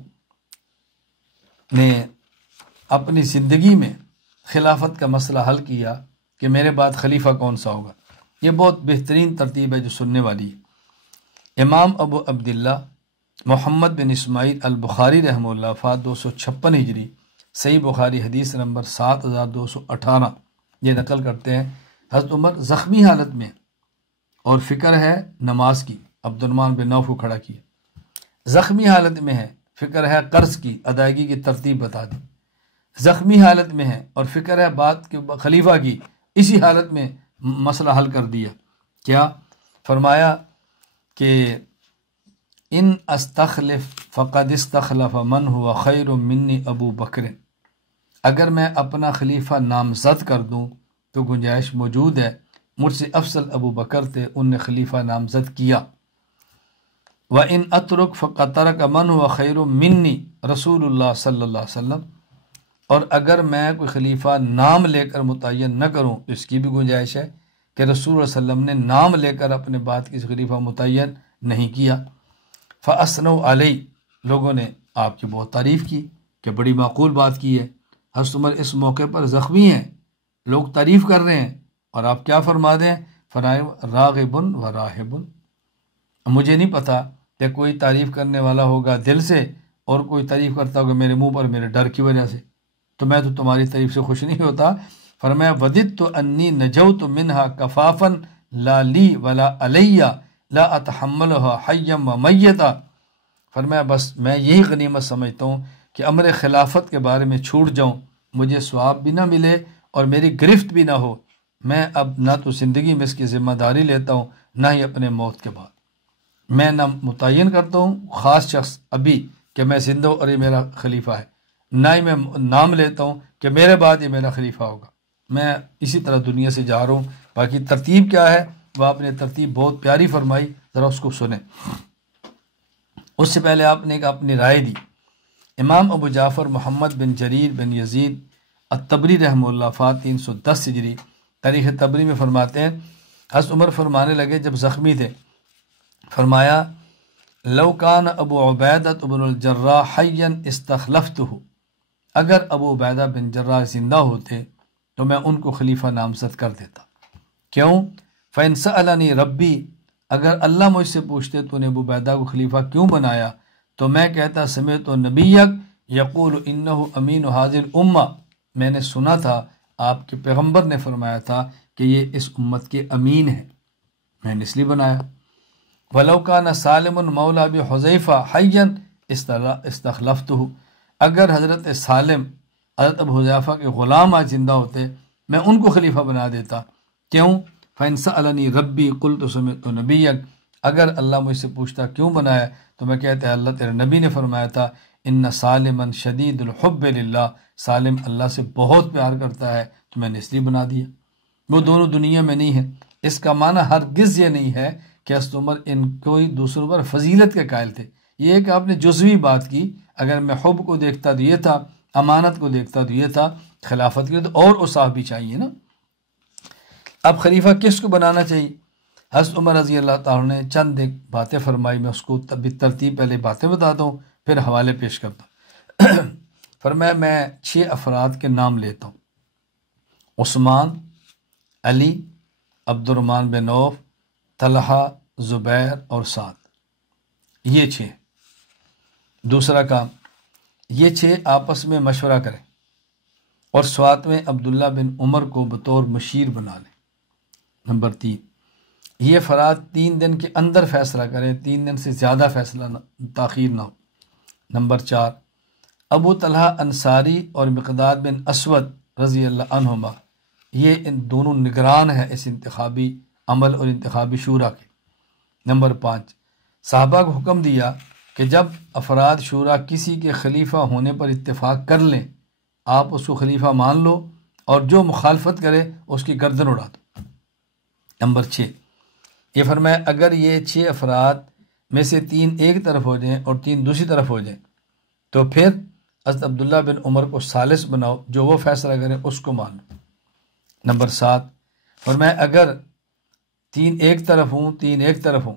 نے اپنی زندگی میں خلافت کا مسئلہ حل کیا کہ میرے بعد خلیفہ کون سا ہوگا۔ یہ بہت بہترین ترتیب ہے جو سننے والی ہے۔ امام ابو عبداللہ محمد بن اسماعیل البخاری رحمہ اللہ وفات 256 ہجری، صحیح بخاری حدیث نمبر 7218 یہ نقل کرتے ہیں حضرت عمر زخمی حالت میں اور فکر ہے نماز کی، عبد الرحمن بن عوف کو کھڑا کیا، زخمی حالت میں ہے، فکر ہے قرض کی، ادائیگی کی ترتیب بتا دی۔ زخمی حالت میں ہیں اور فکر ہے بات کے خلیفہ کی، اسی حالت میں مسئلہ حل کر دیا۔ کیا فرمایا کہ ان استخلف فقد استخلف من ہوا خیر منی ابو بکر، اگر میں اپنا خلیفہ نامزد کر دوں تو گنجائش موجود ہے مجھ سے افضل ابو بکر تھے، ان نے خلیفہ نامزد کیا۔ وَإِنْ أَتْرُكْ فَقَدْ تَرَكَ مَنْ هُوَ خَيْرٌ مِّنِّي رسول اللہ صلی اللہ علیہ وسلم، اور اگر میں کوئی خلیفہ نام لے کر متعین نہ کروں تو اس کی بھی گنجائش ہے کہ رسول اللہ صلی اللہ علیہ وسلم نے نام لے کر اپنے بعد کسی خلیفہ متعین نہیں کیا۔ فَأَثْنَوْا عَلَيْهِ، لوگوں نے آپ کی بہت تعریف کی کہ بڑی معقول بات کی ہے، حضرت عمر اس موقع پر زخمی ہیں، لوگ تعریف کر رہے ہیں اور آپ کیا فرما دیں؟ راغب و راہب، مجھے نہیں پتا کہ کوئی تعریف کرنے والا ہوگا دل سے اور کوئی تعریف کرتا ہوگا میرے منہ پر میرے ڈر کی وجہ سے، تو میں تو تمہاری تعریف سے خوش نہیں ہوتا۔ فرمایا وددت انی نجوت منہا کفافا لا لی ولا علی لا اتحملها حیا و میتا، فرمایا بس میں یہی غنیمت سمجھتا ہوں کہ امر خلافت کے بارے میں چھوٹ جاؤں، مجھے ثواب بھی نہ ملے اور میری گرفت بھی نہ ہو، میں اب نہ تو زندگی میں اس کی ذمہ داری لیتا ہوں نہ ہی اپنے موت کے بعد، میں نہ متعین کرتا ہوں خاص شخص ابھی کہ میں زندہ ہوں اور یہ میرا خلیفہ ہے، نہ ہی میں نام لیتا ہوں کہ میرے بعد یہ میرا خلیفہ ہوگا، میں اسی طرح دنیا سے جا رہا ہوں۔ باقی ترتیب کیا ہے وہ آپ نے ترتیب بہت پیاری فرمائی، ذرا اس کو سنیں۔ اس سے پہلے آپ نے ایک اپنی رائے دی۔ امام ابو جعفر محمد بن جریر بن یزید الطبری رحمہ اللہ فات 310 ہجری تاریخ طبری میں فرماتے ہیں حضرت عمر فرمانے لگے جب زخمی تھے، فرمایا لو کان ابو عبیدہ بن الجراح حیا استخلفتہ، اگر ابو عبیدہ بن جراح زندہ ہوتے تو میں ان کو خلیفہ نامزد کر دیتا۔ کیوں؟ فإن سألنی ربی، اگر اللہ مجھ سے پوچھتے تو نے ابو عبیدہ کو خلیفہ کیوں بنایا تو میں کہتا سمعت نبیک یقول انہ امین ھذہ الامہ، میں نے سنا تھا آپ کے پیغمبر نے فرمایا تھا کہ یہ اس امت کے امین ہیں، میں نے اس لیے بنایا۔ ولو کان سالم مولا ابی حذیفہ حیا استخلفتہ، اگر حضرت سالم حضرت ابو حذیفہ کے غلام آج زندہ ہوتے میں ان کو خلیفہ بنا دیتا۔ کیوں؟ فإن سألنی ربی قلت سمعت نبیک، اگر اللہ مجھ سے پوچھتا کیوں بنایا تو میں کہتا ہے اللہ تیرے نبی نے فرمایا تھا ان سالما شدید الحب للہ، سالم اللہ سے بہت پیار کرتا ہے تو میں نے اس لیے بنا دیا۔ وہ دونوں دنیا میں نہیں ہیں، اس کا معنی ہرگز یہ نہیں ہے کہ حضرت عمر ان کوئی دوسروں پر فضیلت کے قائل تھے، یہ ہے کہ آپ نے جزوی بات کی، اگر میں حب کو دیکھتا تو یہ تھا، امانت کو دیکھتا تو یہ تھا، خلافت کے تو اور اوصاف بھی چاہیے نا۔ اب خلیفہ کس کو بنانا چاہیے؟ حضرت عمر رضی اللہ تعالیٰ نے چند ایک باتیں فرمائی، میں اس کو ترتیب پہلے باتیں بتاتا ہوں پھر حوالے پیش کرتا ہوں۔ فرمایا میں 6 افراد کے نام لیتا ہوں، عثمان، علی، عبد الرحمن بن عوف، طلحہ، زبیر اور سعد، یہ 6۔ دوسرا کام، یہ 6 آپس میں مشورہ کریں اور 7ویں عبداللہ بن عمر کو بطور مشیر بنا لیں۔ نمبر 3، یہ افراد 3 دن کے اندر فیصلہ کریں، 3 دن سے زیادہ فیصلہ تاخیر نہ ہو۔ نمبر 4، ابو طلحہ انصاری اور مقداد بن اسود رضی اللہ عنہما، یہ ان دونوں نگران ہیں اس انتخابی عمل اور انتخابی شورا کے۔ نمبر 5، صحابہ کو حکم دیا کہ جب افراد شورا کسی کے خلیفہ ہونے پر اتفاق کر لیں آپ اس کو خلیفہ مان لو اور جو مخالفت کرے اس کی گردن اڑا دو۔ نمبر 6، یہ فرمایا اگر یہ 6 افراد میں سے 3 ایک طرف ہو جائیں اور 3 دوسری طرف ہو جائیں تو پھر حضرت عبداللہ بن عمر کو ثالث بناؤ، جو وہ فیصلہ کریں اس کو مان لو۔ نمبر 7، فرمایا اگر 3 ایک طرف ہوں 3 ایک طرف ہوں،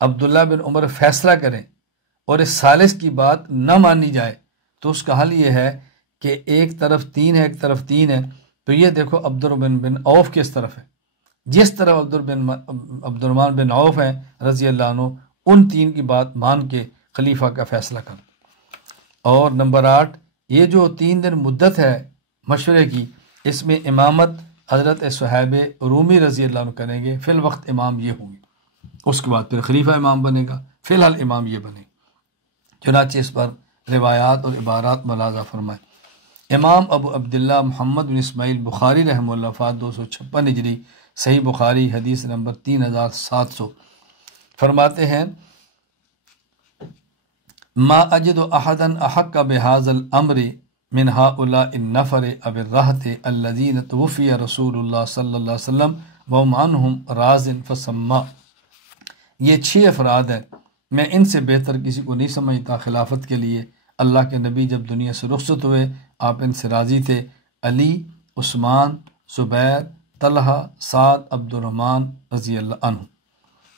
عبداللہ بن عمر فیصلہ کریں اور اس ثالث کی بات نہ مانی جائے تو اس کا حل یہ ہے کہ ایک طرف 3 ہے ایک طرف 3 ہے، تو یہ دیکھو عبد الرحمن بن عوف کس طرف ہے، جس طرف عبد الرحمن بن عوف ہیں رضی اللہ عنہ، ان 3 کی بات مان کے خلیفہ کا فیصلہ کر۔ اور نمبر 8، یہ جو 3 دن مدت ہے مشورے کی، اس میں امامت حضرت صہیب رومی رضی اللہ عنہ کریں گے، فی الوقت امام یہ ہوں گے، اس کے بعد پھر خلیفہ امام بنے گا، فی الحال امام یہ بنے گا۔ چنانچہ اس پر روایات اور عبارات ملاحظہ فرمائیں۔ امام ابو عبداللہ محمد بن اسماعیل بخاری رحمہ اللہ وفات 256 ہجری، صحیح بخاری حدیث نمبر 3700، فرماتے ہیں ما اجد احدا احق بهذا الامر من هؤلاء النفر اب الرہط الذین توفی رسول اللہ صلی اللہ علیہ وسلم وهم عنہم راز فسما۔ یہ 6 افراد ہیں، میں ان سے بہتر کسی کو نہیں سمجھتا خلافت کے لیے۔ اللہ کے نبی جب دنیا سے رخصت ہوئے آپ ان سے راضی تھے، علی، عثمان، زبیر، طلحہ، سعد، عبد الرحمن رضی اللہ عنہ۔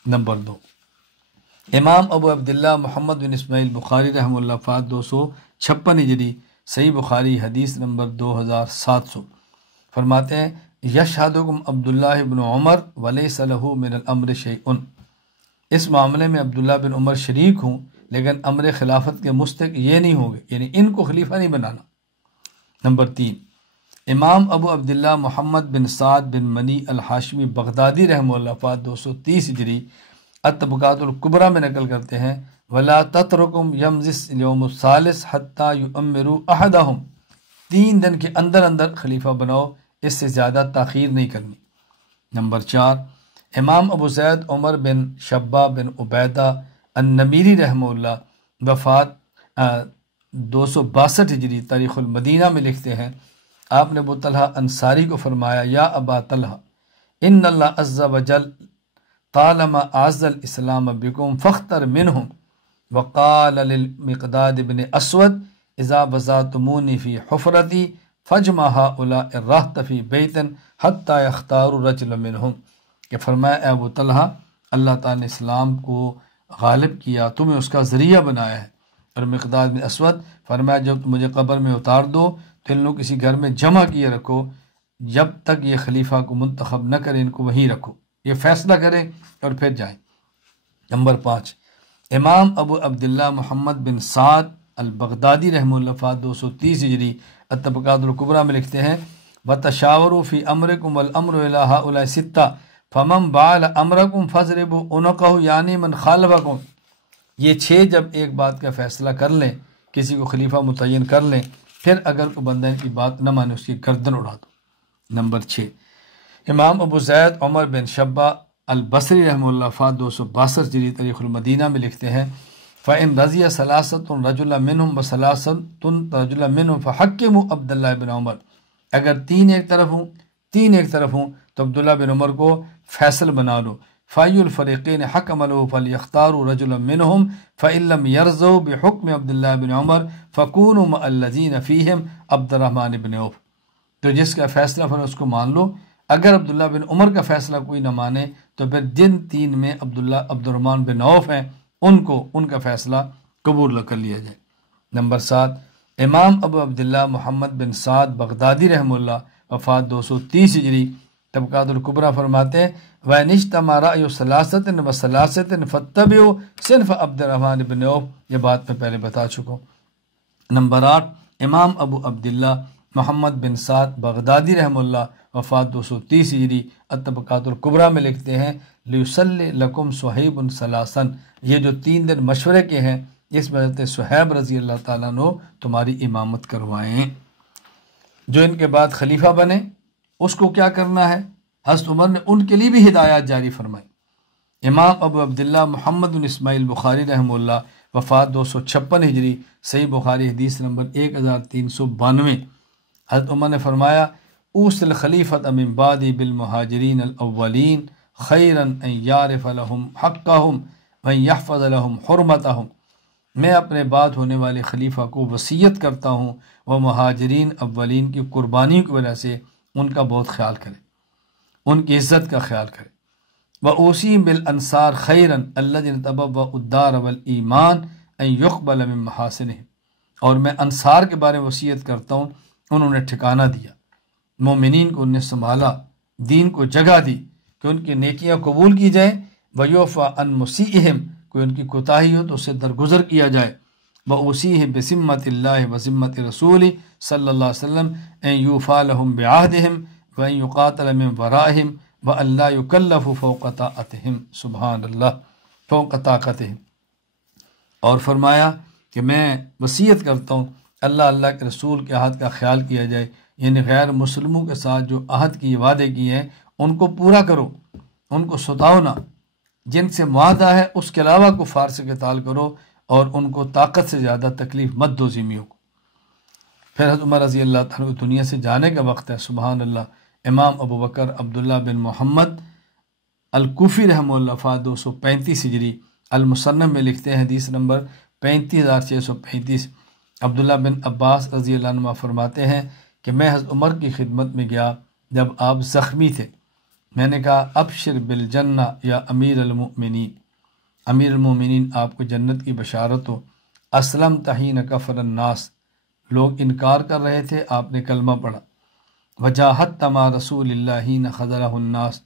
نمبر 2، امام ابو عبداللہ محمد بن اسماعیل بخاری رحمہ اللہ وفات 256 ہجری، صحیح بخاری حدیث نمبر 2700، فرماتے ہیں یشہدکم عبداللہ بن عمر ولیس لہ من الامر شیء، اس معاملے میں عبداللہ بن عمر شریک ہوں لیکن امر خلافت کے مستحق یہ نہیں ہوں گے، یعنی ان کو خلیفہ نہیں بنانا۔ نمبر 3، امام ابو عبداللہ محمد بن سعد بن منی الحاشمی بغدادی رحمہ اللہ وفات 230 ہجری، الطبقات الکبریٰ میں نقل کرتے ہیں وَلَا تَتْرُكُمْ يَمْزِسْ الْيَوْمُ الثَّالِث حَتَّى يُؤَمِّرُوا أَحَدَهُمْ، 3 دن کے اندر اندر خلیفہ بناؤ، اس سے زیادہ تاخیر نہیں کرنی۔ نمبر 4، امام ابو زید عمر بن شبہ بن عبیدہ النمیری رحمہ اللہ وفات 262 ہجری، تاریخ المدینہ میں لکھتے ہیں آپ نے ابو طلحہ انصاری کو فرمایا یا ابا طلحہ ان اللہ عز وجل طالما اعز الاسلام بکم فاختر منہم وقال للمقداد بن اسود اذا بزاتمونی فی حفرتی فجمع هؤلاء الرہط فی بیت حتی یختاروا رجل منہم، کہ فرمایا اے ابو طلحہ اللہ تعالیٰ نے اسلام کو غالب کیا، تمہیں اس کا ذریعہ بنایا ہے، اور مقداد بن اسود فرمایا جب تم مجھے قبر میں اتار دو تو ان لوگ کسی گھر میں جمع کیے رکھو، جب تک یہ خلیفہ کو منتخب نہ کریں ان کو وہیں رکھو، یہ فیصلہ کریں اور پھر جائیں۔ نمبر 5، امام ابو عبداللہ محمد بن سعد البغدادی رحمہ اللہ وفات 230 ہجری، الطبقات الکبریٰ میں لکھتے ہیں وَتَشَاوَرُوا فِي أَمْرِكُمْ وَالْأَمْرُ إِلَىٰ هَؤُلَاءِ سِتَّةٍ فَمَنْ بَعَلَ أَمْرَكُمْ فَاضْرِبُوا عُنُقَهُ یعنی من خالفکم، یہ 6 جب ایک بات کا فیصلہ کر لیں، کسی کو خلیفہ متعین کر لیں، پھر اگر کوئی بندہ ان کی بات نہ مانے اس کی گردن اڑا دو۔ نمبر 6، امام ابو زید عمر بن شبہ البصری رحمہ اللہ وفات 262 ہجری، تاریخ المدینہ میں لکھتے ہیں فَإِن رَضِيَ ثَلَاثَةٌ رَجُلًا مِّنْهُمْ وَثَلَاثَةٌ رَجُلًا مِّنْهُمْ فَحَكِّمُوا عبداللہ بن عمر، اگر 3 ایک طرف ہوں 3 ایک طرف ہوں تو عبداللہ بن عمر کو فیصل بنا لو، فَأَيُّ الْفَرِيقَيْنِ حَكَمَ لَهُ فَلْيَخْتَارُوا رَجُلًا مِّنْهُمْ فَإِن لَّمْ يَرْضَوْا بِحُكْمِ عبداللہ بن عمر فَكُونُوا مَعَ الَّذِينَ فِيهِمْ عبد الرحمن بن عوف، تو جس کا فیصلہ پھر اس کو مان لو، اگر عبداللہ بن عمر کا فیصلہ کوئی نہ مانے تو پھر جن 3 میں عبد الرحمن بن عوف ہیں ان کا فیصلہ قبول کر لیا جائے۔ نمبر 7، امام ابو عبداللہ محمد بن سعد بغدادی رحمہ اللہ وفات 230 ہجری، طبقات الکبریٰ فرماتے ہیں وَإِنِ اجْتَمَعَ رَأْيُ ثَلَاثَةٍ وَثَلَاثَةٍ فَاتَّبِعُوا صِنْفَ عبد الرحمن بن عوف، یہ بات میں پہلے بتا چکا ہوں۔ نمبر 8، امام ابو عبداللہ محمد بن سعد بغدادی رحمہ اللہ وفات 230 ہجری، الطبقات الکبریٰ میں لکھتے ہیں لِيُصَلِّ لَكُمْ صُہَیبٌ ثَلَاثًا، یہ جو 3 دن مشورے کے ہیں اس میں حضرت صہیب رضی اللہ تعالیٰ عنہ تمہاری امامت کروائیں۔ جو ان کے بعد خلیفہ بنے اس کو کیا کرنا ہے، حضرت عمر نے ان کے لیے بھی ہدایات جاری فرمائی۔ امام ابو عبداللہ محمد بن اسماعیل بخاری رحمہ اللہ وفات 256 ہجری، صحیح بخاری حدیث نمبر 1392، حضرت عمر نے فرمایا اوصِ الخلیفۃ من بعدی بالمہاجرین الاولین خیرا ان یعرف لهم حقهم وان یحفظ لهم حرمتهم، میں اپنے بعد ہونے والے خلیفہ کو وصیت کرتا ہوں وہ مہاجرین اولین کی قربانی کی وجہ سے ان کا بہت خیال کرے، ان کی عزت کا خیال کرے۔ وَأُوصِي بِالْأَنصَارِ خَيْرًا الَّذِينَ تَبَوَّءُوا الدَّارَ وَالْإِيمَانَ أَن يُقْبَلَ مِن مَحَاسِنِهِمْ، اور میں انصار کے بارے میں وصیت کرتا ہوں انہوں نے ٹھکانہ دیا، مومنین کو انہیں سنبھالا، دین کو جگہ دی کہ ان کی نیکیاں قبول کی جائیں، وَيُعْفَى عَن مُسِيئِهِمْ، کوئی ان کی کوتاہی ہو تو اسے درگزر کیا جائے، وَأُوصِيهِ بِذِمَّةِ اللَّهِ وَذِمَّةِ رَسُولِهِ صلی اللہ علیہ وسلم أن يُوفَى لَهُم بِعَهْدِهِمْ وَأن يُقَاتَلَ مِن وَرَائِهِمْ وَأَن لَّا يُكَلَّفُ فَوْقَ طَاقَتِهِمْ، سبحان اللہ، فوق طاقتہم، اور فرمایا کہ میں وصیت کرتا ہوں اللہ کے رسول کے عہد کا خیال کیا جائے، یعنی غیر مسلموں کے ساتھ جو عہد کی وعدے کیے ہیں ان کو پورا کرو، ان کو ستاؤ نہ، جن سے معاہدہ ہے اس کے علاوہ کفار سے قتال کرو، اور ان کو طاقت سے زیادہ تکلیف مت دو ذمیوں کو۔ پھر حضرت عمر رضی اللہ تعالیٰ دنیا سے جانے کا وقت ہے، سبحان اللہ، امام ابو بکر عبداللہ بن محمد الکوفی رحمہ اللہ وفات 235 ہجری المصنف میں لکھتے ہیں، حدیث نمبر 35635، عبداللہ بن عباس رضی اللہ عنہ فرماتے ہیں کہ میں حضرت عمر کی خدمت میں گیا جب آپ زخمی تھے، میں نے کہا ابشر بالجنہ یا امیر المؤمنین، امیر المؤمنین آپ کو جنت کی بشارت ہو۔ اسلم تحین کفر الناس، لوگ انکار کر رہے تھے، آپ نے کلمہ پڑھا۔ وجاہدت مع رسول اللہ حین خذلہ الناس،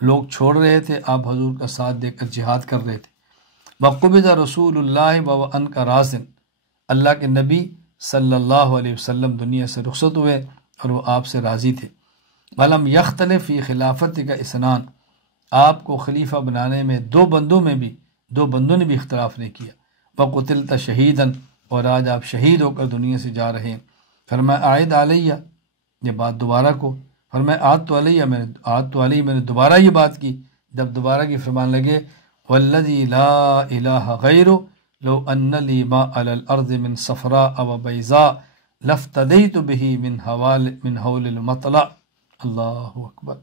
لوگ چھوڑ رہے تھے، آپ حضور کا ساتھ دے کر جہاد کر رہے تھے۔ وقبض رسول اللہ وعنک راضٍ، اللہ کے نبی صلی اللہ علیہ وسلم دنیا سے رخصت ہوئے اور وہ آپ سے راضی تھے۔ ولم یختلف فی خلافت کا اثنان، آپ کو خلیفہ بنانے میں دو بندوں نے بھی اختلاف نہیں کیا۔ وقتلت شہیداً، اور آج آپ شہید ہو کر دنیا سے جا رہے ہیں۔ فرمایا عائد علیہ، یہ بات دوبارہ کو، فرمایا عاد تو علیہ، میں نے دوبارہ یہ بات کی۔ جب دوبارہ کی فرمان لگے والذی لا الہ غیرہ لو ان لی ما علی الارض من صفراء و بیضاء لافتدیت بہ من ہول المطلع، اللہ اکبر۔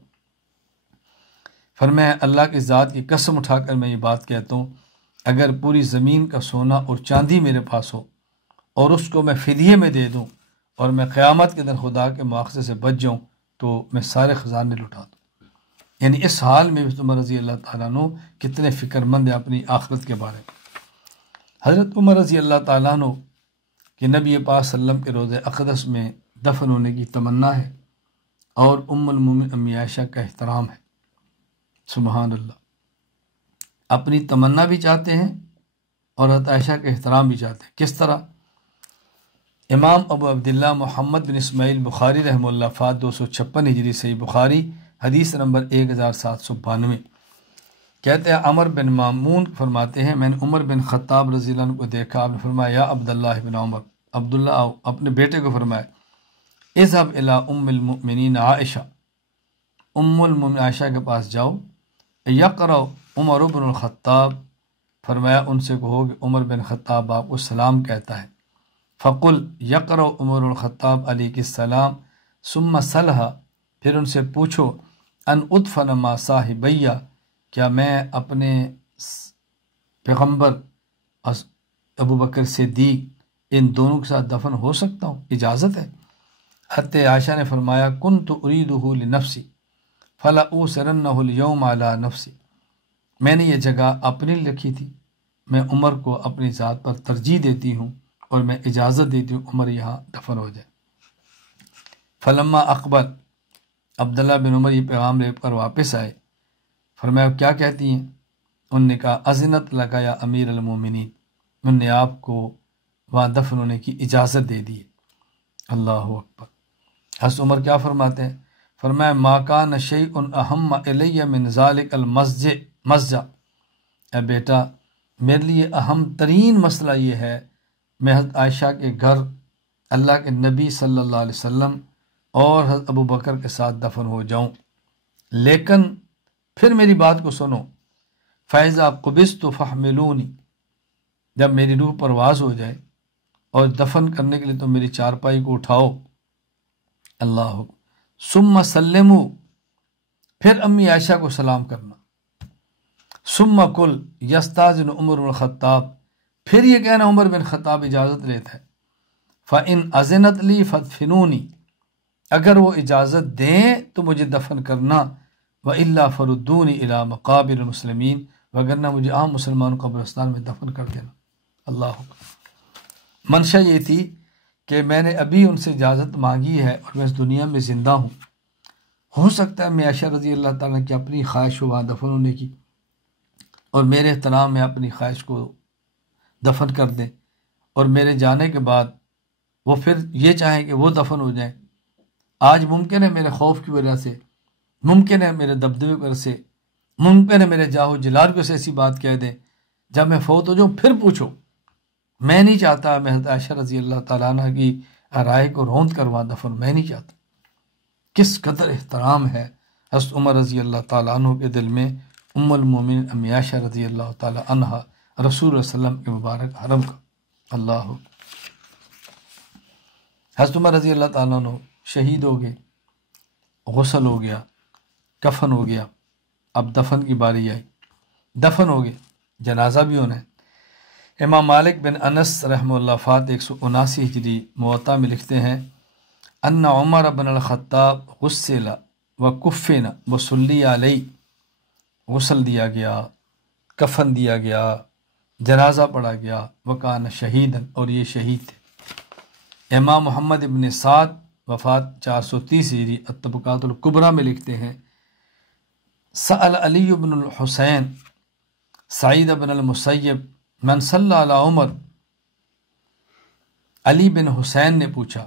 فرمایا اللہ کی ذات کی قسم اٹھا کر میں یہ بات کہتا ہوں، اگر پوری زمین کا سونا اور چاندی میرے پاس ہو اور اس کو میں فدیے میں دے دوں اور میں قیامت کے دن خدا کے مواخذے سے بچ جاؤں تو میں سارے خزانے لٹا دوں۔ یعنی اس حال میں عمر رضی اللہ تعالیٰ عنہ کتنے فکر مند ہیں اپنی آخرت کے بارے میں۔ حضرت عمر رضی اللہ تعالیٰ عنہ کہ نبی پاک صلی اللہ علیہ وسلم کے روضہ اقدس میں دفن ہونے کی تمنا ہے اور ام المومن امی عائشہ کا احترام ہے، سبحان اللہ، اپنی تمنا بھی چاہتے ہیں اور حضرت عائشہ کا احترام بھی چاہتے ہیں۔ کس طرح؟ امام ابو عبداللہ محمد بن اسماعیل بخاری رحمہ اللہ وفات 256 ہجری، صحیح بخاری حدیث نمبر 1792، کہتے ہیں عمر بن مامون فرماتے ہیں میں نے عمر بن خطاب رضی اللہ عنہ کو دیکھا، آپ نے فرمایا یا عبداللہ بن عمر، عبداللہ آؤ، اپنے بیٹے کو فرمایا اذهب الی ام المؤمنین عائشہ، ام المؤمنین عائشہ کے پاس جاؤ، یقرأ عمر بن الخطاب، فرمایا ان سے کہو کہ عمر بن خطاب آپ کو سلام کہتا ہے۔ فقل یقرأ عمر الخطاب علیہ السلام ثم صلح، پھر ان سے پوچھو ان ادفن ما صاحبیہ، کیا میں اپنے پیغمبر ابو بکر صدیق ان دونوں کے ساتھ دفن ہو سکتا ہوں، اجازت ہے؟ حضرت عائشہ نے فرمایا کنت اریدہ لنفسی فلأوثرنہ اليوم علی نفسی، میں نے یہ جگہ اپنے لیے رکھی تھی، میں عمر کو اپنی ذات پر ترجیح دیتی ہوں اور میں اجازت دیتی ہوں عمر یہاں دفن ہو جائے۔ فلما اقبل، عبداللہ بن عمر یہ پیغام لے کر واپس آئے، فرمایا کیا کہتی ہیں؟ انہوں نے کہا اذنت لگا یا امیر المومنین، انہوں نے آپ کو وہاں دفن ہونے کی اجازت دے دی۔ اللہ اکبر۔ حضرت عمر کیا فرماتے ہیں؟ فرمایا ما کان شیء اہم الی من ذلک المضجع، اے بیٹا میرے لیے اہم ترین مسئلہ یہ ہے میں حضرت عائشہ کے گھر اللہ کے نبی صلی اللہ علیہ وسلم اور حضرت ابو بکر کے ساتھ دفن ہو جاؤں، لیکن پھر میری بات کو سنو، فیضا قبضت فاحملونی، جب میری روح پرواز ہو جائے اور دفن کرنے کے لیے تو میری چارپائی کو اٹھاؤ، اللہ ثم سلموا، پھر امی عائشہ کو سلام کرنا، ثم قل یستاذن عمر بن الخطاب، پھر یہ کہنا عمر بن خطاب اجازت لیتا ہے، فَإِنْ أَذِنَتْ لِي فَادْفِنُونِي، اگر وہ اجازت دیں تو مجھے دفن کرنا، وَإِلَّا فَرُدُّونِي إِلَى مَقَابِرِ الْمُسْلِمِينَ، وگرنہ مجھے عام مسلمانوں قبرستان میں دفن کر دینا۔ اللہ منشا یہ تھی کہ میں نے ابھی ان سے اجازت مانگی ہے اور میں اس دنیا میں زندہ ہوں، ہو سکتا ہے میں عائشہ رضی اللہ تعالیٰ کی اپنی خواہش ہو وہاں دفن ہونے کی، اور میرے احترام میں اپنی خواہش کو دفن کر دیں، اور میرے جانے کے بعد وہ پھر یہ چاہیں کہ وہ دفن ہو جائیں۔ آج ممکن ہے میرے خوف کی وجہ سے، ممکن ہے میرے دبدبے کی وجہ سے، ممکن ہے میرے جاہ و جلال کو سے ایسی بات کہہ دیں، جب میں فوت ہو جاؤں پھر پوچھو، میں نہیں چاہتا میں حضرت عائشہ رضی اللہ تعالیٰ عنہ کی رائے کو روند کروا دفن میں نہیں چاہتا۔ کس قدر احترام ہے حضرت عمر رضی اللہ تعالیٰ عنہ کے دل میں ام المومنین امی عائشہ رضی اللہ تعالیٰ عنہ رسول اللہ صلی اللہ علیہ وسلم کے مبارک حرم کا۔ اللہ حضرت عمر رضی اللہ تعالیٰ عنہ شہید ہو گئے، غسل ہو گیا، کفن ہو گیا، اب دفن کی باری آئی، دفن ہو گئے، جنازہ بھی ہونا ہے۔ امام مالک بن انس رحمہ اللہ فات 179 ہجری موطا میں لکھتے ہیں ان عمر بن الخطاب غسل و کفن و صلی علیہ، غسل دیا گیا، کفن دیا گیا، جنازہ پڑھا گیا، وکان شہیدن، اور یہ شہید تھے۔ امام محمد ابن سعد وفات 430 ہجری الطبقات الکبریٰ میں لکھتے ہیں سأل علی بن الحسین سعید بن المسیب من صلی علی عمر، علی بن حسین نے پوچھا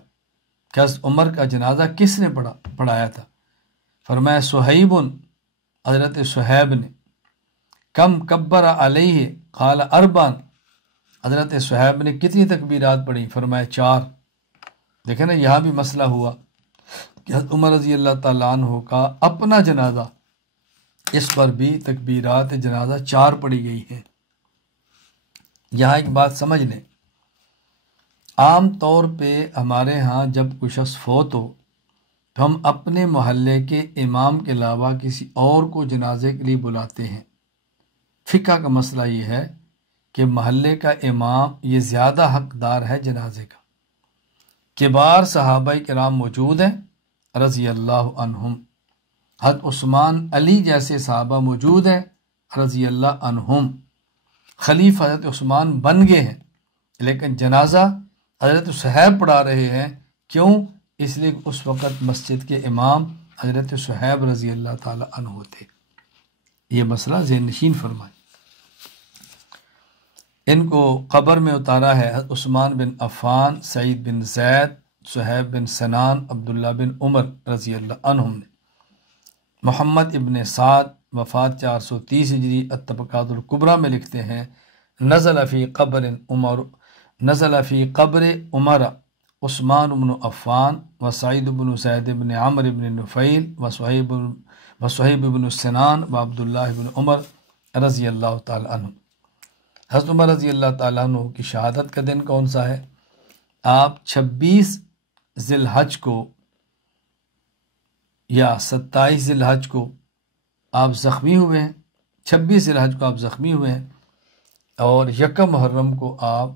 کہ حضرت عمر کا جنازہ کس نے پڑھایا تھا؟ فرمایا صہیب، حضرت صہیب نے۔ کم کبر علیہ قال اربعا، حضرت صہیب نے کتنی تکبیرات پڑھی؟ فرمایا 4۔ دیکھیں نا یہاں بھی مسئلہ ہوا کہ حضرت عمر رضی اللہ تعالیٰ عنہ کا اپنا جنازہ، اس پر بھی تکبیرات جنازہ 4 پڑھی گئی ہیں۔ یہاں ایک بات سمجھ لیں، عام طور پہ ہمارے ہاں جب کوئی شخص فوت ہو تو ہم اپنے محلے کے امام کے علاوہ کسی اور کو جنازے کے لیے بلاتے ہیں۔ فقہ کا مسئلہ یہ ہے کہ محلے کا امام یہ زیادہ حقدار ہے جنازے کا۔ کبار صحابہ کرام موجود ہیں رضی اللہ عنہم، حضرت عثمان علی جیسے صحابہ موجود ہیں رضی اللہ عنہم، خلیفہ حضرت عثمان بن گئے ہیں، لیکن جنازہ حضرت صہیب پڑھا رہے ہیں۔ کیوں؟ اس لیے اس وقت مسجد کے امام حضرت صہیب رضی اللہ تعالی عنہ تھے۔ یہ مسئلہ ذہن نشین فرمائیں۔ ان کو قبر میں اتارا ہے حضرت عثمان بن عفان، سعید بن زید، صہیب بن سنان، عبداللہ بن عمر رضی اللہ عنہم نے۔ محمد ابن سعد وفات 430 ہجری الطبقات الکبریٰ میں لکھتے ہیں نزل فی قبر عمر عثمان بن عفان و سعید بن زید بن عمر بن نفیل و صہیب بن سنان و عبداللہ بن عمر رضی اللہ تعالی عنہ۔ حضرت عمر رضی اللہ تعالیٰ عنہ کی شہادت کا دن کون سا ہے؟ آپ 26 ذی الحج کو یا 27 ذی الحج کو آپ زخمی ہوئے ہیں، 26 ذی الحج کو آپ زخمی ہوئے ہیں اور 1 محرم کو آپ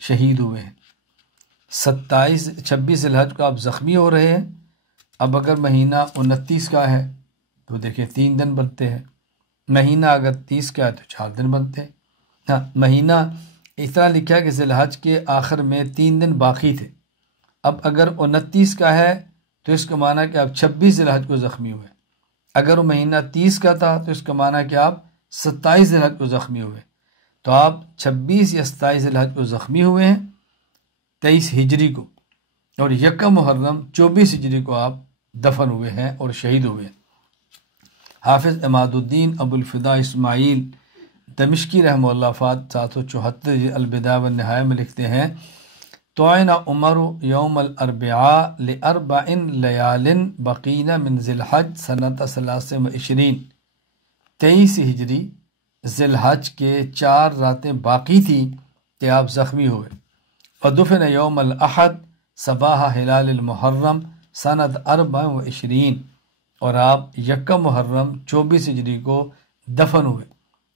شہید ہوئے ہیں۔ 26 ذی الحج کو آپ زخمی ہو رہے ہیں۔ اب اگر مہینہ 29 کا ہے تو دیکھیں 3 دن بنتے ہیں، مہینہ اگر 30 کا ہے تو 4 دن بنتے ہیں۔ ہاں، مہینہ اس طرح لکھا ہے کہ ذی الحج کے آخر میں 3 دن باقی تھے۔ اب اگر 29 کا ہے تو اس کا معنی کہ آپ 26 ذی الحج کو زخمی ہوئے، اگر وہ مہینہ 30 کا تھا تو اس کا معنی کہ آپ 27 ذی الحج کو زخمی ہوئے۔ تو آپ 26 یا 27 ذی الحج کو زخمی ہوئے ہیں 23 ہجری کو، اور 1 محرم 24 ہجری کو آپ دفن ہوئے ہیں اور شہید ہوئے ہیں۔ حافظ عماد الدین ابو الفدا اسماعیل دمشقی رحمہ اللہ فات 774 البدایہ والنہایہ میں لکھتے ہیں طعن عمر یوم الاربعاء لاربع لیال بقین من ذی الحج سنۃ 23 23 ہجری ذی الحج کے 4 راتیں باقی تھیں کہ آپ زخمی ہوئے۔ ودفن یوم الاحد صباح ہلال المحرم سنۃ 24، اور آپ 1 محرم 24 ہجری کو دفن ہوئے۔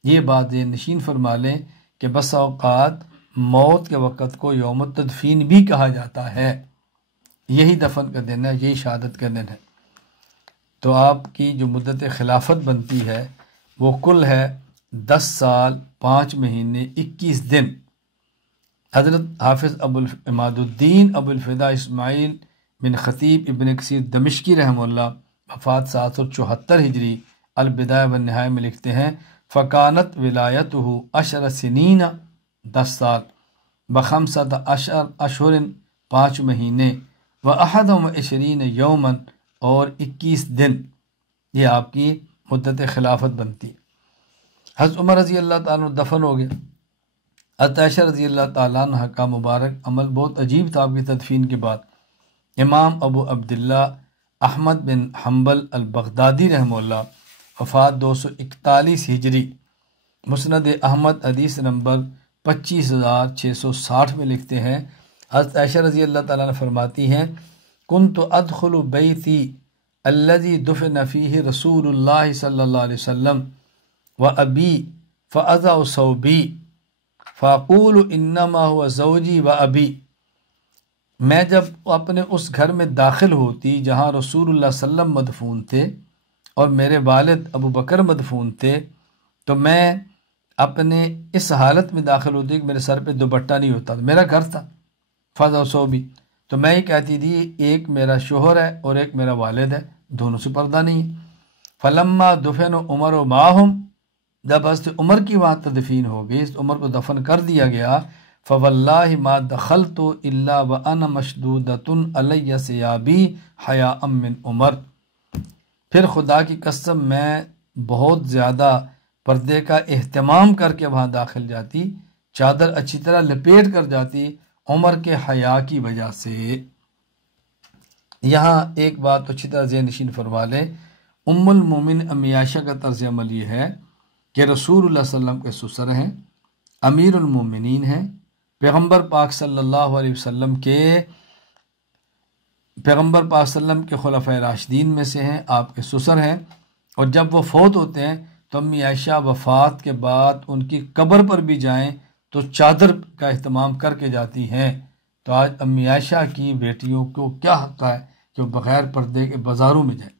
یہ بات یہ نشین فرما لیں کہ بس اوقات موت کے وقت کو یوم التدفین بھی کہا جاتا ہے۔ یہی دفن کا دن ہے، یہی شہادت کا دن ہے۔ تو آپ کی جو مدت خلافت بنتی ہے وہ کل ہے 10 سال 5 مہینے 21 دن۔ حضرت حافظ عماد الدین ابو الفدا اسماعیل بن خطیب ابن کثیر دمشقی رحمہ اللہ وفات 774 ہجری البدایہ والنہایہ میں لکھتے ہیں فکانت ولایتہ 10 سنین 10 سال بخمسۃ اشہر 5 مہینے و21 یوما اور 21 دن، یہ آپ کی مدت خلافت بنتی۔ حضرت عمر رضی اللہ تعالیٰ عنہ دفن ہو گئے، حضرت عائشہ رضی اللہ تعالیٰ عنہ کا مبارک عمل بہت عجیب تھا۔ آپ کی تدفین کے بعد امام ابو عبداللہ احمد بن حنبل البغدادی رحمہ اللہ وفات 241 ہجری، مسند احمد حدیث نمبر 25660 میں لکھتے ہیں، حضرت عائشہ رضی اللہ تعالیٰ عنہ فرماتی ہیں کنت ادخل بیتی الذي دفن فيه رسول اللہ صلی اللہ علیہ وسلم و ابی فاضع ثوبی فاقول انما هو زوجی و ابی، میں جب اپنے اس گھر میں داخل ہوتی جہاں رسول اللہ صلی اللہ علیہ وسلم مدفون تھے اور میرے والد ابو بکر مدفون تھے، تو میں اپنے اس حالت میں داخل ہوتی کہ میرے سر پہ دوپٹہ نہیں ہوتا، میرا گھر تھا فاضع ثوبی، تو میں یہ کہتی تھی ایک میرا شوہر ہے اور ایک میرا والد ہے، دونوں سے پردہ نہیں ہے۔ فلما دفن عمر و معاہم، جب حضرت عمر کی وہاں تدفین ہو گئی، عمر کو دفن کر دیا گیا، فواللہ ما دخلت الا وانا مشدودۃ علی ثیابی حیاء من عمر، پھر خدا کی قسم میں بہت زیادہ پردے کا اہتمام کر کے وہاں داخل جاتی، چادر اچھی طرح لپیٹ کر جاتی، عمر کے حیا کی وجہ سے۔ یہاں ایک بات اچھی طرح ذہن نشین فرما لیں، ام المومن امی عائشہ کا طرز عمل یہ ہے کہ رسول اللہ صلی اللہ علیہ وسلم کے سسر ہیں، امیر المومنین ہیں، پیغمبر پاک صلی اللہ علیہ وسلم کے خلفۂ راشدین میں سے ہیں، آپ کے سسر ہیں، اور جب وہ فوت ہوتے ہیں تو امی عائشہ وفات کے بعد ان کی قبر پر بھی جائیں تو چادر کا اہتمام کر کے جاتی ہیں۔ تو آج امی عائشہ کی بیٹیوں کو کیا حق ہے کہ وہ بغیر پردے کے بازاروں میں جائیں؟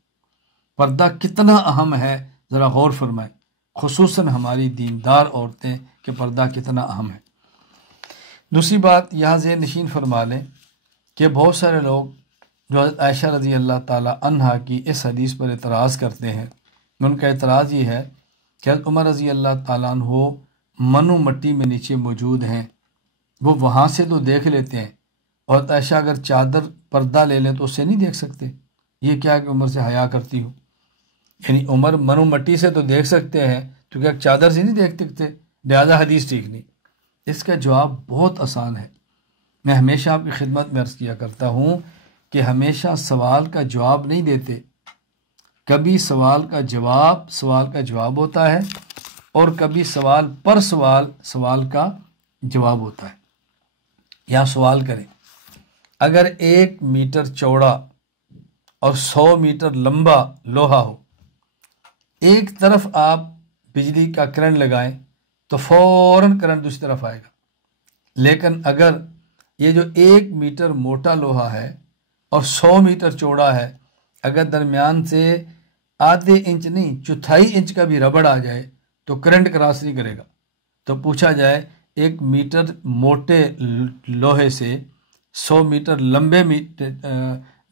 پردہ کتنا اہم ہے ذرا غور فرمائیں، خصوصاً ہماری دیندار عورتیں کہ پردہ کتنا اہم ہے۔ دوسری بات یہاں ذہن نشین فرما لیں کہ بہت سارے لوگ جو حضرت عائشہ رضی اللہ تعالی عنہا کی اس حدیث پر اعتراض کرتے ہیں، ان کا اعتراض یہ ہے کہ حضرت عمر رضی اللہ تعالیٰ عنہ منو مٹی میں نیچے موجود ہیں، وہ وہاں سے تو دیکھ لیتے ہیں، اور حضرت عائشہ اگر چادر پردہ لے لیں تو اسے نہیں دیکھ سکتے، یہ کیا کہ عمر سے حیا کرتی ہو؟ یعنی عمر منو مٹی سے تو دیکھ سکتے ہیں تو کیا چادر سے نہیں دیکھ سکتے؟ لہذا حدیث ٹھیک نہیں۔ اس کا جواب بہت آسان ہے، میں ہمیشہ آپ کی خدمت میں عرض کیا کرتا ہوں کہ ہمیشہ سوال کا جواب نہیں دیتے، کبھی سوال کا جواب ہوتا ہے اور کبھی سوال پر سوال کا جواب ہوتا ہے۔ یہاں سوال کریں، اگر 1 میٹر چوڑا اور 100 میٹر لمبا لوہا ہو، ایک طرف آپ بجلی کا کرنٹ لگائیں تو فوراً کرنٹ دوسری طرف آئے گا، لیکن اگر یہ جو 1 میٹر موٹا لوہا ہے اور 100 میٹر چوڑا ہے، اگر درمیان سے ½ انچ نہیں 1/4 انچ کا بھی ربڑ آ جائے تو کرنٹ کراس نہیں کرے گا۔ تو پوچھا جائے 1 میٹر موٹے لوہے سے 100 میٹر لمبے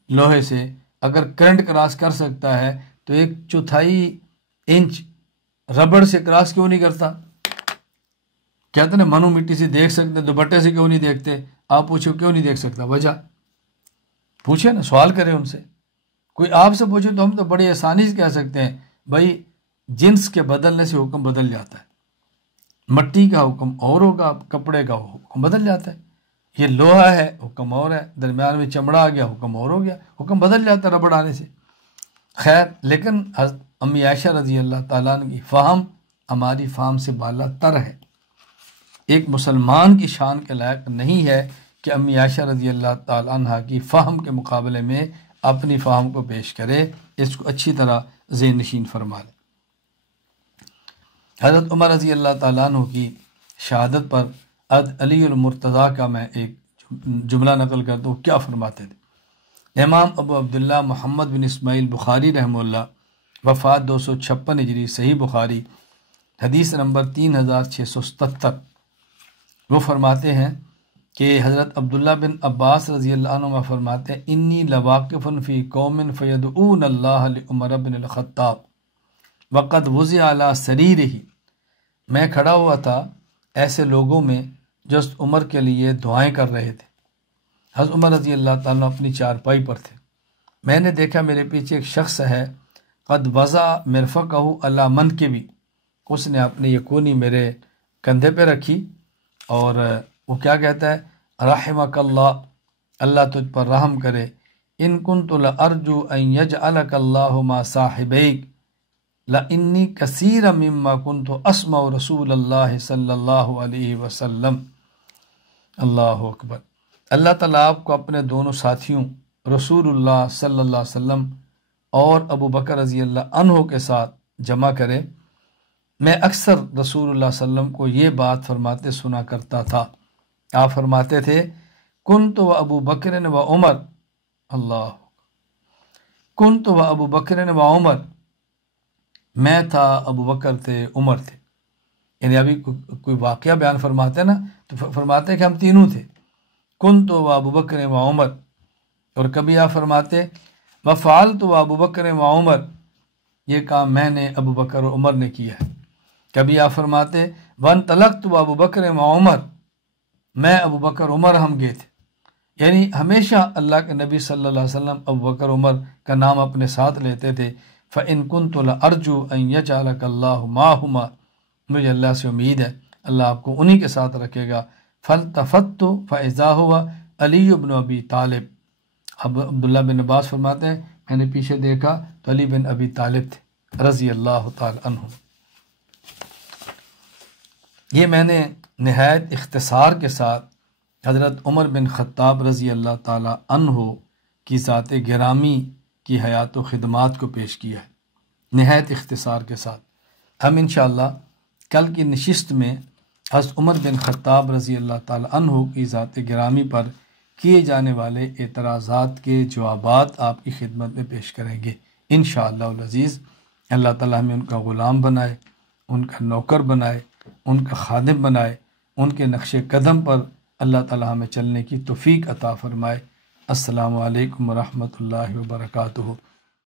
لوہے سے اگر کرنٹ کراس کر سکتا ہے تو 1/4 انچ ربڑ سے کراس کیوں نہیں کرتا؟ کہتے ہیں منو مٹی سے دیکھ سکتے، دوپٹے سے کیوں نہیں دیکھتے؟ آپ پوچھو کیوں نہیں دیکھ سکتا، وجہ پوچھے نا، سوال کریں ان سے۔ کوئی آپ سے پوچھے تو ہم تو بڑی آسانی سے کہہ سکتے ہیں بھائی جنس کے بدلنے سے حکم بدل جاتا ہے، مٹی کا حکم اور ہوگا، کپڑے کا حکم بدل جاتا ہے، یہ لوہا ہے حکم اور ہے، درمیان میں چمڑا آ گیا حکم اور ہو گیا، حکم بدل جاتا ہے ربڑ آنے سے۔ خیر، لیکن حضرت امی عائشہ رضی اللہ تعالیٰ عنہ کی فہم ہماری فہم سے بالا تر ہے، ایک مسلمان کی شان کے لائق نہیں ہے کہ امی عائشہ رضی اللہ تعالیٰ عنہ کی فہم کے مقابلے میں اپنی فہم کو پیش کرے، اس کو اچھی طرح ذہن نشین فرما لے۔ حضرت عمر رضی اللہ تعالیٰ عنہ کی شہادت پر حضرت علی المرتضیٰ کا میں ایک جملہ نقل کرتا ہوں، کیا فرماتے تھے؟ امام ابو عبداللہ محمد بن اسماعیل بخاری رحمہ اللہ، وفات 256 ہجری، صحیح بخاری حدیث نمبر 3677، وہ فرماتے ہیں کہ حضرت عبداللہ بن عباس رضی اللہ عنہ فرماتے ہیں انی لواقف فی قوم فیدعون اللہ لعمر بن الخطاب وقد وضع علی سریرہ، میں کھڑا ہوا تھا ایسے لوگوں میں جو عمر کے لیے دعائیں کر رہے تھے۔ حضرت عمر رضی اللہ تعالیٰ اپنی چارپائی پر تھے، میں نے دیکھا میرے پیچھے ایک شخص ہے، قد وضع مرفقہ علی منکبی، اس نے اپنی یہ کونی میرے کندھے پہ رکھی، اور وہ کیا کہتا ہے، رحمک اللہ، اللہ تجھ پر رحم کرے، ان کنت لارجو ان یجعلک اللہ ما صاحبیک لانی کثیر مما کنت اسمع رسول اللہ صلی اللہ علیہ وسلم۔ اللہ اکبر۔ اللہ تعالیٰ آپ کو اپنے دونوں ساتھیوں رسول اللہ صلی اللہ علیہ وسلم اور ابو بکر رضی اللہ عنہ کے ساتھ جمع کرے۔ میں اکثر رسول اللہ صلی اللہ علیہ وسلم کو یہ بات فرماتے سنا کرتا تھا، آپ فرماتے تھے کنت و ابو بکر و عمر، اللہ، کنت و ابو بکر و عمر، میں تھا، ابو بکر تھے، عمر تھے۔ یعنی ابھی کوئی واقعہ بیان فرماتے نا تو فرماتے ہیں کہ ہم تینوں تھے، کنت و ابو بکر و عمر، اور کبھی آپ فرماتے وفعلت و ابو بکر و عمر، یہ کام میں نے، ابو بکر و عمر نے کیا ہے۔ کبھی آپ فرماتے وانطلقت و ابو بکر و عمر، میں، ابو بکر، عمر ہم گئے تھے۔ یعنی ہمیشہ اللہ کے نبی صلی اللہ علیہ وسلم ابو بکر عمر کا نام اپنے ساتھ لیتے تھے۔ فَإِن كُنْتُ لَأَرْجُو أَن يَجْعَلَكَ اللَّهُ مَعَهُمَا، مجھے اللہ سے امید ہے اللہ آپ کو انہی کے ساتھ رکھے گا۔ فَالْتَفَتُّ فَإِذَا هُوَ علی بن ابی طالب، اب عبداللہ بن عباس فرماتے ہیں میں نے پیچھے دیکھا تو علی بن ابی طالب تھے رضی اللہ تعالی عنہ۔ یہ میں نے نہایت اختصار کے ساتھ حضرت عمر بن خطاب رضی اللہ تعالی عنہ کی ذات گرامی کی حیات و خدمات کو پیش کیا ہے، نہایت اختصار کے ساتھ۔ ہم انشاءاللہ کل کی نشست میں حضرت عمر بن خطاب رضی اللہ تعالی عنہ کی ذات گرامی پر کیے جانے والے اعتراضات کے جوابات آپ کی خدمت میں پیش کریں گے انشاءاللہ العزیز۔ اللہ تعالی ہمیں ان کا غلام بنائے، ان کا نوکر بنائے، ان کا خادم بنائے، ان کے نقش قدم پر اللہ تعالی ہمیں چلنے کی توفیق عطا فرمائے۔ السلام علیکم ورحمۃ اللہ وبرکاتہ۔